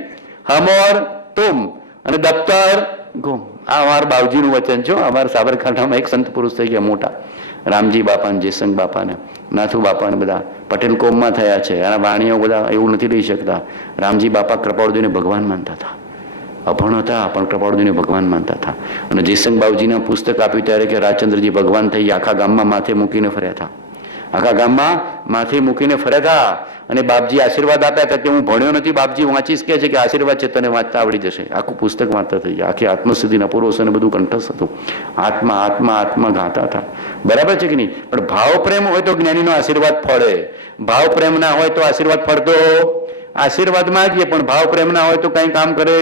હમોર તુમ અને દફતર ગુમ. આ અમારા બાવજીનું વચન છે. અમારા સાબરકાંઠામાં એક સંત પુરુષ થઈ ગયા મોટા, રામજી બાપાને, જયસંગ બાપાને, નાથુ બાપાને, બધા પટેલ કોમમાં થયા છે. આના વાણીઓ બધા એવું નથી લઈ શકતા. રામજી બાપા કૃપાળુદેવને ભગવાન માનતા હતા. અભણ હતા પણ કૃપાળુદેવને ભગવાન માનતા હતા. અને જયસંગ બાવજીના પુસ્તક આપ્યું ત્યારે કે રાજચંદ્રજી ભગવાન થઈ આખા ગામમાં માથે મૂકીને ફર્યા હતા. આખા ગામમાં માથે મૂકીને ફર્યા હતા. અને બાપજી આશીર્વાદ આપ્યા હતા કે હું ભણ્યો નથી, બાપજી વાંચીશ કે છે કે આશીર્વાદ છે, તને વાંચતા આવડી જશે. આખું પુસ્તક વાંચતા થઈ ગયા. આખી આત્મસિદ્ધિના પુરુષોને બધું કંઠસ્થ હતું. આત્મા આત્મા આત્મા ગાતા હતા. બરાબર છે કે નહીં? પણ ભાવ પ્રેમ હોય તો જ્ઞાનીનો આશીર્વાદ ફળે, ભાવ પ્રેમ ના હોય તો આશીર્વાદ ફળતો, આશીર્વાદ માંગીએ પણ ભાવ પ્રેમ ના હોય તો કઈ કામ કરે?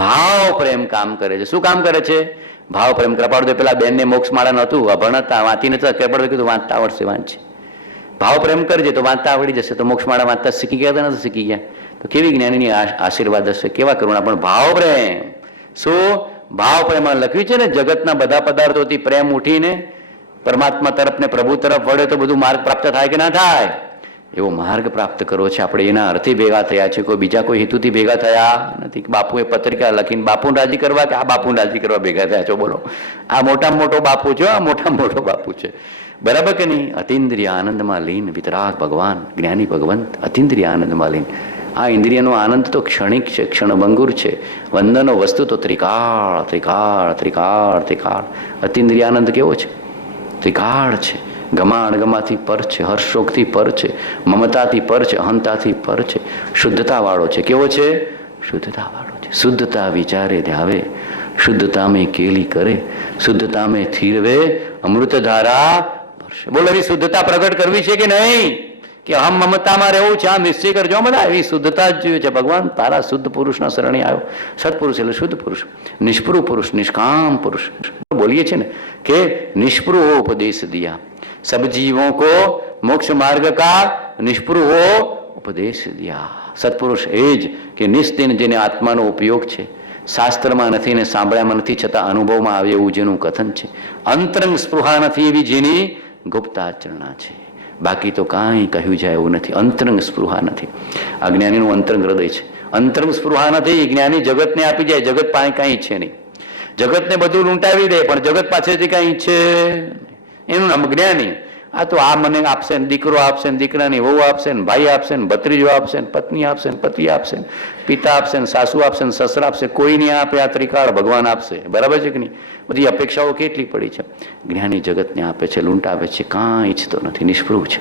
ભાવ પ્રેમ કામ કરે છે. શું કામ કરે છે? ભાવ પ્રેમ. કૃપાળુ પેલા બેનને મોક્ષ માળા નહોતું, અભણ હતા, વાંચી નતા, કૃપાળુ કીધું વાંચતા આવડશે, વાંચશે. ભાવ પ્રેમ કરજે તો વાંચતા આવડી જશે. તો મોક્ષ માળા વાંચતા શીખી ગયા હતા, નથી શીખી ગયા? તો કેવી જ્ઞાનીની આશીર્વાદ હશે, કેવા કરુણા. પણ ભાવ પ્રેમ, શું ભાવ પ્રેમ લખ્યું છે ને, જગતના બધા પદાર્થોથી પ્રેમ ઉઠીને પરમાત્મા તરફ ને પ્રભુ તરફ વળે તો બધું માર્ગ પ્રાપ્ત થાય કે ના થાય? એવો માર્ગ પ્રાપ્ત કરવો છે. આપણે એના અર્થે ભેગા થયા છે, કોઈ બીજા કોઈ હેતુથી ભેગા થયા નથી. બાપુએ પત્રિકા લખીને બાપુને રાજી કરવા કે આ બાપુને રાજી કરવા ભેગા થયા છો? બોલો, આ મોટામાં મોટો બાપુ છે, આ મોટામાં મોટો બાપુ છે, બરાબર કે નહીં? અતિન્દ્રિય આનંદમાં લીન વિતરાગ ભગવાન, જ્ઞાની ભગવંત અતિન્દ્રિય આનંદમાં લીન. આ ઇન્દ્રિયનો આનંદ તો ક્ષણિક છે, ક્ષણભંગુર છે. વંદનો વસ્તુ તો ત્રિકાળ ત્રિકાળ ત્રિકાળ ત્રિકાળ. અતિન્દ્રિય આનંદ કેવો છે? ત્રિકાળ છે. ગમાણગમાથી પર છે, હર્ષોકથી પર છે, મમતાથી પર છે, અહંતાથી પર છે, શુદ્ધતા વાળો છે. કેવો છે? શુદ્ધતા વાળો છે. શુદ્ધતા વિચારે ધ્યાવે, શુદ્ધતા મેં કેલી કરે, શુદ્ધતા મેં થીરવે, અમૃતધારા ભરશે. બોલો, એવી શુદ્ધતા પ્રગટ કરવી છે કે નહીં? કે હમ મમતામાં રહેવું છે, આ નિશ્ચય કરજો બધા. એવી શુદ્ધતા જ જોઈએ છે. ભગવાન તારા શુદ્ધ પુરુષના શરણે આવ્યો. સત્પુરુષ એટલે શુદ્ધ પુરુષ, નિષ્પૃહ પુરુષ, નિષ્કામ પુરુષ. બોલીએ છીએ ને કે નિષ્પૃહ ઉપદેશ દિયા, सब जीवों को मोक्ष मार्ग का निष्पृह उपदेश दिया. સત્પુરુષ એ જ કે નિસ્તિન, જેને આત્માનો ઉપયોગ છે, શાસ્ત્રમાં નથી ને સાંભળ્યામાં નથી છતાં અનુભવમાં આવે એવું જેનું કથન છે, અંતરંગ સ્પૃહા નથી એવી જેની ગુપ્તાચરણા છે. બાકી તો કાંઈ કહ્યું જાય એવું નથી. અંતરંગ સ્પૃહા નથી. આ જ્ઞાનીનું અંતરંગ હૃદય છે. અંતરંગ સ્પૃહા નથી. જ્ઞાની જગતને આપી જાય, જગત પાસે કાંઈ ઈચ્છે નહીં. જગતને બધું લૂંટાવી દે પણ જગત પાસેથી કાંઈ ઈચ્છે, એનું નામ જ્ઞાની. આ તો આ મને આપશે ને દીકરો આપશે ને દીકરાની વહુ આપશે ને ભાઈ આપશે ને ભત્રીજો આપશે ને પત્ની આપશે ને પતિ આપશે ને પિતા આપશે ને સાસુ આપશે ને સસરા આપશે. કોઈ નહીં આપે. આ ત્રિકાળ ભગવાન આપશે. બરાબર છે કે નહીં? બધી અપેક્ષાઓ કેટલી પડી છે. જ્ઞાની જગતને આપે છે, લૂંટાવે છે, કાંઈ ઈચ્છતો નથી, નિષ્પૃહ છે.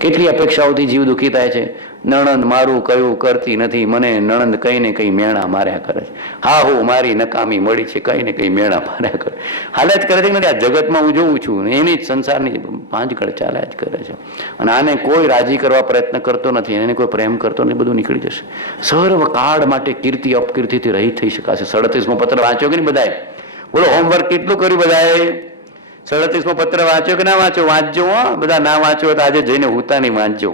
કેટલી અપેક્ષાઓથી જીવ દુઃખી થાય છે. નણંદ મારું કયું કરતી નથી, મને નણંદ કઈ ને કઈ મેણા માર્યા કરે છે. હા, હું મારી નકામી મળી છે, કઈ ને કઈ મેણા માર્યા કરે. હાલત કરે છે નથી. આ જગતમાં હું જોઉં છું, એની જ સંસારની ભાંજગળ ચાલ્યા જ કરે છે. અને આને કોઈ રાજી કરવા પ્રયત્ન કરતો નથી, એને કોઈ પ્રેમ કરતો નથી. બધું નીકળી જશે. સર્વ કાળ માટે કીર્તિ અપકીર્તિથી રહિત થઈ શકાશે. 37મો પત્ર વાંચ્યો કે નહીં બધાએ? બોલો, હોમવર્ક કેટલું કર્યું બધાએ? 37મો પત્ર વાંચ્યો કે ના વાંચ્યો? વાંચજો. બધા ના વાંચ્યો તો આજે જઈને હુતા નહીં, વાંચજો.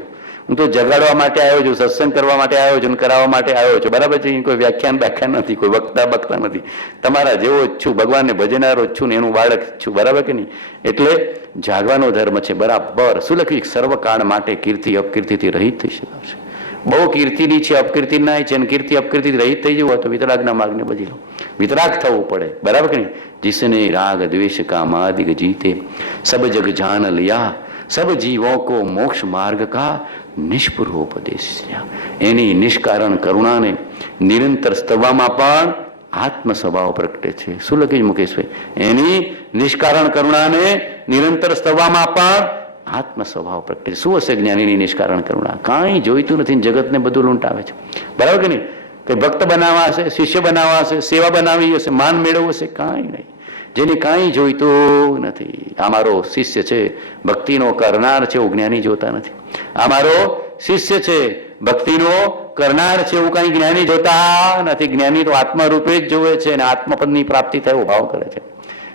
હું તો જગાડવા માટે આવ્યો છું, સત્સંગ કરવા માટે આવ્યો છું, કરાવવા માટે આવ્યો છું. બરાબર છે? કોઈ વ્યાખ્યાન નથી, કોઈ વક્તા નથી. તમારા જેવો જ છું, ભગવાનને ભજનારો જ છું ને એનું બાળક છું. બરાબર કે નહીં? એટલે જાગવાનો ધર્મ છે. બરાબર. શું લખ્યું? સર્વકાળ માટે કીર્તિ અપકીર્તિથી રહિત થઈ શકાશે. બહુ કીર્તિની છે, અપકીર્તિ ના છે, અને કીર્તિ અપકીર્તિથી રહિત થઈ જવું હોય તો વિતરાગના માર્ગને બજી લો. વિતરાગ થવું પડે. બરાબર કે નહીં? जिसने राग द्वेष का मादिग जीते सब जग जान लिया, सब जीवों को मोक्ष मार्ग का નિષ્પૃહોપદેશ. એની નિષ્કારણ કરુણાને નિરંતર સ્તવવામાં પણ આત્મ સ્વભાવ પ્રગટે છે. શું લખ્યું મુકેશભાઈ? એની નિષ્કારણ કરુણાને નિરંતર સ્તવવામાં પણ આત્મ સ્વભાવ પ્રગટે. શું હશે જ્ઞાનીની નિષ્કારણ કરુણા? કાંઈ જોઈતું નથી, જગતને બધું લૂંટાવે છે. બરાબર કે નહીં? કે ભક્ત બનાવવા હશે, શિષ્ય બનાવવા હશે, સેવા બનાવી હશે, માન મેળવવું હશે, કાંઈ નહીં. જેને કાંઈ જોઈતું નથી. આ મારો શિષ્ય છે, ભક્તિનો કરનાર છે, એવું જ્ઞાની જોતા નથી. આ મારો શિષ્ય છે, ભક્તિનો કરનાર છે, એવું કઈ જ્ઞાની જોતા નથી. જ્ઞાની તો આત્મરૂપે જ જોવે છે અને આત્મપદની પ્રાપ્તિ થાય એવો ભાવ કરે છે.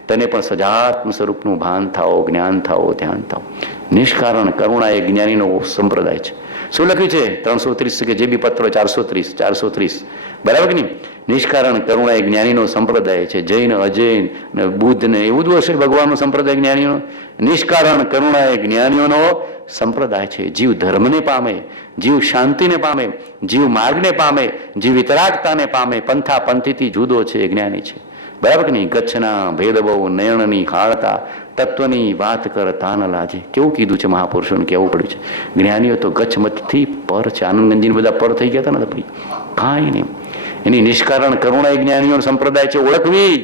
તને પણ સજાત્મ સ્વરૂપનું ભાન થાઓ, જ્ઞાન થાઓ, ધ્યાન થાઓ. નિષ્કારણ કરુણા એ જ્ઞાનીનો સંપ્રદાય છે. શું લખ્યું છે? 330 કે જે બી પત્રો 430. બરાબર કે નહીં? નિષ્કારણ કરુણા એ જ્ઞાનીનો સંપ્રદાય છે. જૈન, અજૈન ને બુદ્ધ ને એવું બધું હશે ભગવાનનો સંપ્રદાય જ્ઞાનીનો. નિષ્કારણ કરુણા એ જ્ઞાનીઓનો સંપ્રદાય છે. જીવ ધર્મને પામે, જીવ શાંતિને પામે, જીવ માર્ગને પામે, જીવ વિતરાગતાને પામે, પંથા પંથીથી જુદો છે એ જ્ઞાની છે. બરાબર કે નહીં? ગચ્છના ભેદબહુ નયણની હાળતા તત્વની વાત કરતા ન લાજે. કેવું કીધું છે મહાપુરુષોને? કેવું પડ્યું છે? જ્ઞાનીઓ તો ગચ્છમતથી પર છે. આનંદગંજી બધા પર થઈ ગયા હતા ને ભાઈ, કાંઈ નહીં. એની નિષ્કારણ કરુણા એ જ્ઞાનીઓનો સંપ્રદાય છે. ઓળખવી.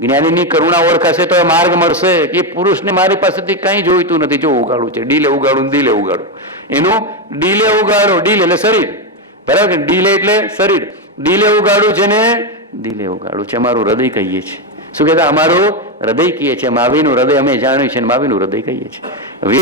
જ્ઞાનીની કરુણા ઓળખાશે તો માર્ગ મળશે. કે પુરુષને મારી પાસેથી કંઈ જોઈતું નથી. જો ઉગાડું છે, ડીલે ઉગાડું, દિલે ઉગાડું. એનું ડીલે ઉગાડો. ડીલ એટલે શરીર. બરાબર કે? ડીલે એટલે શરીર. ડીલે ઉગાડું છે ને દિલે ઉગાડું છે. અમારું હૃદય કહીએ છીએ. શું કહેતા? અમારું હૃદય કહીએ છીએ, માવીનું હૃદય અમે જાણ્યું છે, માવીનું હૃદય કહીએ છીએ.